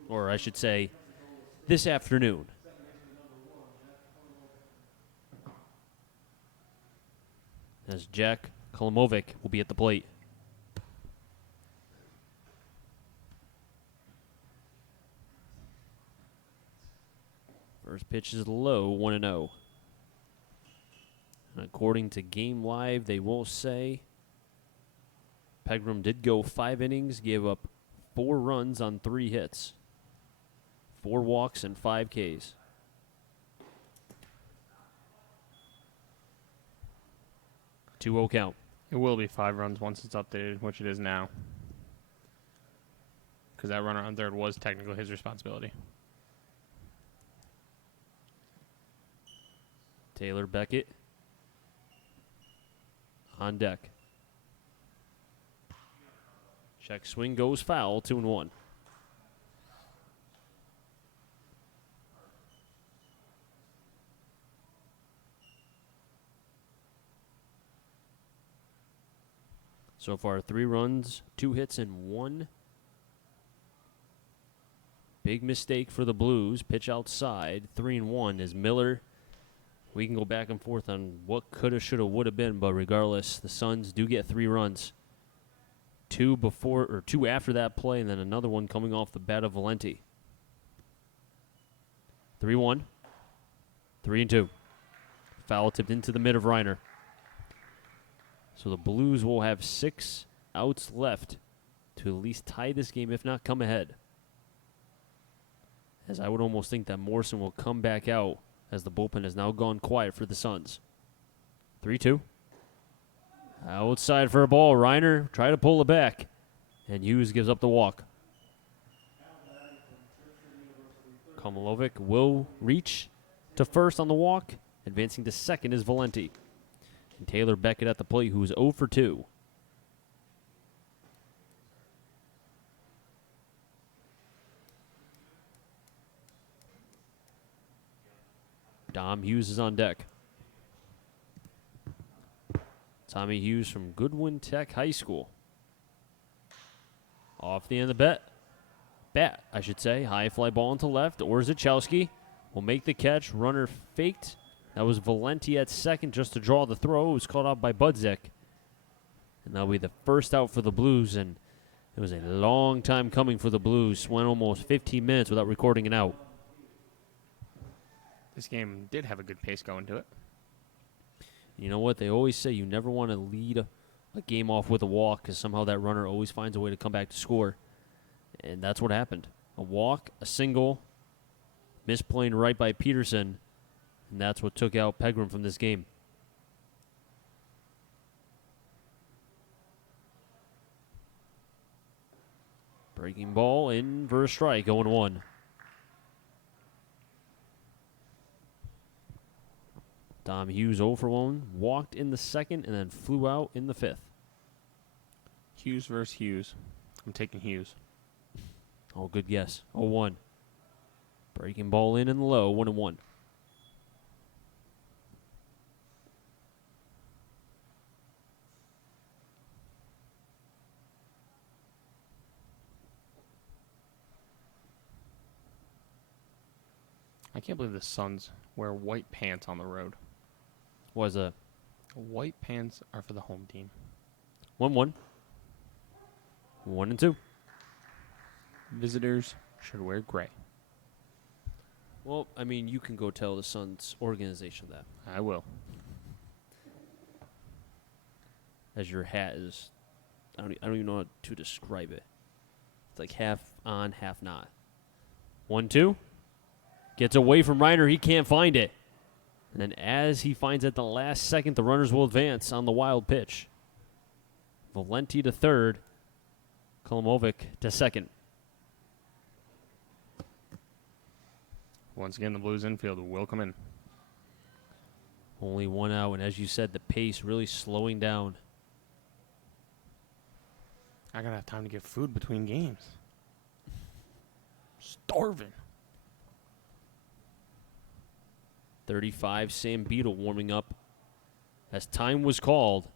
Or I should say, this afternoon. As Jack Kolomovic will be at the plate. First pitch is low, 1-0. And according to Game Live, they will say Pegram did go 5 innings, gave up 4 runs on 3 hits, 4 walks, and 5 Ks. Two-0 count. It will be 5 runs once it's updated, which it is now. Because that runner on third was technically his responsibility. Taylor Beckett on deck. Check swing goes foul, 2-1. So far, 3 runs, 2 hits, and 1 big mistake for the Blues. Pitch outside, 3-1 is Miller. We can go back and forth on what coulda, shoulda, woulda been, but regardless, the Suns do get 3 runs. 2 after that play, and then another one coming off the bat of Valenti. 3-1. 3-2. Foul tipped into the mid of Reiner. So the Blues will have 6 outs left to at least tie this game, if not come ahead. As I would almost think that Morrison will come back out, as the bullpen has now gone quiet for the Suns. 3-2. Outside for a ball. Reiner try to pull it back. And Hughes gives up the walk. Komalovic will reach to first on the walk. Advancing to second is Valenti. And Taylor Beckett at the plate, who's 0 for 2. Dom Hughes is on deck. Tommy Hughes from Goodwin Tech High School. Off the end of the bat, I should say. High fly ball into left. Orzechowski will make the catch. Runner faked. That was Valenti at second just to draw the throw. It was caught off by Budzik. And that'll be the first out for the Blues. And it was a long time coming for the Blues. Went almost 15 minutes without recording an out. This game did have a good pace going to it. You know what? They always say you never want to lead a game off with a walk because somehow that runner always finds a way to come back to score. And that's what happened. A walk, a single, misplaying right by Peterson, and that's what took out Pegram from this game. Breaking ball in for a strike, 0-1. Dom Hughes 0 for 1, walked in the second, and then flew out in the 5th. Hughes versus Hughes. I'm taking Hughes. Oh, good guess. 0-1. Breaking ball in and low, 1-1. I can't believe the Suns wear white pants on the road. Was a White pants are for the home team. 1-1. 1-2. Visitors should wear gray. Well, I mean, you can go tell the Suns organization that. I will. As your hat is, I don't even know how to describe it. It's like half on, half not. 1-2. Gets away from Reiner. He can't find it. And then as he finds at the last second, the runners will advance on the wild pitch. Valenti to third. Kolomovic to second. Once again, the Blues infield will come in. Only one out, and as you said, the pace really slowing down. I gotta have time to get food between games. Starving. 35, Sam Beadle warming up as time was called.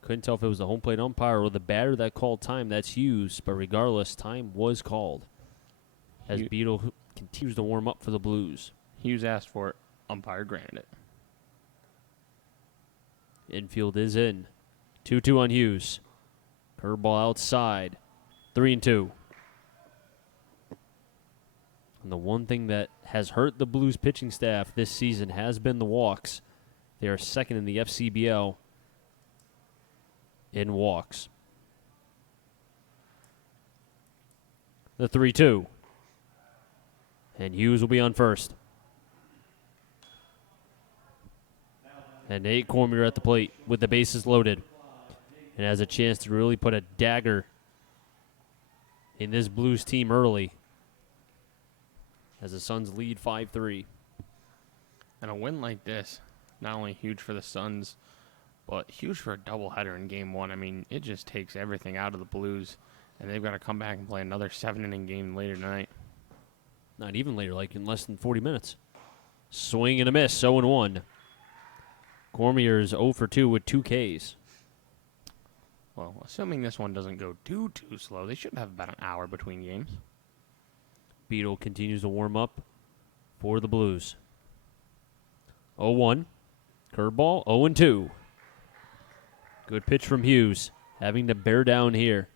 Couldn't tell if it was the home plate umpire or the batter that called time. That's Hughes, but regardless, time was called as Beadle continues to warm up for the Blues. Hughes asked for it. Umpire granted it. Infield is in. 2-2 on Hughes. Curveball outside. 3-2. And the one thing that has hurt the Blues pitching staff this season has been the walks. They are second in the FCBL in walks. The 3-2. And Hughes will be on first. And Nate Cormier at the plate with the bases loaded. And has a chance to really put a dagger in this Blues team early as the Suns lead 5-3. And a win like this, not only huge for the Suns, but huge for a doubleheader in Game 1. I mean, it just takes everything out of the Blues, and they've got to come back and play another 7-inning game later tonight. Not even later, like in less than 40 minutes. Swing and a miss, 0-1. Cormier is 0 for 2 with 2 Ks. Well, assuming this one doesn't go too slow, they should have about an hour between games. Beadle continues to warm up for the Blues. 0-1. Curveball, 0-2. Good pitch from Hughes, having to bear down here.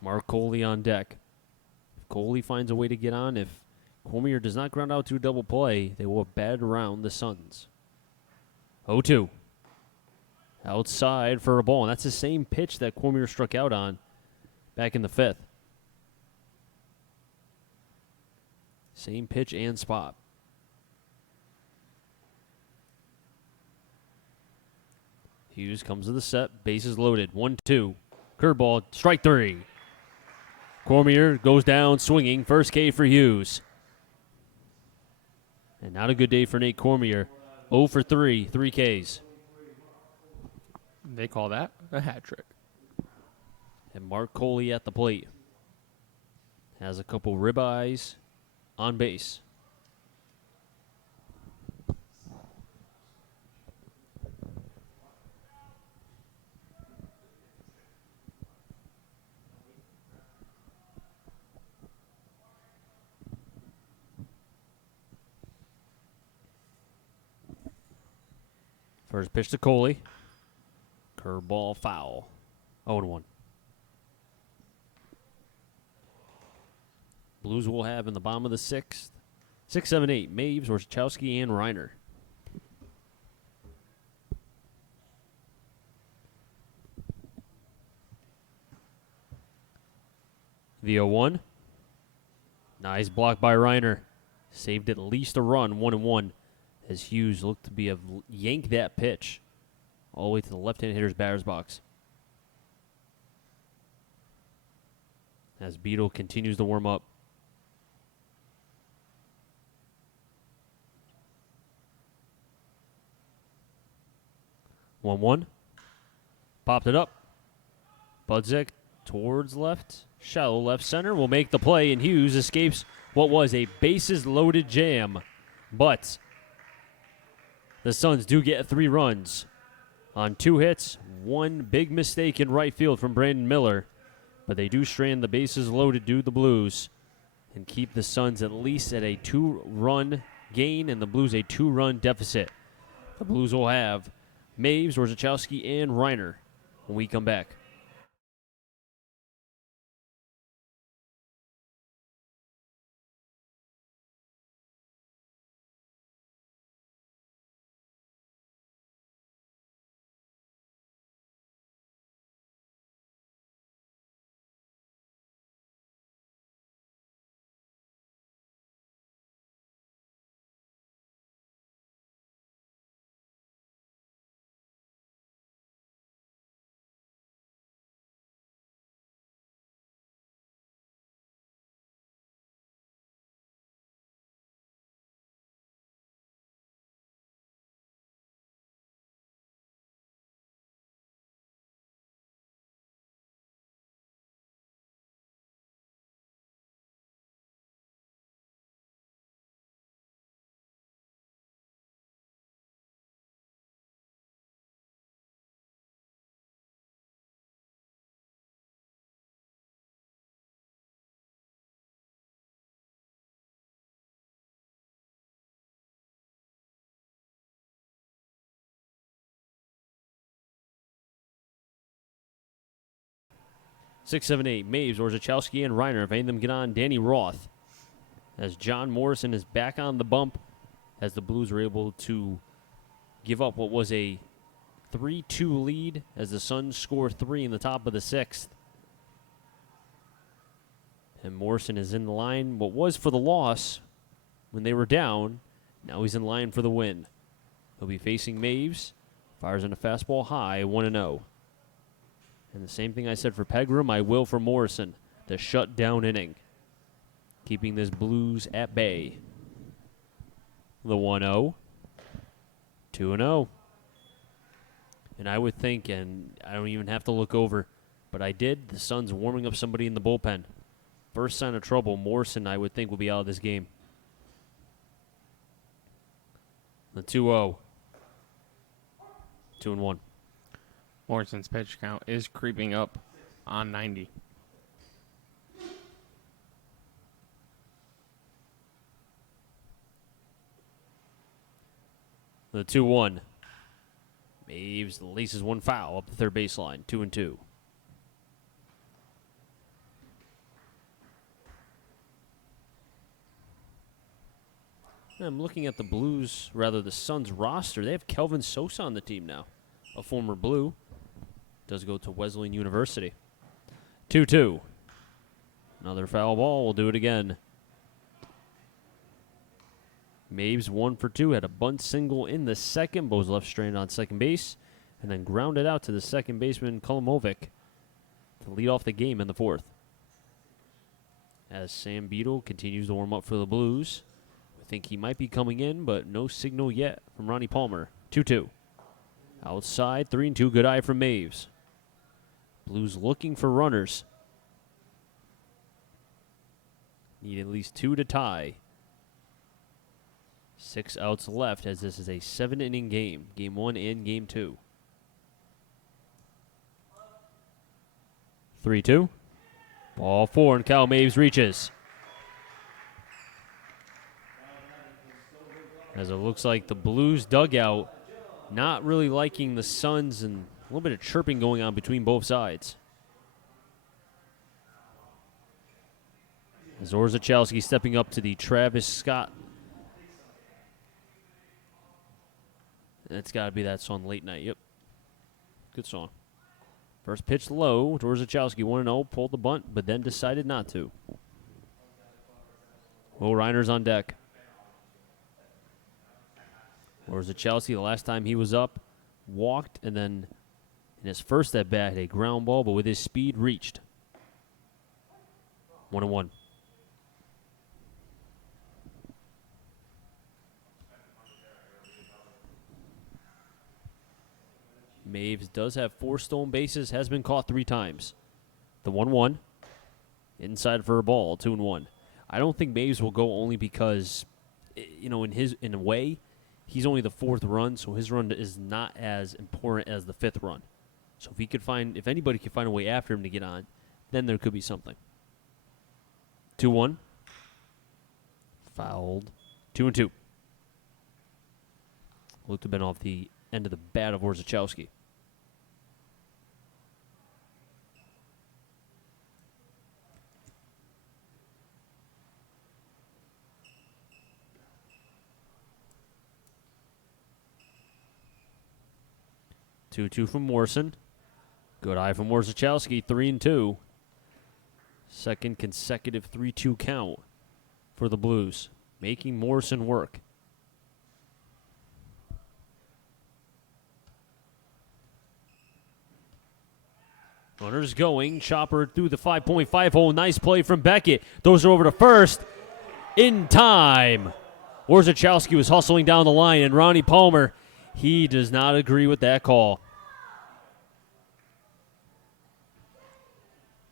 Mark Coley on deck. If Coley finds a way to get on, if Cormier does not ground out to a double play, they will bat around the Suns. 0-2. Outside for a ball, and that's the same pitch that Cormier struck out on back in the 5th. Same pitch and spot. Hughes comes to the set, bases loaded, 1-2. Curveball, strike 3. Cormier goes down swinging, first K for Hughes. And not a good day for Nate Cormier. 0 for 3, 3 Ks. They call that a hat trick. And Mark Coley at the plate. Has a couple ribeyes on base. First pitch to Coley. Curveball foul. 0-1. Blues will have in the bottom of the 6th. 6, 7, 8. Maves, Warshachowski, and Reiner. The 0-1. Nice block by Reiner. Saved at least a run, 1-1. As Hughes looked to be a yank that pitch all the way to the left-hand hitter's batter's box. As Beadle continues to warm up. One. Popped it up. Budzik towards left. Shallow left center will make the play, and Hughes escapes what was a bases-loaded jam. But the Suns do get 3 runs on 2 hits, 1 big mistake in right field from Brandon Miller. But they do strand the bases loaded due to the Blues and keep the Suns at least at a 2-run gain and the Blues a 2-run deficit. The Blues will have Maves, Warshachowski, and Reiner when we come back. 6, 7, 8. Maves, Orzechowski, and Reiner. If any of them get on, Danny Roth. As John Morrison is back on the bump, as the Blues were able to give up what was a 3-2 lead as the Suns score 3 in the top of the 6th. And Morrison is in line what was for the loss when they were down. Now he's in line for the win. He'll be facing Maves. Fires in a fastball high, 1-0. And the same thing I said for Pegram, I will for Morrison. The shutdown inning. Keeping this Blues at bay. The 1-0. 2-0. And I would think, and I don't even have to look over, but I did, the Suns warming up somebody in the bullpen. First sign of trouble, Morrison, I would think, will be out of this game. The 2-0. 2-1. Morrison's pitch count is creeping up on 90. The 2-1. Maves laces one foul up the third baseline. 2-2. I'm looking at the Blues, rather the Suns roster. They have Kelvin Sosa on the team now, a former Blue. Does go to Wesleyan University. 2-2. Another foul ball. We'll do it again. Maves 1 for 2. Had a bunt single in the second. Bo's left stranded on second base. And then grounded out to the second baseman, Kolomovic, to lead off the game in the fourth. As Sam Beadle continues to warm up for the Blues. I think he might be coming in, but no signal yet from Ronnie Palmer. 2-2. Outside, 3-2. Good eye from Maves. Blues looking for runners. Need at least 2 to tie. 6 outs left as this is a 7-inning game. Game 1 and Game 2. 3-2. Ball 4 and Cal Maves reaches. As it looks like the Blues dugout not really liking the Suns and a little bit of chirping going on between both sides. As Orzechowski stepping up to the Travis Scott. That's got to be that song, Late Night. Yep. Good song. First pitch low. Orzechowski 1-0. Pulled the bunt, but then decided not to. Will Reiner's on deck. Orzechowski, the last time he was up, walked, and then in his first at-bat, a ground ball, but with his speed, reached. 1-1. Maves does have 4 stolen bases, has been caught 3 times. The 1-1, inside for a ball, 2-1. I don't think Maves will go only because, in a way, he's only the 4th run, so his run is not as important as the 5th run. So if anybody could find a way after him to get on, then there could be something. 2-1. Fouled. 2-2. Looked to have been off the end of the bat of Orzechowski. Two from Morrison. Good eye from Orzechowski. 3-2. Second consecutive 3-2 count for the Blues, making Morrison work. Runners going. Chopper through the 5.5 hole. Nice play from Beckett. Those are over to first. In time. Orzechowski was hustling down the line, and Ronnie Palmer, he does not agree with that call.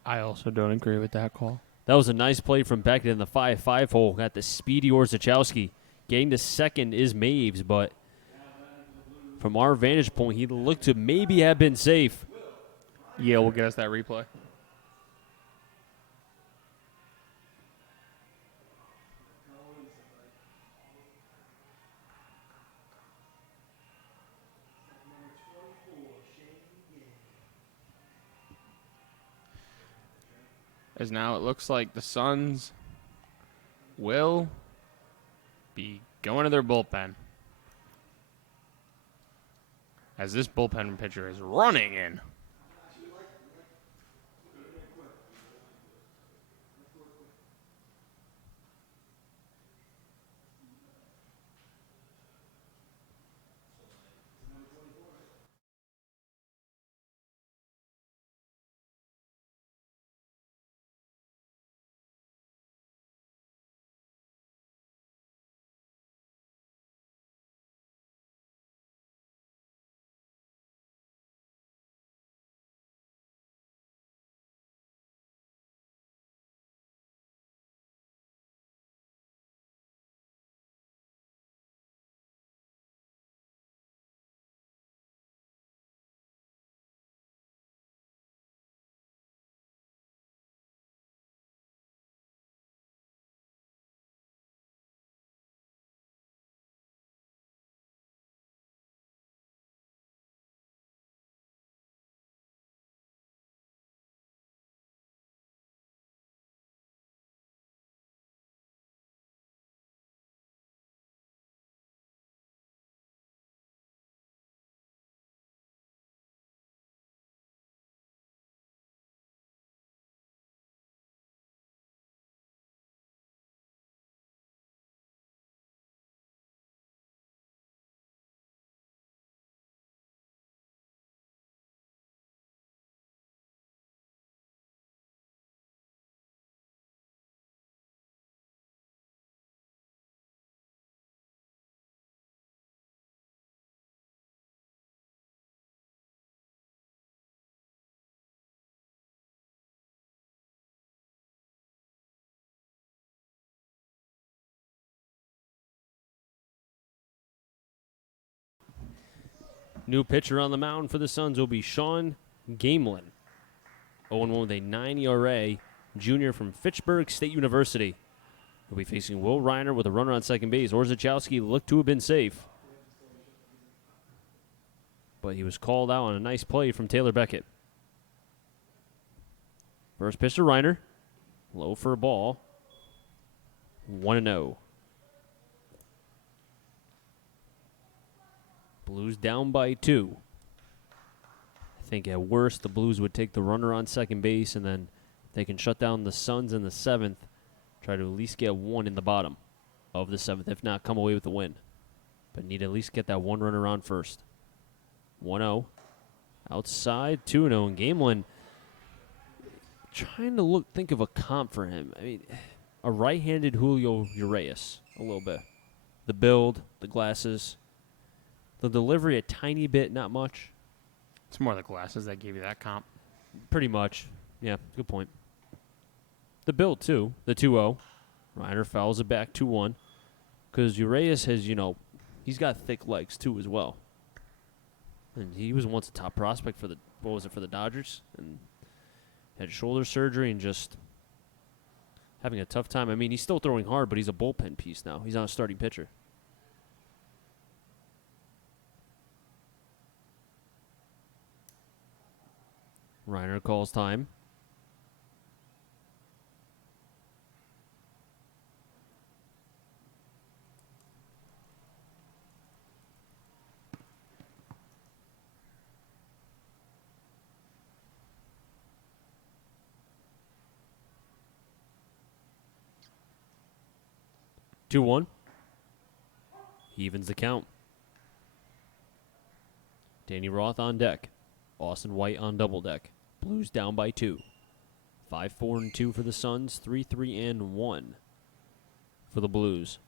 I also don't agree with that call. That was a nice play from Beckett in the 5.5 hole. Got the speedy Orzechowski. Getting to second is Maves, but from our vantage point, he looked to maybe have been safe. Yeah, we'll get us that replay. as now it looks like the Suns will be going to their bullpen. As this bullpen pitcher is running in. New pitcher on the mound for the Suns will be Sean Gamelin. 0-1 with a 9 ERA, junior from Fitchburg State University. He'll be facing Will Reiner with a runner on second base. Orzechowski looked to have been safe, but he was called out on a nice play from Taylor Beckett. First pitch to Reiner. Low for a ball. 1-0. Blues down by 2. I think at worst the Blues would take the runner on second base, and then they can shut down the Suns in the 7th, try to at least get one in the bottom of the 7th, if not come away with the win. But need to at least get that one runner on first. 1-0. Outside, 2-0. And Gamelin trying to think of a comp for him. I mean, a right-handed Julio Urias, a little bit. The build, the glasses, the delivery a tiny bit, not much. It's more the glasses that gave you that comp. Pretty much. Yeah, good point. The build, too. The 2-0. Reiner fouls it back 2-1. Because Urias has, he's got thick legs, too, as well. And he was once a top prospect for the Dodgers? And had shoulder surgery and just having a tough time. I mean, he's still throwing hard, but he's a bullpen piece now. He's not a starting pitcher. Reiner calls time. Two one. He evens the count. Danny Roth on deck. Austin White on double deck. Blues down by 2. 5-4-2 for the Suns. 3-3-1 for the Blues.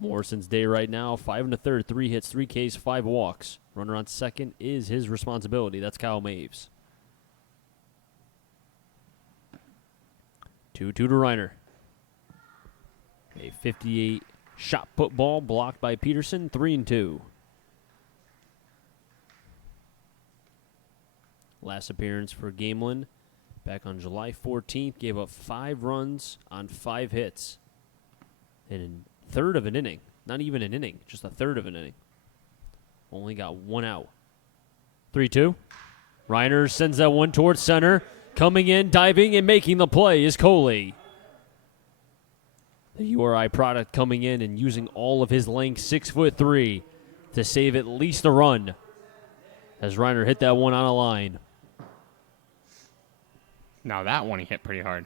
Morrison's day right now. 5 1/3, 3 hits, 3 Ks, 5 walks. Runner on second is his responsibility. That's Kyle Maves. 2-2 to Reiner. A 58 shot put ball blocked by Peterson. 3-2. Last appearance for Gamelin back on July 14th. Gave up 5 runs on 5 hits. In a third of an inning. Not even an inning, just a third of an inning. Only got 1 out. 3-2. Reiner sends that one towards center. Coming in, diving, and making the play is Coley. The URI product coming in and using all of his length, 6'3", to save at least a run. As Reiner hit that one on a line. Now that one he hit pretty hard.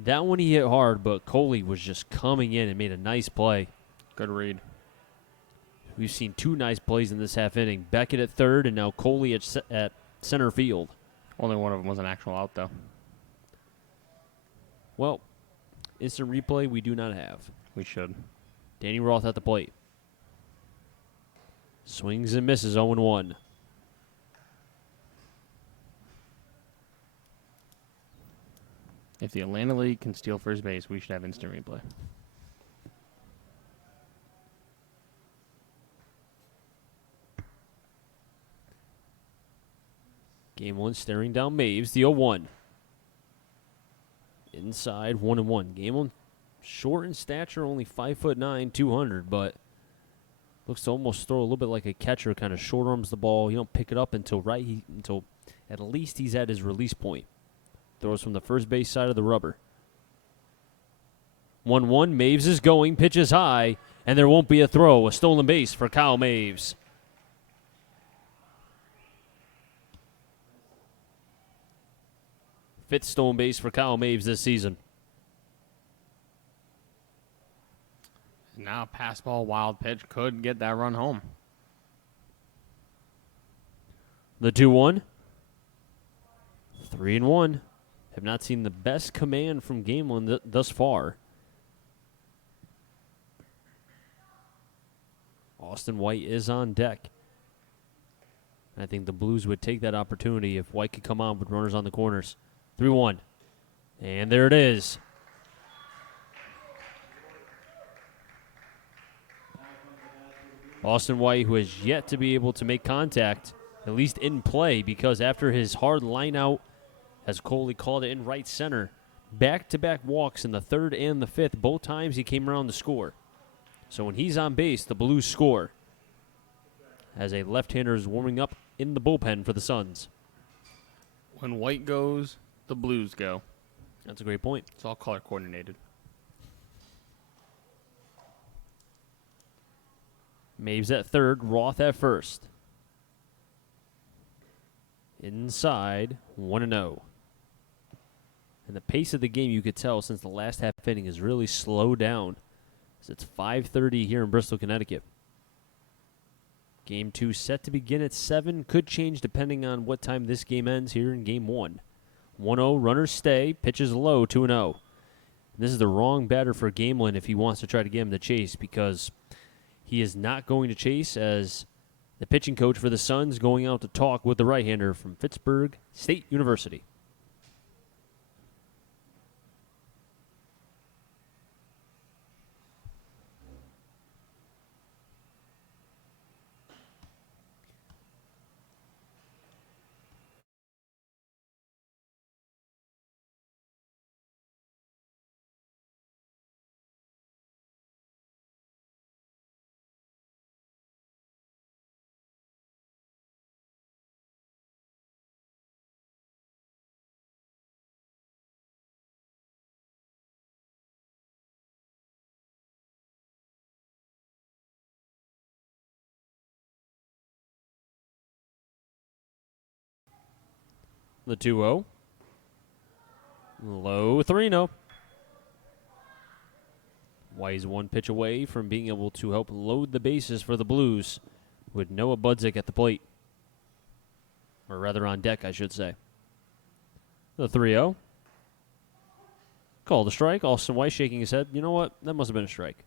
That one he hit hard, but Coley was just coming in and made a nice play. Good read. We've seen two nice plays in this half inning. Beckett at third and now Coley at center field. Only one of them was an actual out, though. Well, instant replay we do not have. We should. Danny Roth at the plate. Swings and misses 0-1. If the Atlanta League can steal first base, we should have instant replay. Game one staring down Maves, the 0-1. Inside 1-1. Game one short in stature, only 5'9", 200, but looks to almost throw a little bit like a catcher, kind of short arms the ball. You don't pick it up until at least he's at his release point. Throws from the first base side of the rubber. 1-1, Maves is going, pitches high, and there won't be a throw. A stolen base for Kyle Maves. Fifth stolen base for Kyle Maves this season. Now pass ball, wild pitch could get that run home. The 2-1. 3-1. Have not seen the best command from game one thus far. Austin White is on deck. I think the Blues would take that opportunity if White could come on with runners on the corners. 3-1. And there it is. Austin White, who has yet to be able to make contact, at least in play, because after his hard line out, as Coley called it in right center, back-to-back walks in the third and the fifth. Both times he came around to score. So when he's on base, the Blues score. As a left-hander is warming up in the bullpen for the Suns. When White goes, the Blues go. That's a great point. It's all color coordinated. Maves at third, Roth at first. Inside, 1-0. And the pace of the game, you could tell since the last half inning is really slowed down. As it's 5:30 here in Bristol, Connecticut. Game 2 set to begin at 7. Could change depending on what time this game ends here in Game 1. 1-0, runners stay. Pitches low, 2-0. This is the wrong batter for Gamelin if he wants to try to get him to chase, because he is not going to chase, as the pitching coach for the Suns going out to talk with the right-hander from Pittsburgh State University. The 2-0. Low 3-0. White's one pitch away from being able to help load the bases for the Blues with Noah Budzik at the plate. Or rather on deck, I should say. The 3-0. Called a strike. Austin White shaking his head. You know what? That must have been a strike.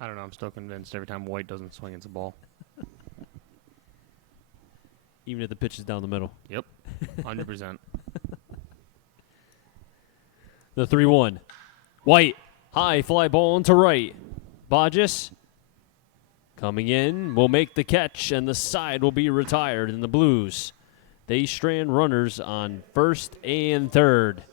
I don't know. I'm still convinced every time White doesn't swing, it's a ball. Even if the pitch is down the middle. Yep. 100%. The 3-1. White. High fly ball into right. Bodges coming in will make the catch, and the side will be retired. And the Blues, they strand runners on first and third.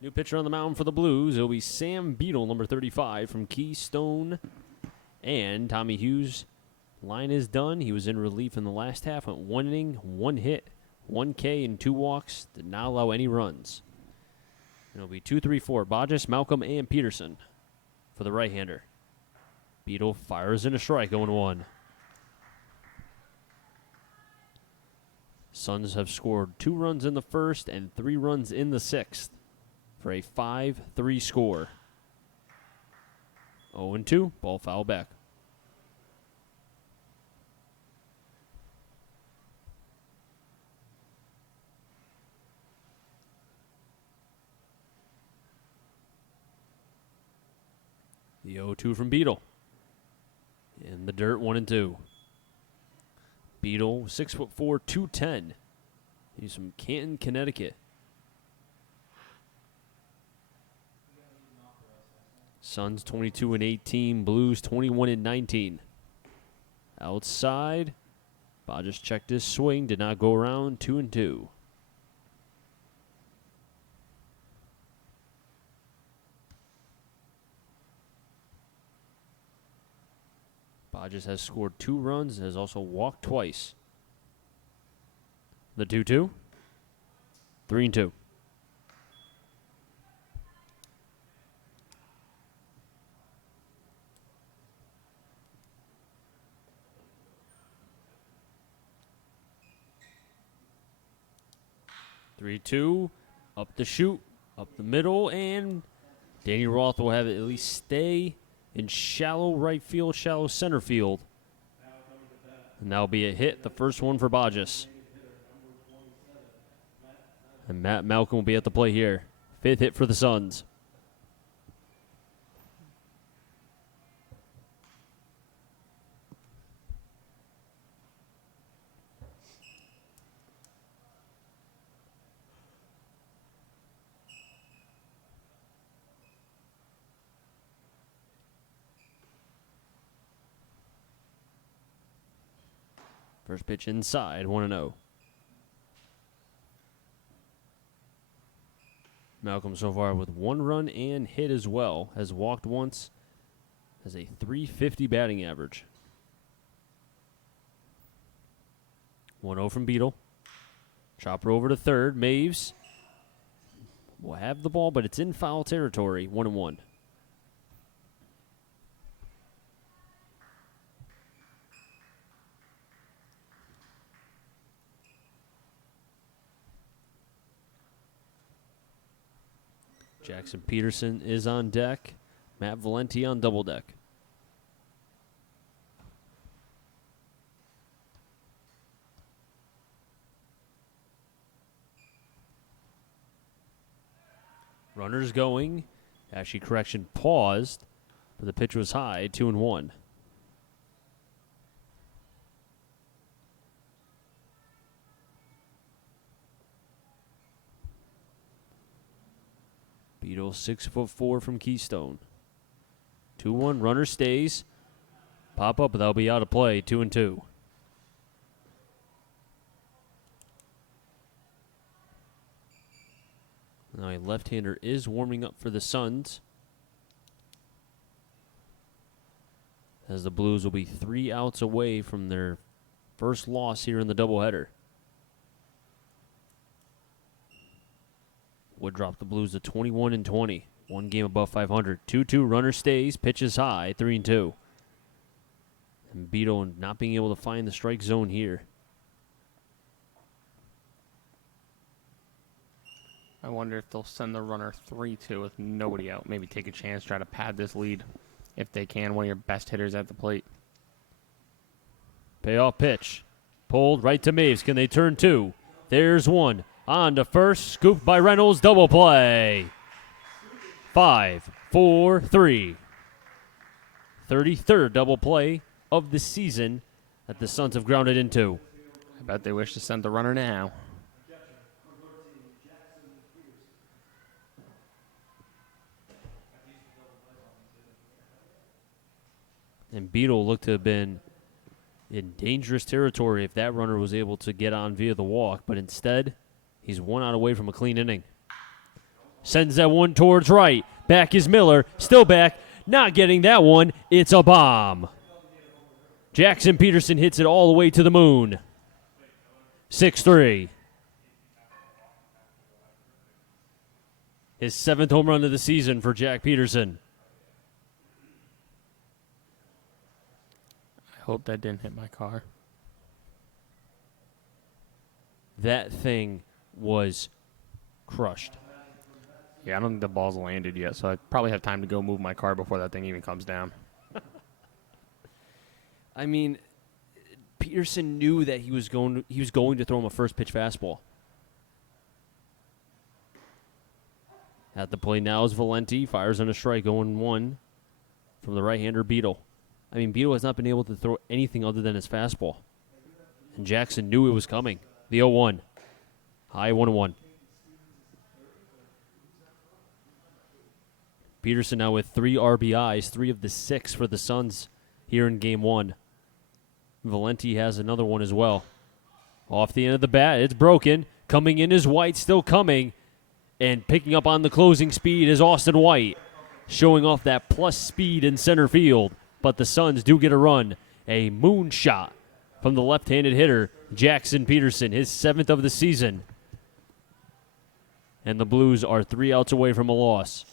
New pitcher on the mound for the Blues. It'll be Sam Beadle, number 35 from Keystone. And Tommy Hughes' line is done. He was in relief in the last half. Went 1 inning, 1 hit, 1 K, and 2 walks. Did not allow any runs. It'll be 2-3-4. Bodges, Malcolm, and Peterson for the right-hander. Beadle fires in a strike, 0-1. Suns have scored 2 runs in the first and 3 runs in the sixth for a 5-3 score. 0-2, ball foul back. The 0-2 from Beadle. In the dirt, 1-2. Beadle, 6'4", 210. He's from Canton, Connecticut. Suns 22-18, Blues 21-19. Outside, Bodges checked his swing, did not go around, 2-2. Bodges has scored 2 runs and has also walked twice. The 2-2, 3-2. Up the chute, up the middle, and Danny Roth will have it at least stay in shallow right field, shallow center field. And that'll be a hit, the first one for Bodges. And Matt Malcolm will be at the plate here. 5th hit for the Suns. First pitch inside, 1-0. Malcolm so far with 1 run and hit as well. Has walked once. Has a .350 batting average. 1-0 from Beadle. Chopper over to third. Maves will have the ball, but it's in foul territory. 1-1. Jackson Peterson is on deck. Matt Valenti on double deck. Runners going. Actually, correction, paused, but the pitch was high, 2-1. Beadle, 6'4" from Keystone. 2-1, runner stays. Pop up, but that'll be out of play, 2-2. Now a left-hander is warming up for the Suns, as the Blues will be 3 outs away from their first loss here in the doubleheader. Would drop the Blues to 21-20. 1 game above 500. 2-2, runner stays, pitches high, 3-2. And Beadle not being able to find the strike zone here. I wonder if they'll send the runner 3-2 with nobody out. Maybe take a chance, try to pad this lead if they can. One of your best hitters at the plate. Payoff pitch. Pulled right to Maves. Can they turn 2? There's 1. On to first. Scooped by Reynolds. Double play. 5-4-3. 33rd double play of the season that the Suns have grounded into. I bet they wish to send the runner now. And Beadle looked to have been in dangerous territory if that runner was able to get on via the walk, but instead, he's 1 out away from a clean inning. Sends that one towards right. Back is Miller. Still back. Not getting that one. It's a bomb. Jackson Peterson hits it all the way to the moon. 6-3. His 7th home run of the season for Jack Peterson. I hope that didn't hit my car. That thing was crushed. Yeah, I don't think the ball's landed yet, so I probably have time to go move my car before that thing even comes down. I mean, Peterson knew that he was going to throw him a first pitch fastball. At the plate now is Valenti. Fires on a strike, 0-1 from the right-hander Beetle. I mean, Beetle has not been able to throw anything other than his fastball. And Jackson knew it was coming. The 0-1. High 1-1. Peterson now with 3 RBIs, 3 of the 6 for the Suns here in Game 1. Valenti has another one as well. Off the end of the bat, it's broken. Coming in is White, still coming. And picking up on the closing speed is Austin White, showing off that plus speed in center field. But the Suns do get a run. A moonshot from the left-handed hitter, Jackson Peterson, his 7th of the season. And the Blues are 3 outs away from a loss.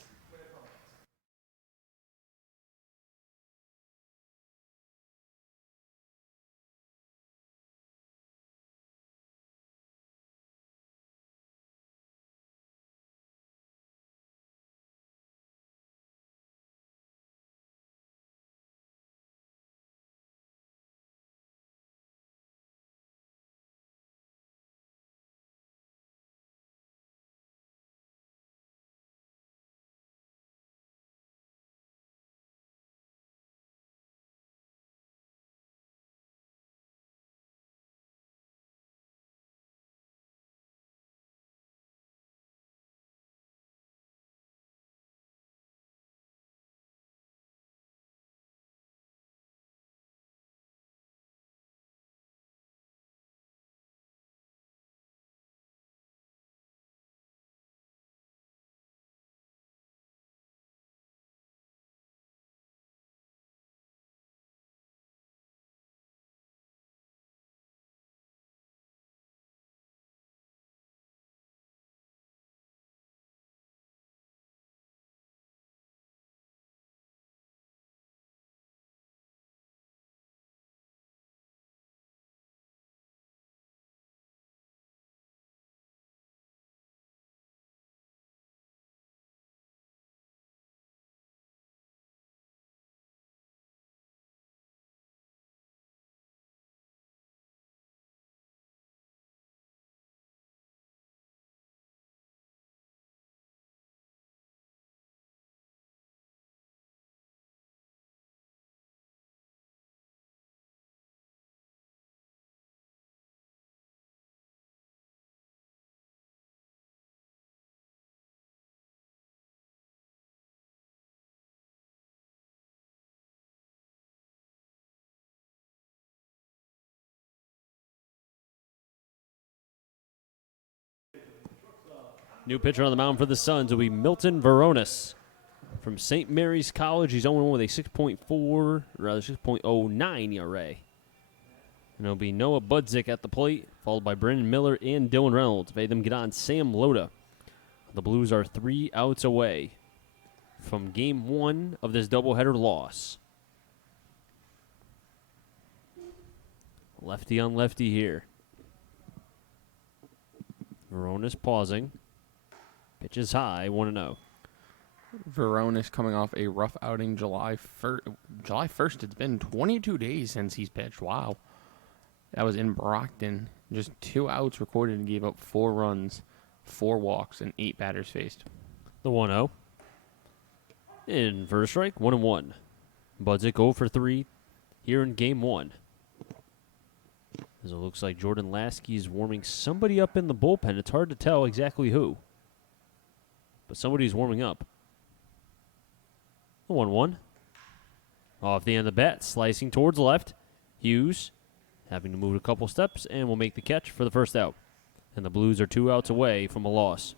New pitcher on the mound for the Suns will be Milton Veronis from St. Mary's College. He's 0-1 with a 6.09 ERA. And it'll be Noah Budzik at the plate, followed by Brendan Miller and Dylan Reynolds. Made them get on Sam Loda. The Blues are 3 outs away from Game 1 of this doubleheader loss. Lefty on lefty here. Veronis pausing. Pitch is high, 1-0. Veronis coming off a rough outing July 1st. It's been 22 days since he's pitched. Wow. That was in Brockton. Just 2 outs recorded and gave up 4 runs, 4 walks, and 8 batters faced. The 1-0. In first strike, 1-1. Budzik 0 for 3 here in Game 1. As it looks like Jordan Lasky is warming somebody up in the bullpen. It's hard to tell exactly who. But somebody's warming up. The 1-1. Off the end of the bat, slicing towards left. Hughes having to move a couple steps and will make the catch for the first out. And the Blues are 2 outs away from a loss.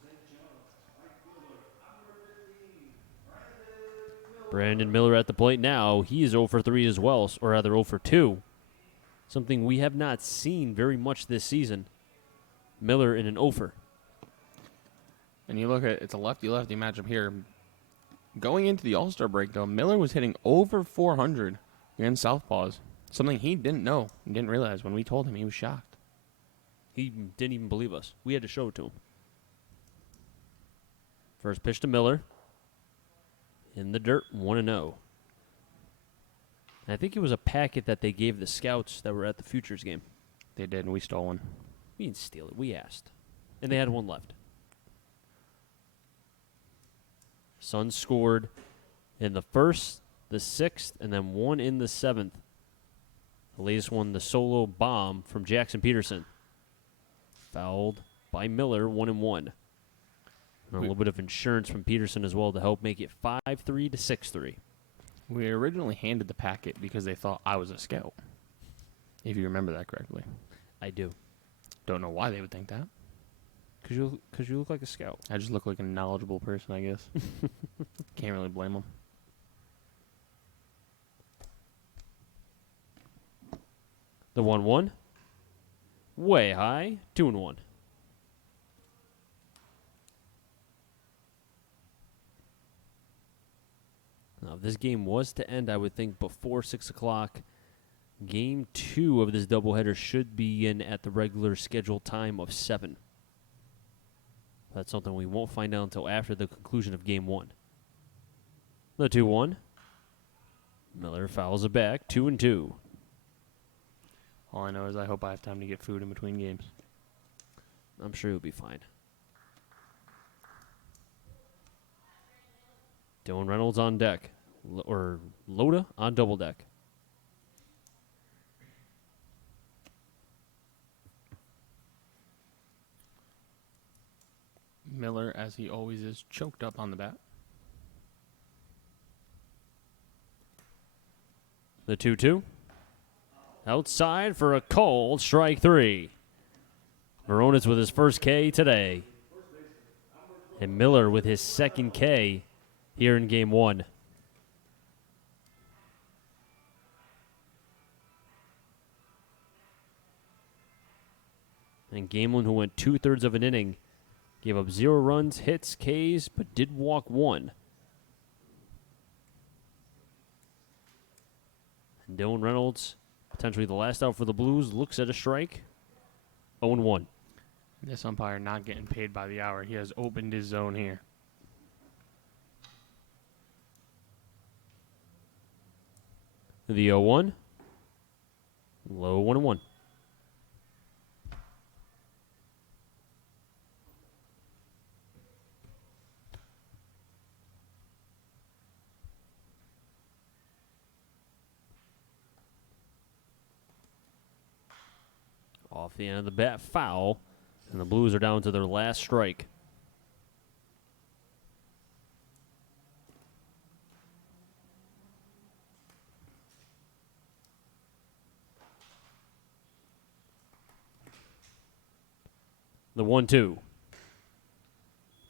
Brandon Miller at the plate now. He is 0 for 3 as well, or rather 0 for 2. Something we have not seen very much this season. Miller in an 0 for. And you look at it's a lefty-lefty matchup here. Going into the All-Star break, though, Miller was hitting over 400 against Southpaws. Something he didn't know and didn't realize. When we told him, he was shocked. He didn't even believe us. We had to show it to him. First pitch to Miller. In the dirt, 1-0. I think it was a packet that they gave the scouts that were at the Futures game. They did, and we stole one. We didn't steal it. We asked. And they had one left. Suns scored in the first, the sixth, and then one in the seventh. The latest one, the solo bomb from Jackson Peterson. Fouled by Miller, 1-1. And a little bit of insurance from Peterson as well to help make it 5-3 to 6-3. We originally handed the packet because they thought I was a scout, if you remember that correctly. I do. Don't know why they would think that. Because you look like a scout. I just look like a knowledgeable person, I guess. Can't really blame them. The 1-1. Way high. 2-1. Now, if this game was to end, I would think before 6 o'clock, Game 2 of this doubleheader should begin at the regular scheduled time of 7. That's something we won't find out until after the conclusion of Game 1. The 2-1. Miller fouls it back, 2-2. All I know is I hope I have time to get food in between games. I'm sure he'll be fine. Dylan Reynolds on deck. Or Loda on double deck. Miller, as he always is, choked up on the bat. The 2-2. Outside for a called strike 3. Veronis with his first K today. And Miller with his second K here in Game 1. And Gamelin, who went 2/3 of an inning, gave up 0 runs, hits, Ks, but did walk 1. And Dylan Reynolds, potentially the last out for the Blues, looks at a strike. 0-1. This umpire not getting paid by the hour. He has opened his zone here. The 0-1. Low 1-1. Off the end of the bat, foul, and the Blues are down to their last strike. The 1-2.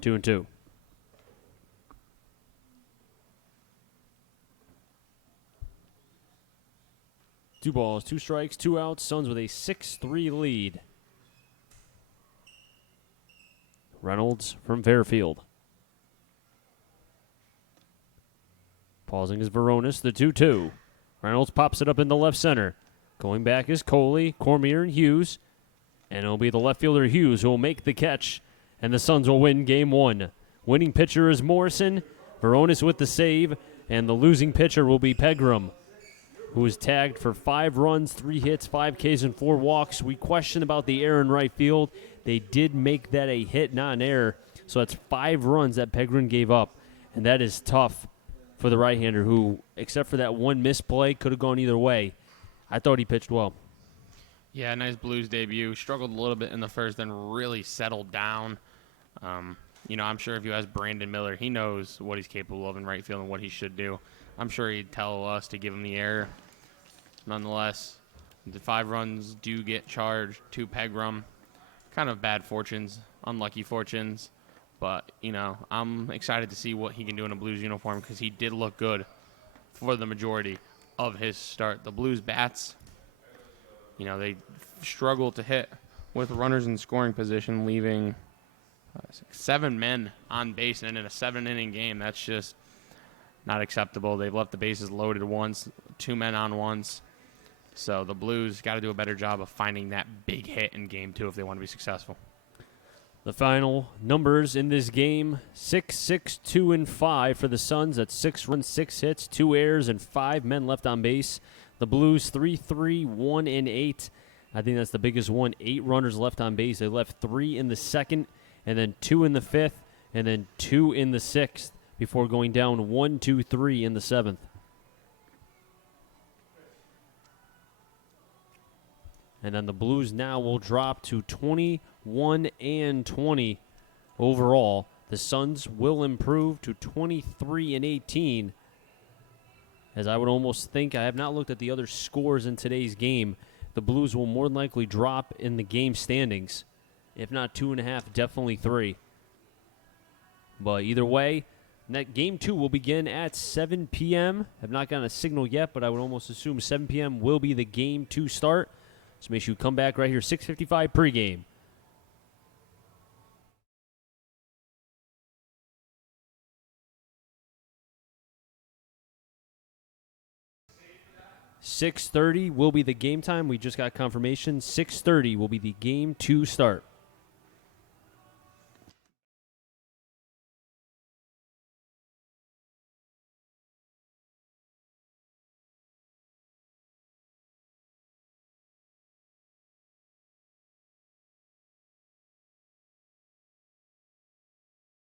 2-2. Two balls, 2 strikes, 2 outs. Suns with a 6-3 lead. Reynolds from Fairfield. Pausing is Veronis, the 2-2. Reynolds pops it up in the left center. Going back is Coley, Cormier, and Hughes. And it'll be the left fielder Hughes who will make the catch. And the Suns will win Game 1. Winning pitcher is Morrison. Veronis with the save. And the losing pitcher will be Pegram, who was tagged for 5 runs, 3 hits, 5 Ks, and 4 walks. We questioned about the error in right field. They did make that a hit, not an error. So that's 5 runs that Pegram gave up. And that is tough for the right-hander who, except for that one missed play, could have gone either way. I thought he pitched well. Yeah, nice Blues debut. Struggled a little bit in the first, then really settled down. I'm sure if you ask Brandon Miller, he knows what he's capable of in right field and what he should do. I'm sure he'd tell us to give him the error. Nonetheless, the 5 runs do get charged to Pegram. Kind of bad fortunes, unlucky fortunes. But, I'm excited to see what he can do in a Blues uniform because he did look good for the majority of his start. The Blues bats, they struggle to hit with runners in scoring position, leaving 7 men on base, and in a 7-inning game, that's just not acceptable. They've left the bases loaded once, 2 men on once. So the Blues got to do a better job of finding that big hit in Game 2 if they want to be successful. The final numbers in this game, 6-6, 2 and 5 for the Suns. That's 6 runs, 6 hits, 2 errors, and 5 men left on base. The Blues 3-3, 1 and 8. I think that's the biggest one. 8 runners left on base. They left 3 in the second, and then 2 in the fifth, and then 2 in the sixth before going down 1, 2, 3 in the seventh. And then the Blues now will drop to 21 and 20 overall. The Suns will improve to 23 and 18. As I would almost think, I have not looked at the other scores in today's game. The Blues will more than likely drop in the game standings. If not 2.5, definitely 3. But either way, Game 2 will begin at 7 p.m. I've not gotten a signal yet, but I would almost assume 7 p.m. will be the Game 2 start. So make sure you come back right here, 6:55 pregame. (6:30) will be the game time. We just got confirmation. 6:30 will be the Game 2 start.